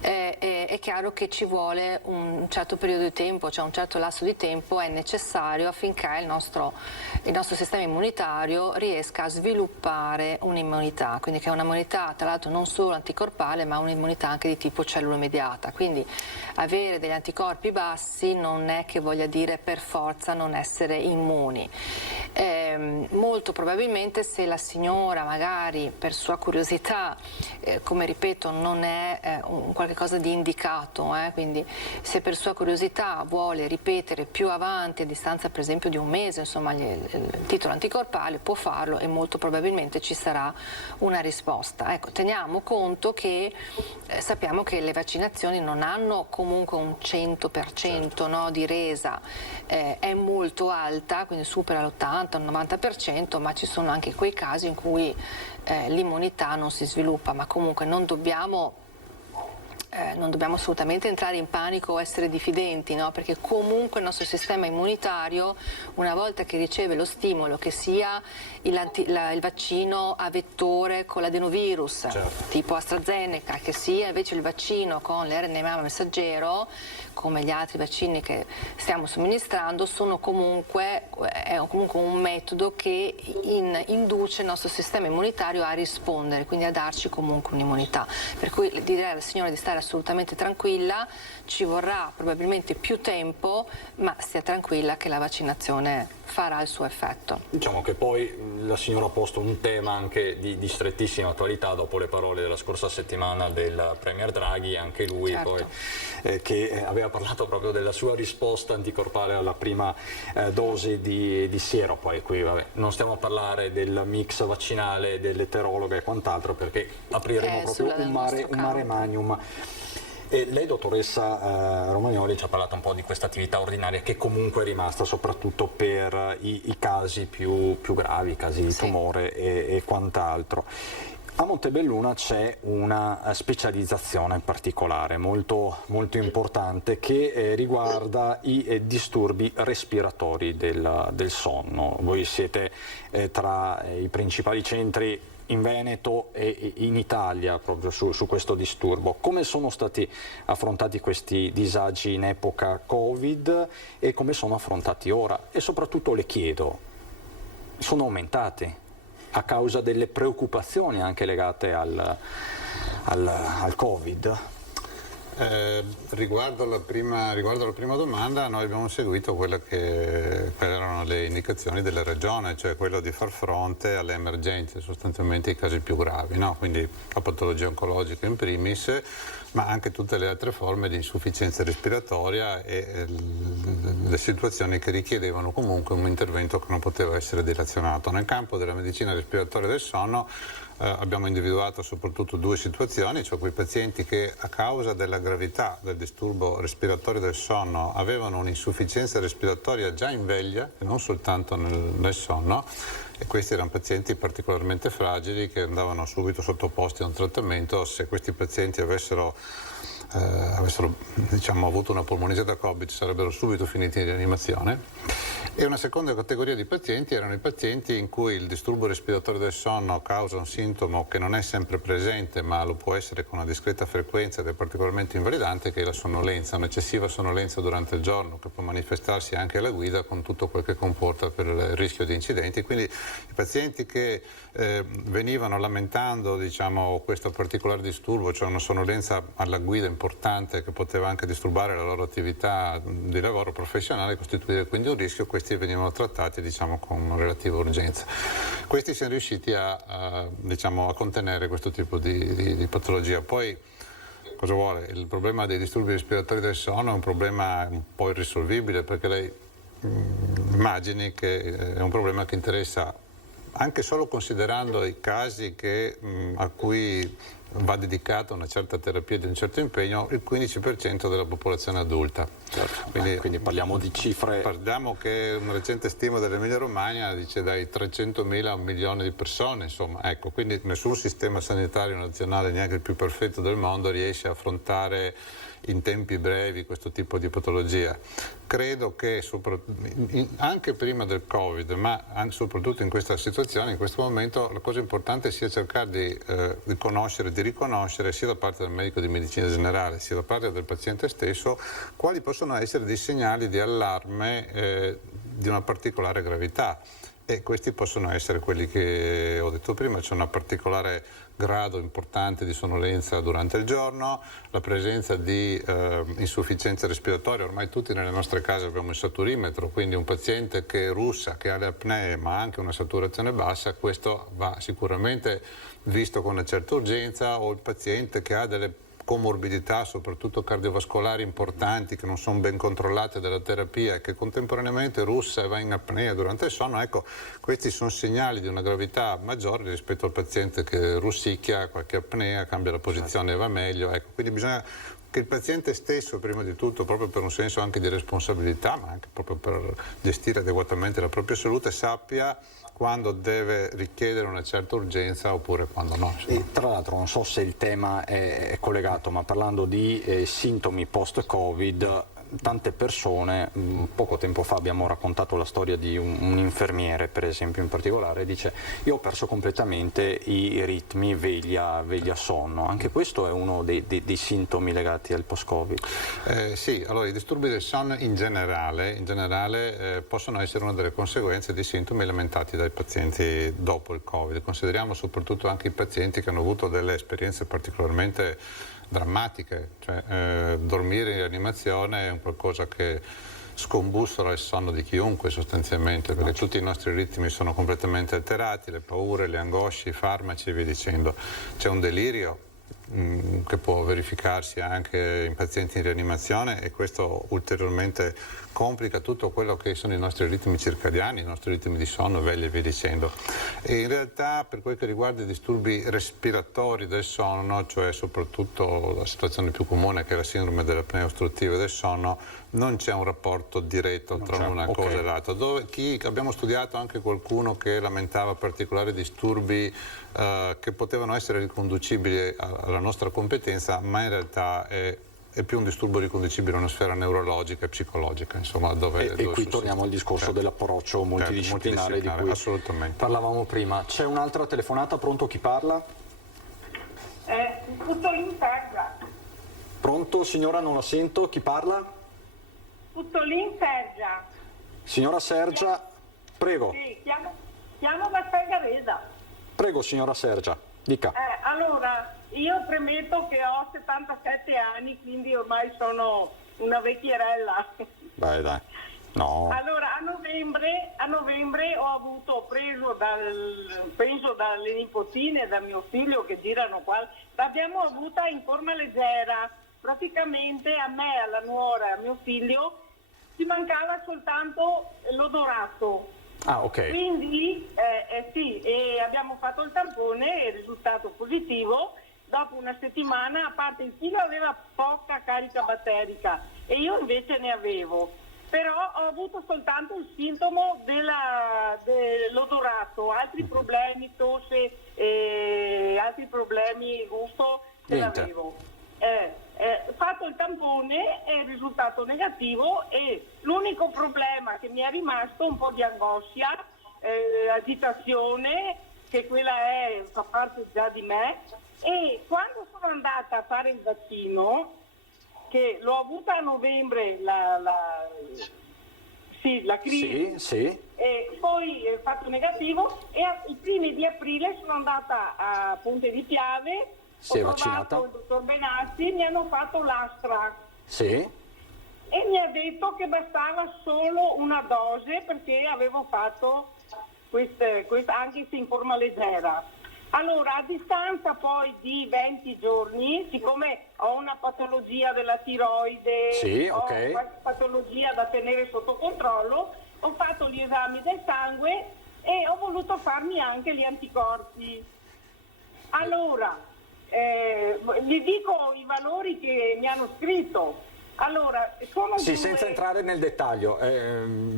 È chiaro che ci vuole un certo periodo di tempo, cioè un certo lasso di tempo è necessario affinché il nostro sistema immunitario riesca a sviluppare un'immunità, quindi che è un'immunità tra l'altro non solo anticorpale ma un'immunità anche di tipo cellulomediata, quindi avere degli anticorpi bassi non è che voglia dire per forza non essere immuni. Molto probabilmente se la signora magari per sua curiosità, come ripeto non è qualche cosa di indicato, quindi se per sua curiosità vuole ripetere più avanti a distanza per esempio di un mese insomma il titolo anticorpale, può farlo e molto probabilmente ci sarà una risposta. Ecco, teniamo conto che sappiamo che le vaccinazioni non hanno comunque un 100% no, di resa, è molto alta, quindi supera l'80, il 90%, ma ci sono anche quei casi in cui l'immunità non si sviluppa, ma comunque non dobbiamo assolutamente entrare in panico o essere diffidenti, no? Perché comunque il nostro sistema immunitario, una volta che riceve lo stimolo, che sia il vaccino a vettore con l'adenovirus, tipo AstraZeneca, che sia invece il vaccino con l'RNA messaggero, come gli altri vaccini che stiamo somministrando, è comunque un metodo che induce il nostro sistema immunitario a rispondere, quindi a darci comunque un'immunità. Per cui direi alla signora di stare assolutamente assolutamente tranquilla, ci vorrà probabilmente più tempo, ma stia tranquilla che la vaccinazione farà il suo effetto. Diciamo che poi la signora ha posto un tema anche di strettissima attualità dopo le parole della scorsa settimana del Premier Draghi, anche lui poi che aveva parlato proprio della sua risposta anticorpale alla prima dose di siero. Poi qui non stiamo a parlare del mix vaccinale, dell'eterologa e quant'altro, perché apriremo proprio un mare magnum. E lei, dottoressa Romagnoli, ci ha parlato un po' di questa attività ordinaria che comunque è rimasta soprattutto per i casi più gravi, casi di tumore e quant'altro. A Montebelluna c'è una specializzazione particolare molto importante che riguarda i disturbi respiratori del sonno. Voi siete tra i principali centri in Veneto e in Italia proprio su questo disturbo. Come sono stati affrontati questi disagi in epoca Covid e come sono affrontati ora? E soprattutto le chiedo, sono aumentati a causa delle preoccupazioni anche legate al Covid? Riguardo alla prima domanda, noi abbiamo seguito quelle erano le indicazioni della Regione, cioè quello di far fronte alle emergenze, sostanzialmente i casi più gravi, no? Quindi la patologia oncologica in primis, ma anche tutte le altre forme di insufficienza respiratoria e le situazioni che richiedevano comunque un intervento che non poteva essere dilazionato. Nel campo della medicina respiratoria del sonno abbiamo individuato soprattutto due situazioni, cioè quei pazienti che a causa della gravità del disturbo respiratorio del sonno avevano un'insufficienza respiratoria già in veglia e non soltanto nel sonno, e questi erano pazienti particolarmente fragili che andavano subito sottoposti a un trattamento. Se questi pazienti avessero avuto una polmonite da Covid sarebbero subito finiti in rianimazione. E una seconda categoria di pazienti erano i pazienti in cui il disturbo respiratorio del sonno causa un sintomo che non è sempre presente ma lo può essere con una discreta frequenza ed è particolarmente invalidante, che è la sonnolenza, un'eccessiva sonnolenza durante il giorno che può manifestarsi anche alla guida con tutto quel che comporta per il rischio di incidenti. Quindi i pazienti che venivano lamentando questo particolare disturbo, cioè una sonnolenza alla guida importante che poteva anche disturbare la loro attività di lavoro professionale, costituire quindi un rischio, questi venivano trattati con relativa urgenza. Questi siamo riusciti a contenere questo tipo di patologia. Poi cosa vuole? Il problema dei disturbi respiratori del sonno è un problema un po' irrisolvibile, perché lei immagini che è un problema che interessa, anche solo considerando i casi a cui va dedicata una certa terapia di un certo impegno, il 15% della popolazione adulta. Certo. Quindi parliamo di cifre... Parliamo che una recente stima dell'Emilia Romagna dice dai 300.000 a 1 milione di persone, insomma, ecco, quindi nessun sistema sanitario nazionale, neanche il più perfetto del mondo, riesce a affrontare in tempi brevi questo tipo di patologia. Credo che anche prima del Covid, ma soprattutto in questa situazione, in questo momento, la cosa importante sia cercare di conoscere, di riconoscere sia da parte del medico di medicina generale sia da parte del paziente stesso quali possono essere dei segnali di allarme di una particolare gravità. E questi possono essere quelli che ho detto prima, c'è una particolare grado importante di sonnolenza durante il giorno, la presenza di insufficienza respiratoria. Ormai tutti nelle nostre case abbiamo il saturimetro, quindi un paziente che russa, che ha le apnee ma anche una saturazione bassa, questo va sicuramente visto con una certa urgenza, o il paziente che ha delle comorbidità, soprattutto cardiovascolari importanti, che non sono ben controllate dalla terapia e che contemporaneamente russa e va in apnea durante il sonno. Ecco, questi sono segnali di una gravità maggiore rispetto al paziente che russicchia, qualche apnea, cambia la posizione e va meglio. Ecco, quindi bisogna che il paziente stesso, prima di tutto, proprio per un senso anche di responsabilità, ma anche proprio per gestire adeguatamente la propria salute, sappia quando deve richiedere una certa urgenza oppure quando no. E tra l'altro non so se il tema è collegato, ma parlando di sintomi post-Covid, tante persone, poco tempo fa abbiamo raccontato la storia di un infermiere, per esempio, in particolare, dice: io ho perso completamente i ritmi veglia-sonno. Anche questo è uno dei sintomi legati al post-Covid? Sì, allora i disturbi del sonno in generale possono essere una delle conseguenze dei sintomi lamentati dai pazienti dopo il Covid. Consideriamo soprattutto anche i pazienti che hanno avuto delle esperienze particolarmente drammatiche, cioè dormire in rianimazione è un qualcosa che scombussola il sonno di chiunque sostanzialmente, perché tutti i nostri ritmi sono completamente alterati, le paure, le angosce, i farmaci e via dicendo. C'è un delirio che può verificarsi anche in pazienti in rianimazione e questo ulteriormente complica tutto quello che sono i nostri ritmi circadiani, i nostri ritmi di sonno, veglia e via dicendo. E in realtà per quel che riguarda i disturbi respiratori del sonno, cioè soprattutto la situazione più comune che è la sindrome dell'apnea ostruttiva del sonno, non c'è un rapporto diretto tra una cosa e l'altra. Abbiamo studiato anche qualcuno che lamentava particolari disturbi che potevano essere riconducibili alla nostra competenza, ma in realtà è più un disturbo riconducibile a una sfera neurologica e psicologica, insomma, dove qui torniamo al discorso dell'approccio multidisciplinare di cui parlavamo prima. C'è un'altra telefonata, pronto, chi parla? Puttolin Sergia. Pronto, signora, non la sento, chi parla? Puttolin Sergia. Signora Sergia, prego. Sì, chiamo da Fergaresa. Prego, signora Sergia, dica. Allora, io premetto che ho 77 anni, quindi ormai sono una vecchierella. Beh, dai. No. Allora, a novembre ho preso penso dalle nipotine, da mio figlio che girano qua, l'abbiamo avuta in forma leggera. Praticamente a me, alla nuora e a mio figlio ci mancava soltanto l'odorato. Ah, ok. Quindi sì, e abbiamo fatto il tampone, è risultato positivo. Dopo una settimana, a parte il figlio aveva poca carica batterica e io invece ne avevo. Però ho avuto soltanto il sintomo dell'odorato, altri problemi, tosse, altri problemi, gusto, ce l'avevo. Fatto il tampone è risultato negativo e l'unico problema che mi è rimasto un po' di angoscia, agitazione, che quella fa parte già di me, e quando sono andata a fare il vaccino, che l'ho avuta a novembre la crisi, sì. E poi è fatto negativo e i primi di aprile sono andata a Ponte di Piave. Si è Ho vaccinata? trovato il dottor Benassi, mi hanno fatto l'Astra Sì. e mi ha detto che bastava solo una dose perché avevo fatto questa anche se in forma leggera. Allora, a distanza poi di 20 giorni, siccome ho una patologia della tiroide, ho qualche patologia da tenere sotto controllo, ho fatto gli esami del sangue e ho voluto farmi anche gli anticorpi. Allora, gli dico i valori che mi hanno scritto. Allora, sono senza entrare nel dettaglio,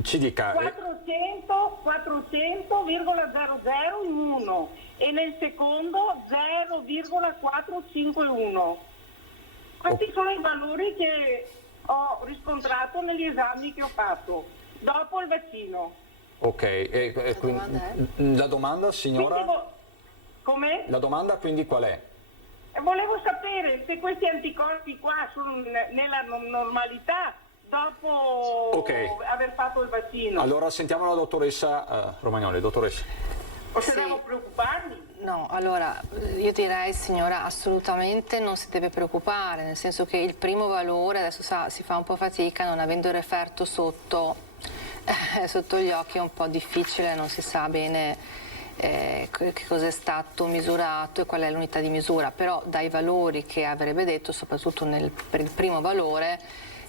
ci dica. 400,00 in uno e nel secondo 0,451. Questi sono i valori che ho riscontrato negli esami che ho fatto dopo il vaccino. Ok, quindi, la domanda, signora? Come? La domanda quindi qual è? Volevo sapere se questi anticorpi qua sono nella normalità dopo aver fatto il vaccino. Allora sentiamo la dottoressa Romagnoli. Dottoressa. O se devo preoccuparmi? No, allora io direi, signora, assolutamente non si deve preoccupare, nel senso che il primo valore, adesso si fa un po' fatica, non avendo il referto sotto gli occhi è un po' difficile, non si sa bene che cosa è stato misurato e qual è l'unità di misura, però dai valori che avrebbe detto, soprattutto per il primo valore,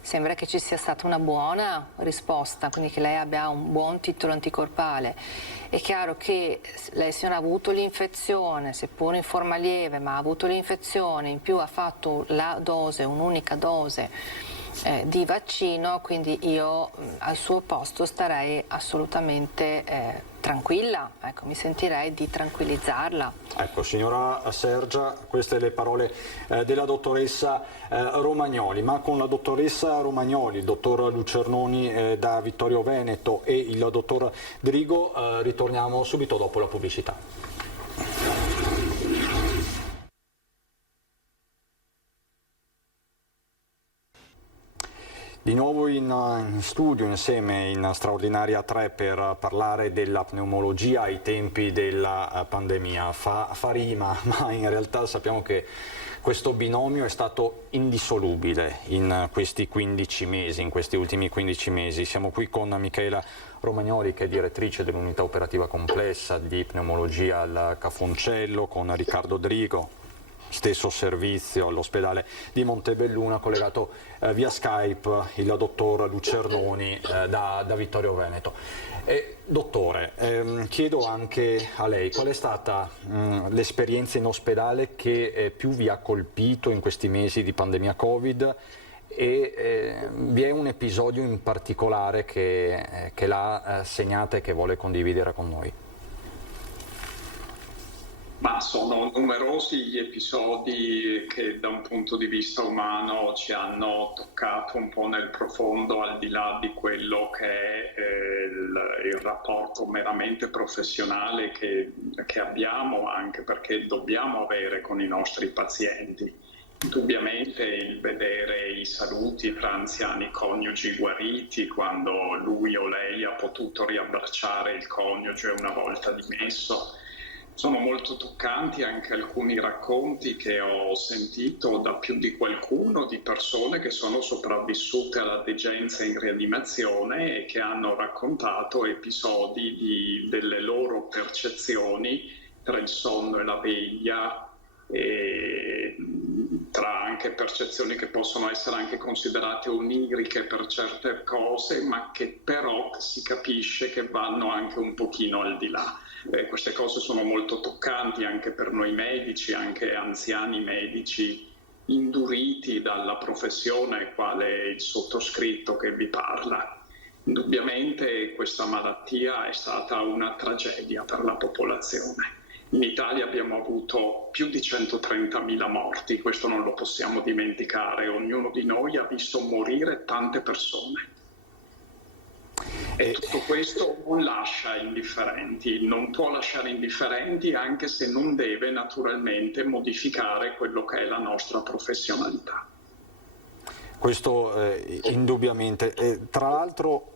sembra che ci sia stata una buona risposta, quindi che lei abbia un buon titolo anticorpale. È chiaro che lei, signora, ha avuto l'infezione, seppur in forma lieve, ma ha avuto l'infezione, in più ha fatto la dose, un'unica dose di vaccino, quindi io al suo posto starei assolutamente tranquilla, ecco, mi sentirei di tranquillizzarla. Ecco, signora Sergia, queste le parole della dottoressa Romagnoli, ma con la dottoressa Romagnoli, il dottor Lucernoni da Vittorio Veneto e il dottor Drigo ritorniamo subito dopo la pubblicità. Di nuovo in studio insieme in Straordinaria 3 per parlare della pneumologia ai tempi della pandemia. Fa rima, ma in realtà sappiamo che questo binomio è stato indissolubile in questi 15 mesi, in questi ultimi 15 mesi. Siamo qui con Michaela Romagnoli, che è direttrice dell'unità operativa complessa di pneumologia al Cafoncello, con Riccardo Drigo, stesso servizio all'ospedale di Montebelluna, collegato via Skype il dottor Lucernoni da Vittorio Veneto. Dottore, chiedo anche a lei qual è stata l'esperienza in ospedale che più vi ha colpito in questi mesi di pandemia Covid, e vi è un episodio in particolare che l'ha segnata e che vuole condividere con noi? Ma sono numerosi gli episodi che da un punto di vista umano ci hanno toccato un po' nel profondo, al di là di quello che è il rapporto meramente professionale che abbiamo, anche perché dobbiamo avere con i nostri pazienti. Indubbiamente il vedere i saluti fra anziani coniugi guariti, quando lui o lei ha potuto riabbracciare il coniuge una volta dimesso. Sono molto toccanti anche alcuni racconti che ho sentito da più di qualcuno, di persone che sono sopravvissute alla degenza in rianimazione e che hanno raccontato episodi delle loro percezioni tra il sonno e la veglia, e tra anche percezioni che possono essere anche considerate oniriche per certe cose, ma che però si capisce che vanno anche un pochino al di là. Queste cose sono molto toccanti anche per noi medici, anche anziani medici induriti dalla professione, quale il sottoscritto che vi parla. Indubbiamente questa malattia è stata una tragedia per la popolazione. In Italia abbiamo avuto più di 130.000 morti, questo non lo possiamo dimenticare. Ognuno di noi ha visto morire tante persone. E tutto questo non lascia indifferenti, non può lasciare indifferenti, anche se non deve naturalmente modificare quello che è la nostra professionalità. Questo indubbiamente. Tra l'altro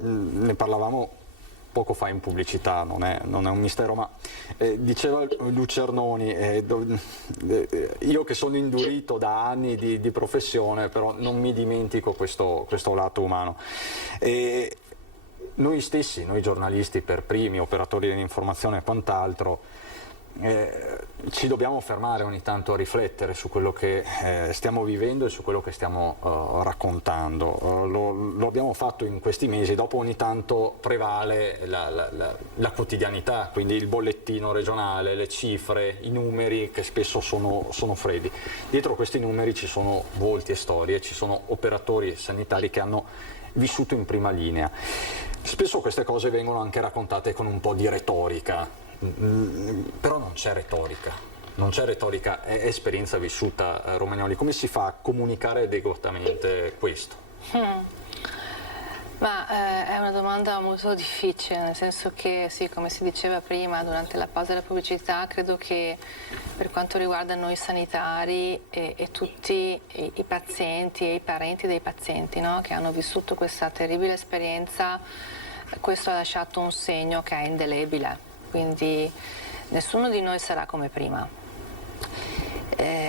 ne parlavamo poco fa in pubblicità, non è un mistero, ma diceva Lucernoni, io che sono indurito da anni di professione, però non mi dimentico questo lato umano. Noi stessi, noi giornalisti per primi, operatori dell'informazione e quant'altro, ci dobbiamo fermare ogni tanto a riflettere su quello che stiamo vivendo e su quello che stiamo raccontando. Lo abbiamo fatto in questi mesi, dopo ogni tanto prevale la quotidianità, quindi il bollettino regionale, le cifre, i numeri che spesso sono freddi. Dietro questi numeri ci sono volti e storie, ci sono operatori sanitari che hanno vissuto in prima linea. Spesso queste cose vengono anche raccontate con un po' di retorica, però non c'è retorica, è esperienza vissuta. Romagnoli, come si fa a comunicare adeguatamente questo? Ma è una domanda molto difficile, nel senso che sì, come si diceva prima durante la pausa della pubblicità, credo che per quanto riguarda noi sanitari e tutti i pazienti e i parenti dei pazienti, no, che hanno vissuto questa terribile esperienza, questo ha lasciato un segno che è indelebile, quindi nessuno di noi sarà come prima.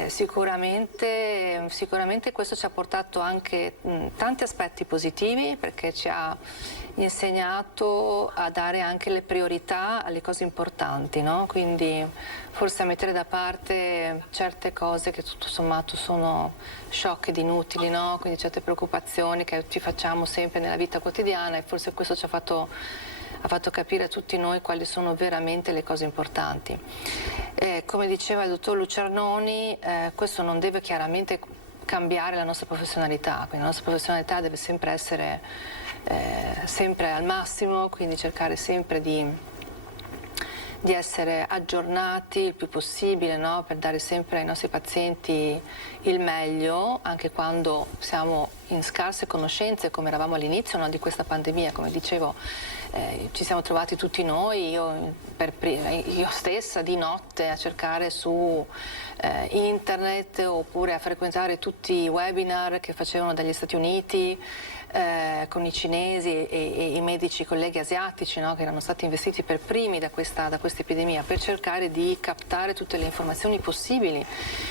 Sicuramente questo ci ha portato anche tanti aspetti positivi, perché ci ha insegnato a dare anche le priorità alle cose importanti, no? Quindi forse a mettere da parte certe cose che tutto sommato sono shock ed inutili, no? Quindi certe preoccupazioni che ci facciamo sempre nella vita quotidiana, e forse questo ci ha fatto capire a tutti noi quali sono veramente le cose importanti. Come diceva il dottor Lucernoni, questo non deve chiaramente cambiare la nostra professionalità, quindi la nostra professionalità deve sempre essere sempre al massimo, quindi cercare sempre di essere aggiornati il più possibile, no? Per dare sempre ai nostri pazienti il meglio, anche quando siamo in scarse conoscenze, come eravamo all'inizio, no, di questa pandemia. Come dicevo, ci siamo trovati tutti noi, io stessa di notte a cercare su internet, oppure a frequentare tutti i webinar che facevano dagli Stati Uniti con i cinesi e i medici colleghi asiatici, no, che erano stati investiti per primi da questa questa epidemia per cercare di captare tutte le informazioni possibili,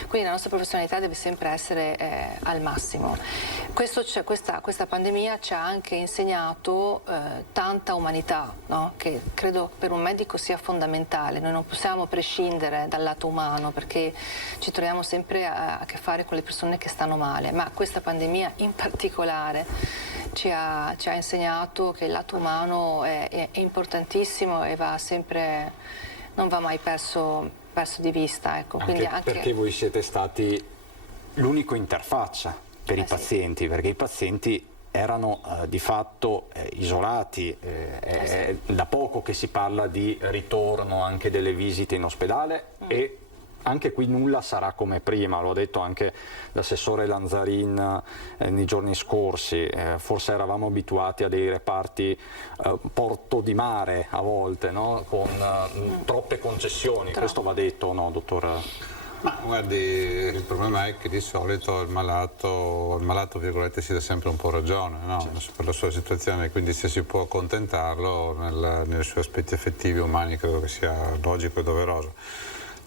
quindi la nostra professionalità deve sempre essere al massimo. Questa pandemia ci ha anche insegnato tanta umanità, no? Che credo per un medico sia fondamentale. Noi non possiamo prescindere dal lato umano perché ci troviamo sempre a che fare con le persone che stanno male, ma questa pandemia in particolare ci ha insegnato che il lato umano è importantissimo e non va mai perso di vista. Ecco. Anche perché voi siete stati l'unico interfaccia per i pazienti, perché i pazienti erano di fatto isolati, da poco che si parla di ritorno anche delle visite in ospedale e anche qui nulla sarà come prima, l'ho detto anche l'assessore Lanzarin nei giorni scorsi, forse eravamo abituati a dei reparti porto di mare a volte, no? Con troppe concessioni, questo va detto, no, dottor? Ma guardi, il problema è che di solito il malato virgolette si dà sempre un po' ragione, no? Certo. Per la sua situazione, quindi se si può accontentarlo nei suoi aspetti affettivi umani credo che sia logico e doveroso.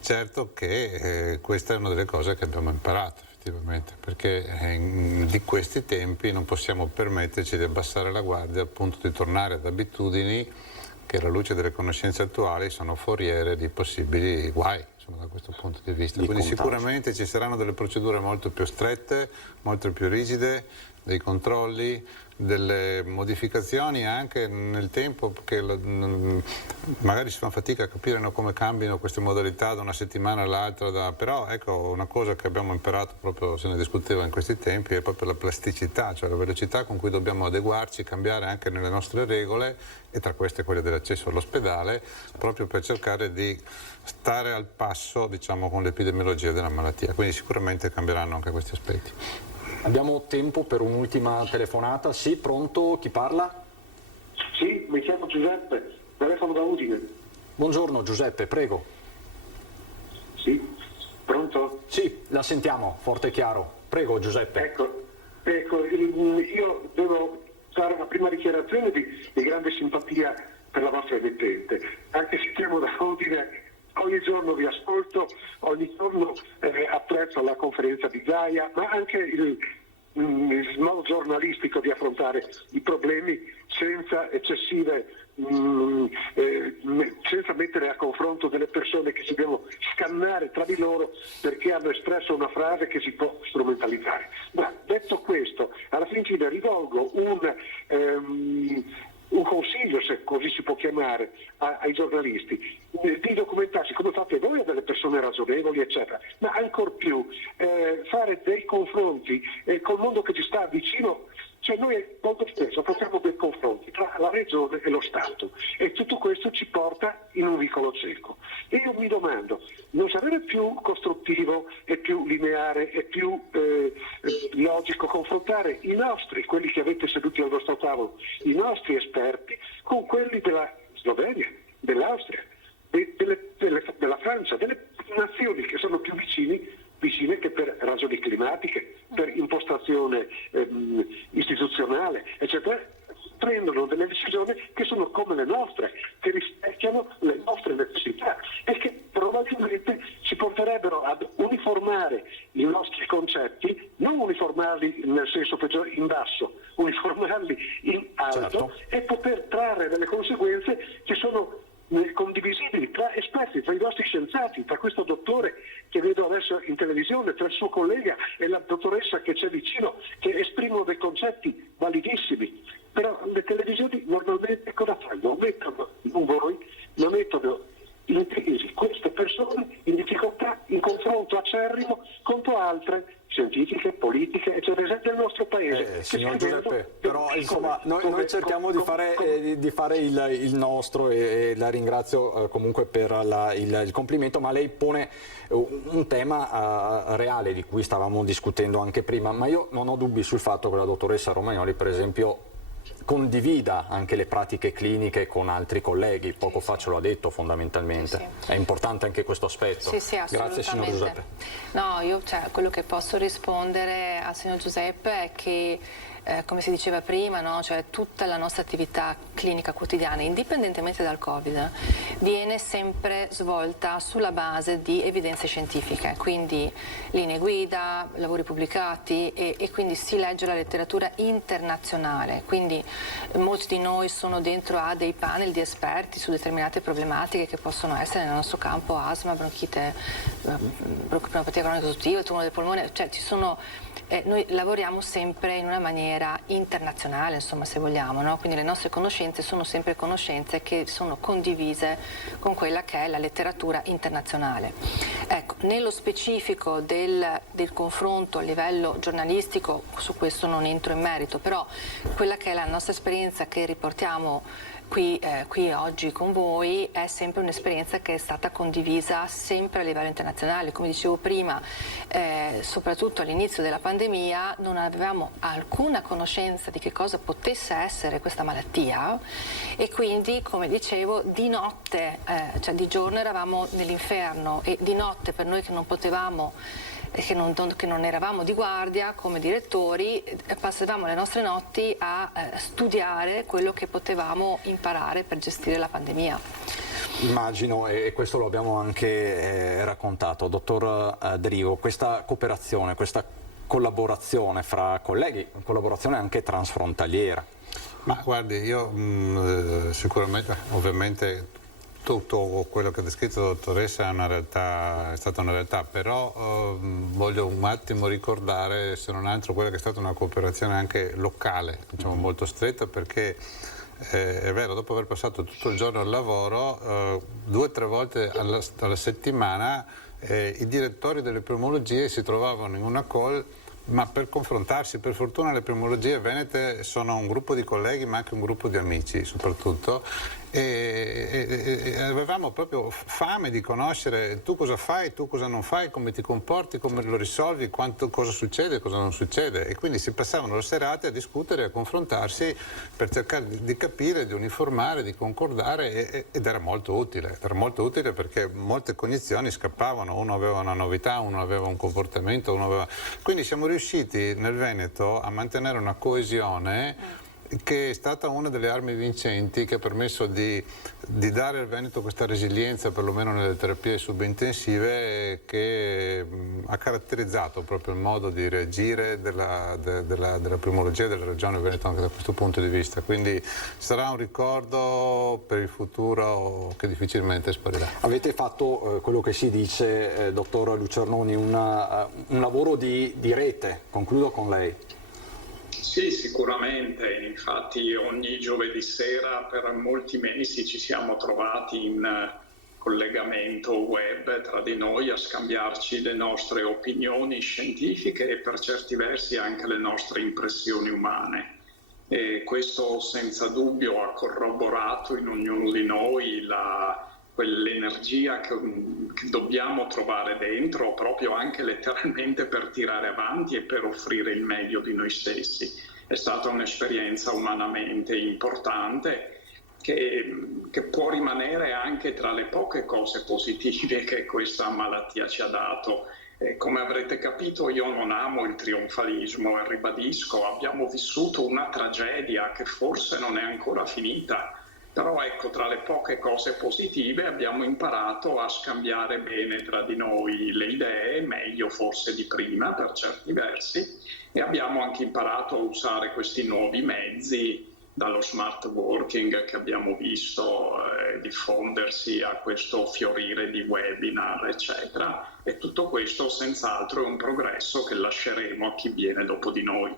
Certo che questa è una delle cose che abbiamo imparato effettivamente, perché di questi tempi non possiamo permetterci di abbassare la guardia al punto di tornare ad abitudini che alla luce delle conoscenze attuali sono foriere di possibili guai. Da questo punto di vista, quindi sicuramente ci saranno delle procedure molto più strette, molto più rigide, dei controlli, delle modificazioni anche nel tempo, perché magari si fa fatica a capire come cambino queste modalità da una settimana all'altra, però ecco, una cosa che abbiamo imparato, proprio se ne discuteva in questi tempi, è proprio la plasticità, cioè la velocità con cui dobbiamo adeguarci, cambiare anche nelle nostre regole, e tra queste quelle dell'accesso all'ospedale, proprio per cercare di stare al passo, diciamo, con l'epidemiologia della malattia. Quindi sicuramente cambieranno anche questi aspetti. Abbiamo tempo per un'ultima telefonata. Sì, pronto? Chi parla? Sì, mi chiamo Giuseppe, telefono da Udine. Buongiorno Giuseppe, prego. Sì, pronto? Sì, la sentiamo, forte e chiaro. Prego Giuseppe. Ecco, io devo fare una prima dichiarazione di grande simpatia per la vostra emittente. Anche se chiamo da Udine, ogni giorno vi ascolto, ogni giorno apprezzo la conferenza di Gaia, ma anche il modo giornalistico di affrontare i problemi senza eccessive, senza mettere a confronto delle persone che si devono scannare tra di loro perché hanno espresso una frase che si può strumentalizzare. Ma detto questo, alla fine rivolgo un consiglio, se così si può chiamare, ai giornalisti, di documentarsi come fate voi a delle persone ragionevoli, eccetera, ma ancor più fare dei confronti col mondo che ci sta vicino. Cioè noi molto spesso facciamo dei confronti tra la regione e lo Stato e tutto questo ci porta in un vicolo cieco. E io mi domando, non sarebbe più costruttivo e più lineare e più logico confrontare i nostri, quelli che avete seduti al vostro tavolo, i nostri esperti con quelli della Slovenia, dell'Austria, della Francia, delle nazioni che sono più vicine che per ragioni climatiche, per impostazione istituzionale, eccetera, prendono delle decisioni che sono come le nostre, che rispecchiano le nostre necessità e che probabilmente ci porterebbero ad uniformare i nostri concetti, non uniformarli nel senso peggiore in basso, uniformarli in alto, certo, e poter trarre delle conseguenze che sono condivisibili tra esperti, tra i vostri scienziati, tra questo dottore che vedo adesso in televisione, tra il suo collega e la dottoressa che c'è vicino, che esprimono dei concetti validissimi. Però le televisioni normalmente cosa fanno? Non mettono in crisi queste persone in difficoltà, in confronto acerrimo contro altre scientifiche, politiche, eccetera, del nostro paese. Signor Giuseppe, però insomma noi cerchiamo di fare il nostro e la ringrazio comunque per il complimento, ma lei pone un tema reale di cui stavamo discutendo anche prima, ma io non ho dubbi sul fatto che la dottoressa Romagnoli, per esempio, condivida anche le pratiche cliniche con altri colleghi, poco fa ce lo ha detto fondamentalmente. È importante anche questo aspetto. Sì, Grazie signor Giuseppe. No, quello che posso rispondere al signor Giuseppe è che come si diceva prima, no? Cioè, tutta la nostra attività clinica quotidiana, indipendentemente dal Covid, viene sempre svolta sulla base di evidenze scientifiche, quindi linee guida, lavori pubblicati e quindi si legge la letteratura internazionale, quindi molti di noi sono dentro a dei panel di esperti su determinate problematiche che possono essere nel nostro campo asma, bronchite, broncopatia cronica ostruttiva, tumore del polmone, cioè ci sono... noi lavoriamo sempre in una maniera internazionale, insomma, se vogliamo, no? Quindi le nostre conoscenze sono sempre conoscenze che sono condivise con quella che è la letteratura internazionale. Ecco, nello specifico del confronto a livello giornalistico, su questo non entro in merito, però quella che è la nostra esperienza che riportiamo qui oggi con voi è sempre un'esperienza che è stata condivisa sempre a livello internazionale. Come dicevo prima, soprattutto all'inizio della pandemia non avevamo alcuna conoscenza di che cosa potesse essere questa malattia e quindi, come dicevo, di notte, cioè di giorno eravamo nell'inferno e di notte per noi che non potevamo che non eravamo di guardia come direttori, passavamo le nostre notti a studiare quello che potevamo imparare per gestire la pandemia. Immagino, e questo lo abbiamo anche raccontato, dottor Drigo, questa cooperazione, questa collaborazione fra colleghi, collaborazione anche transfrontaliera. Ma guardi, io sicuramente, ovviamente, tutto quello che ha descritto la dottoressa è stata una realtà, però voglio un attimo ricordare, se non altro, quella che è stata una cooperazione anche locale, diciamo molto stretta, perché è vero, dopo aver passato tutto il giorno al lavoro, 2 o 3 volte alla settimana i direttori delle pneumologie si trovavano in una call, ma per confrontarsi. Per fortuna le pneumologie venete sono un gruppo di colleghi ma anche un gruppo di amici soprattutto, e avevamo proprio fame di conoscere tu cosa fai, tu cosa non fai, come ti comporti, come lo risolvi, cosa succede e cosa non succede, e quindi si passavano le serate a discutere, a confrontarsi per cercare di capire, di uniformare, di concordare, ed era molto utile perché molte cognizioni scappavano, uno aveva una novità, uno aveva un comportamento, quindi siamo riusciti nel Veneto a mantenere una coesione che è stata una delle armi vincenti che ha permesso di dare al Veneto questa resilienza, perlomeno nelle terapie subintensive, che ha caratterizzato proprio il modo di reagire della pneumologia della regione Veneto anche da questo punto di vista. Quindi sarà un ricordo per il futuro che difficilmente sparirà. Avete fatto quello che si dice, dottor Lucernoni, un lavoro di rete. Concludo con lei. Sì, sicuramente, infatti ogni giovedì sera per molti mesi ci siamo trovati in collegamento web tra di noi a scambiarci le nostre opinioni scientifiche e per certi versi anche le nostre impressioni umane. E questo senza dubbio ha corroborato in ognuno di noi quell'energia che dobbiamo trovare dentro, proprio anche letteralmente per tirare avanti e per offrire il meglio di noi stessi. È stata un'esperienza umanamente importante che può rimanere anche tra le poche cose positive che questa malattia ci ha dato. Come avrete capito, io non amo il trionfalismo e ribadisco, abbiamo vissuto una tragedia che forse non è ancora finita. Però ecco, tra le poche cose positive abbiamo imparato a scambiare bene tra di noi le idee, meglio forse di prima per certi versi, e abbiamo anche imparato a usare questi nuovi mezzi, dallo smart working che abbiamo visto diffondersi a questo fiorire di webinar, eccetera, e tutto questo senz'altro è un progresso che lasceremo a chi viene dopo di noi.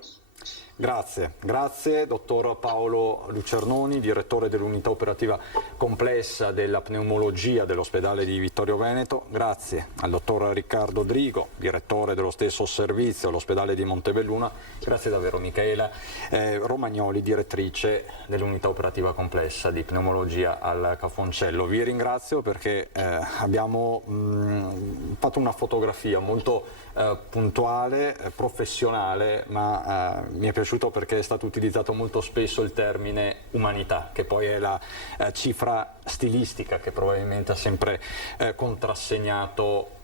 Grazie dottor Paolo Lucernoni, direttore dell'unità operativa complessa della pneumologia dell'ospedale di Vittorio Veneto. Grazie al dottor Riccardo Drigo, direttore dello stesso servizio all'ospedale di Montebelluna. Grazie davvero Michaela Romagnoli, direttrice dell'unità operativa complessa di pneumologia al Cafoncello. Vi ringrazio perché abbiamo fatto una fotografia molto puntuale, professionale, ma mi è piaciuto piaciuto perché è stato utilizzato molto spesso il termine umanità, che poi è la cifra stilistica che probabilmente ha sempre contrassegnato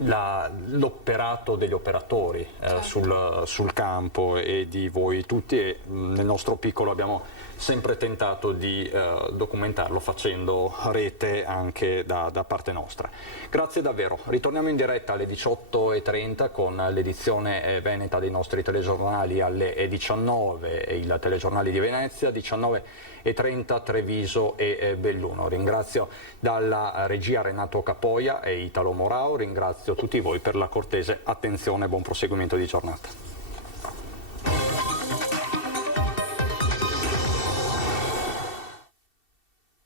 l'operato degli operatori sul campo e di voi tutti, e nel nostro piccolo abbiamo sempre tentato di documentarlo facendo rete anche da parte nostra. Grazie davvero, ritorniamo in diretta alle 18:30 con l'edizione veneta dei nostri telegiornali alle 19, il telegiornali di Venezia, 19:30 Treviso e Belluno. Ringrazio dalla regia Renato Capoia e Italo Morao, ringrazio tutti voi per la cortese attenzione e buon proseguimento di giornata.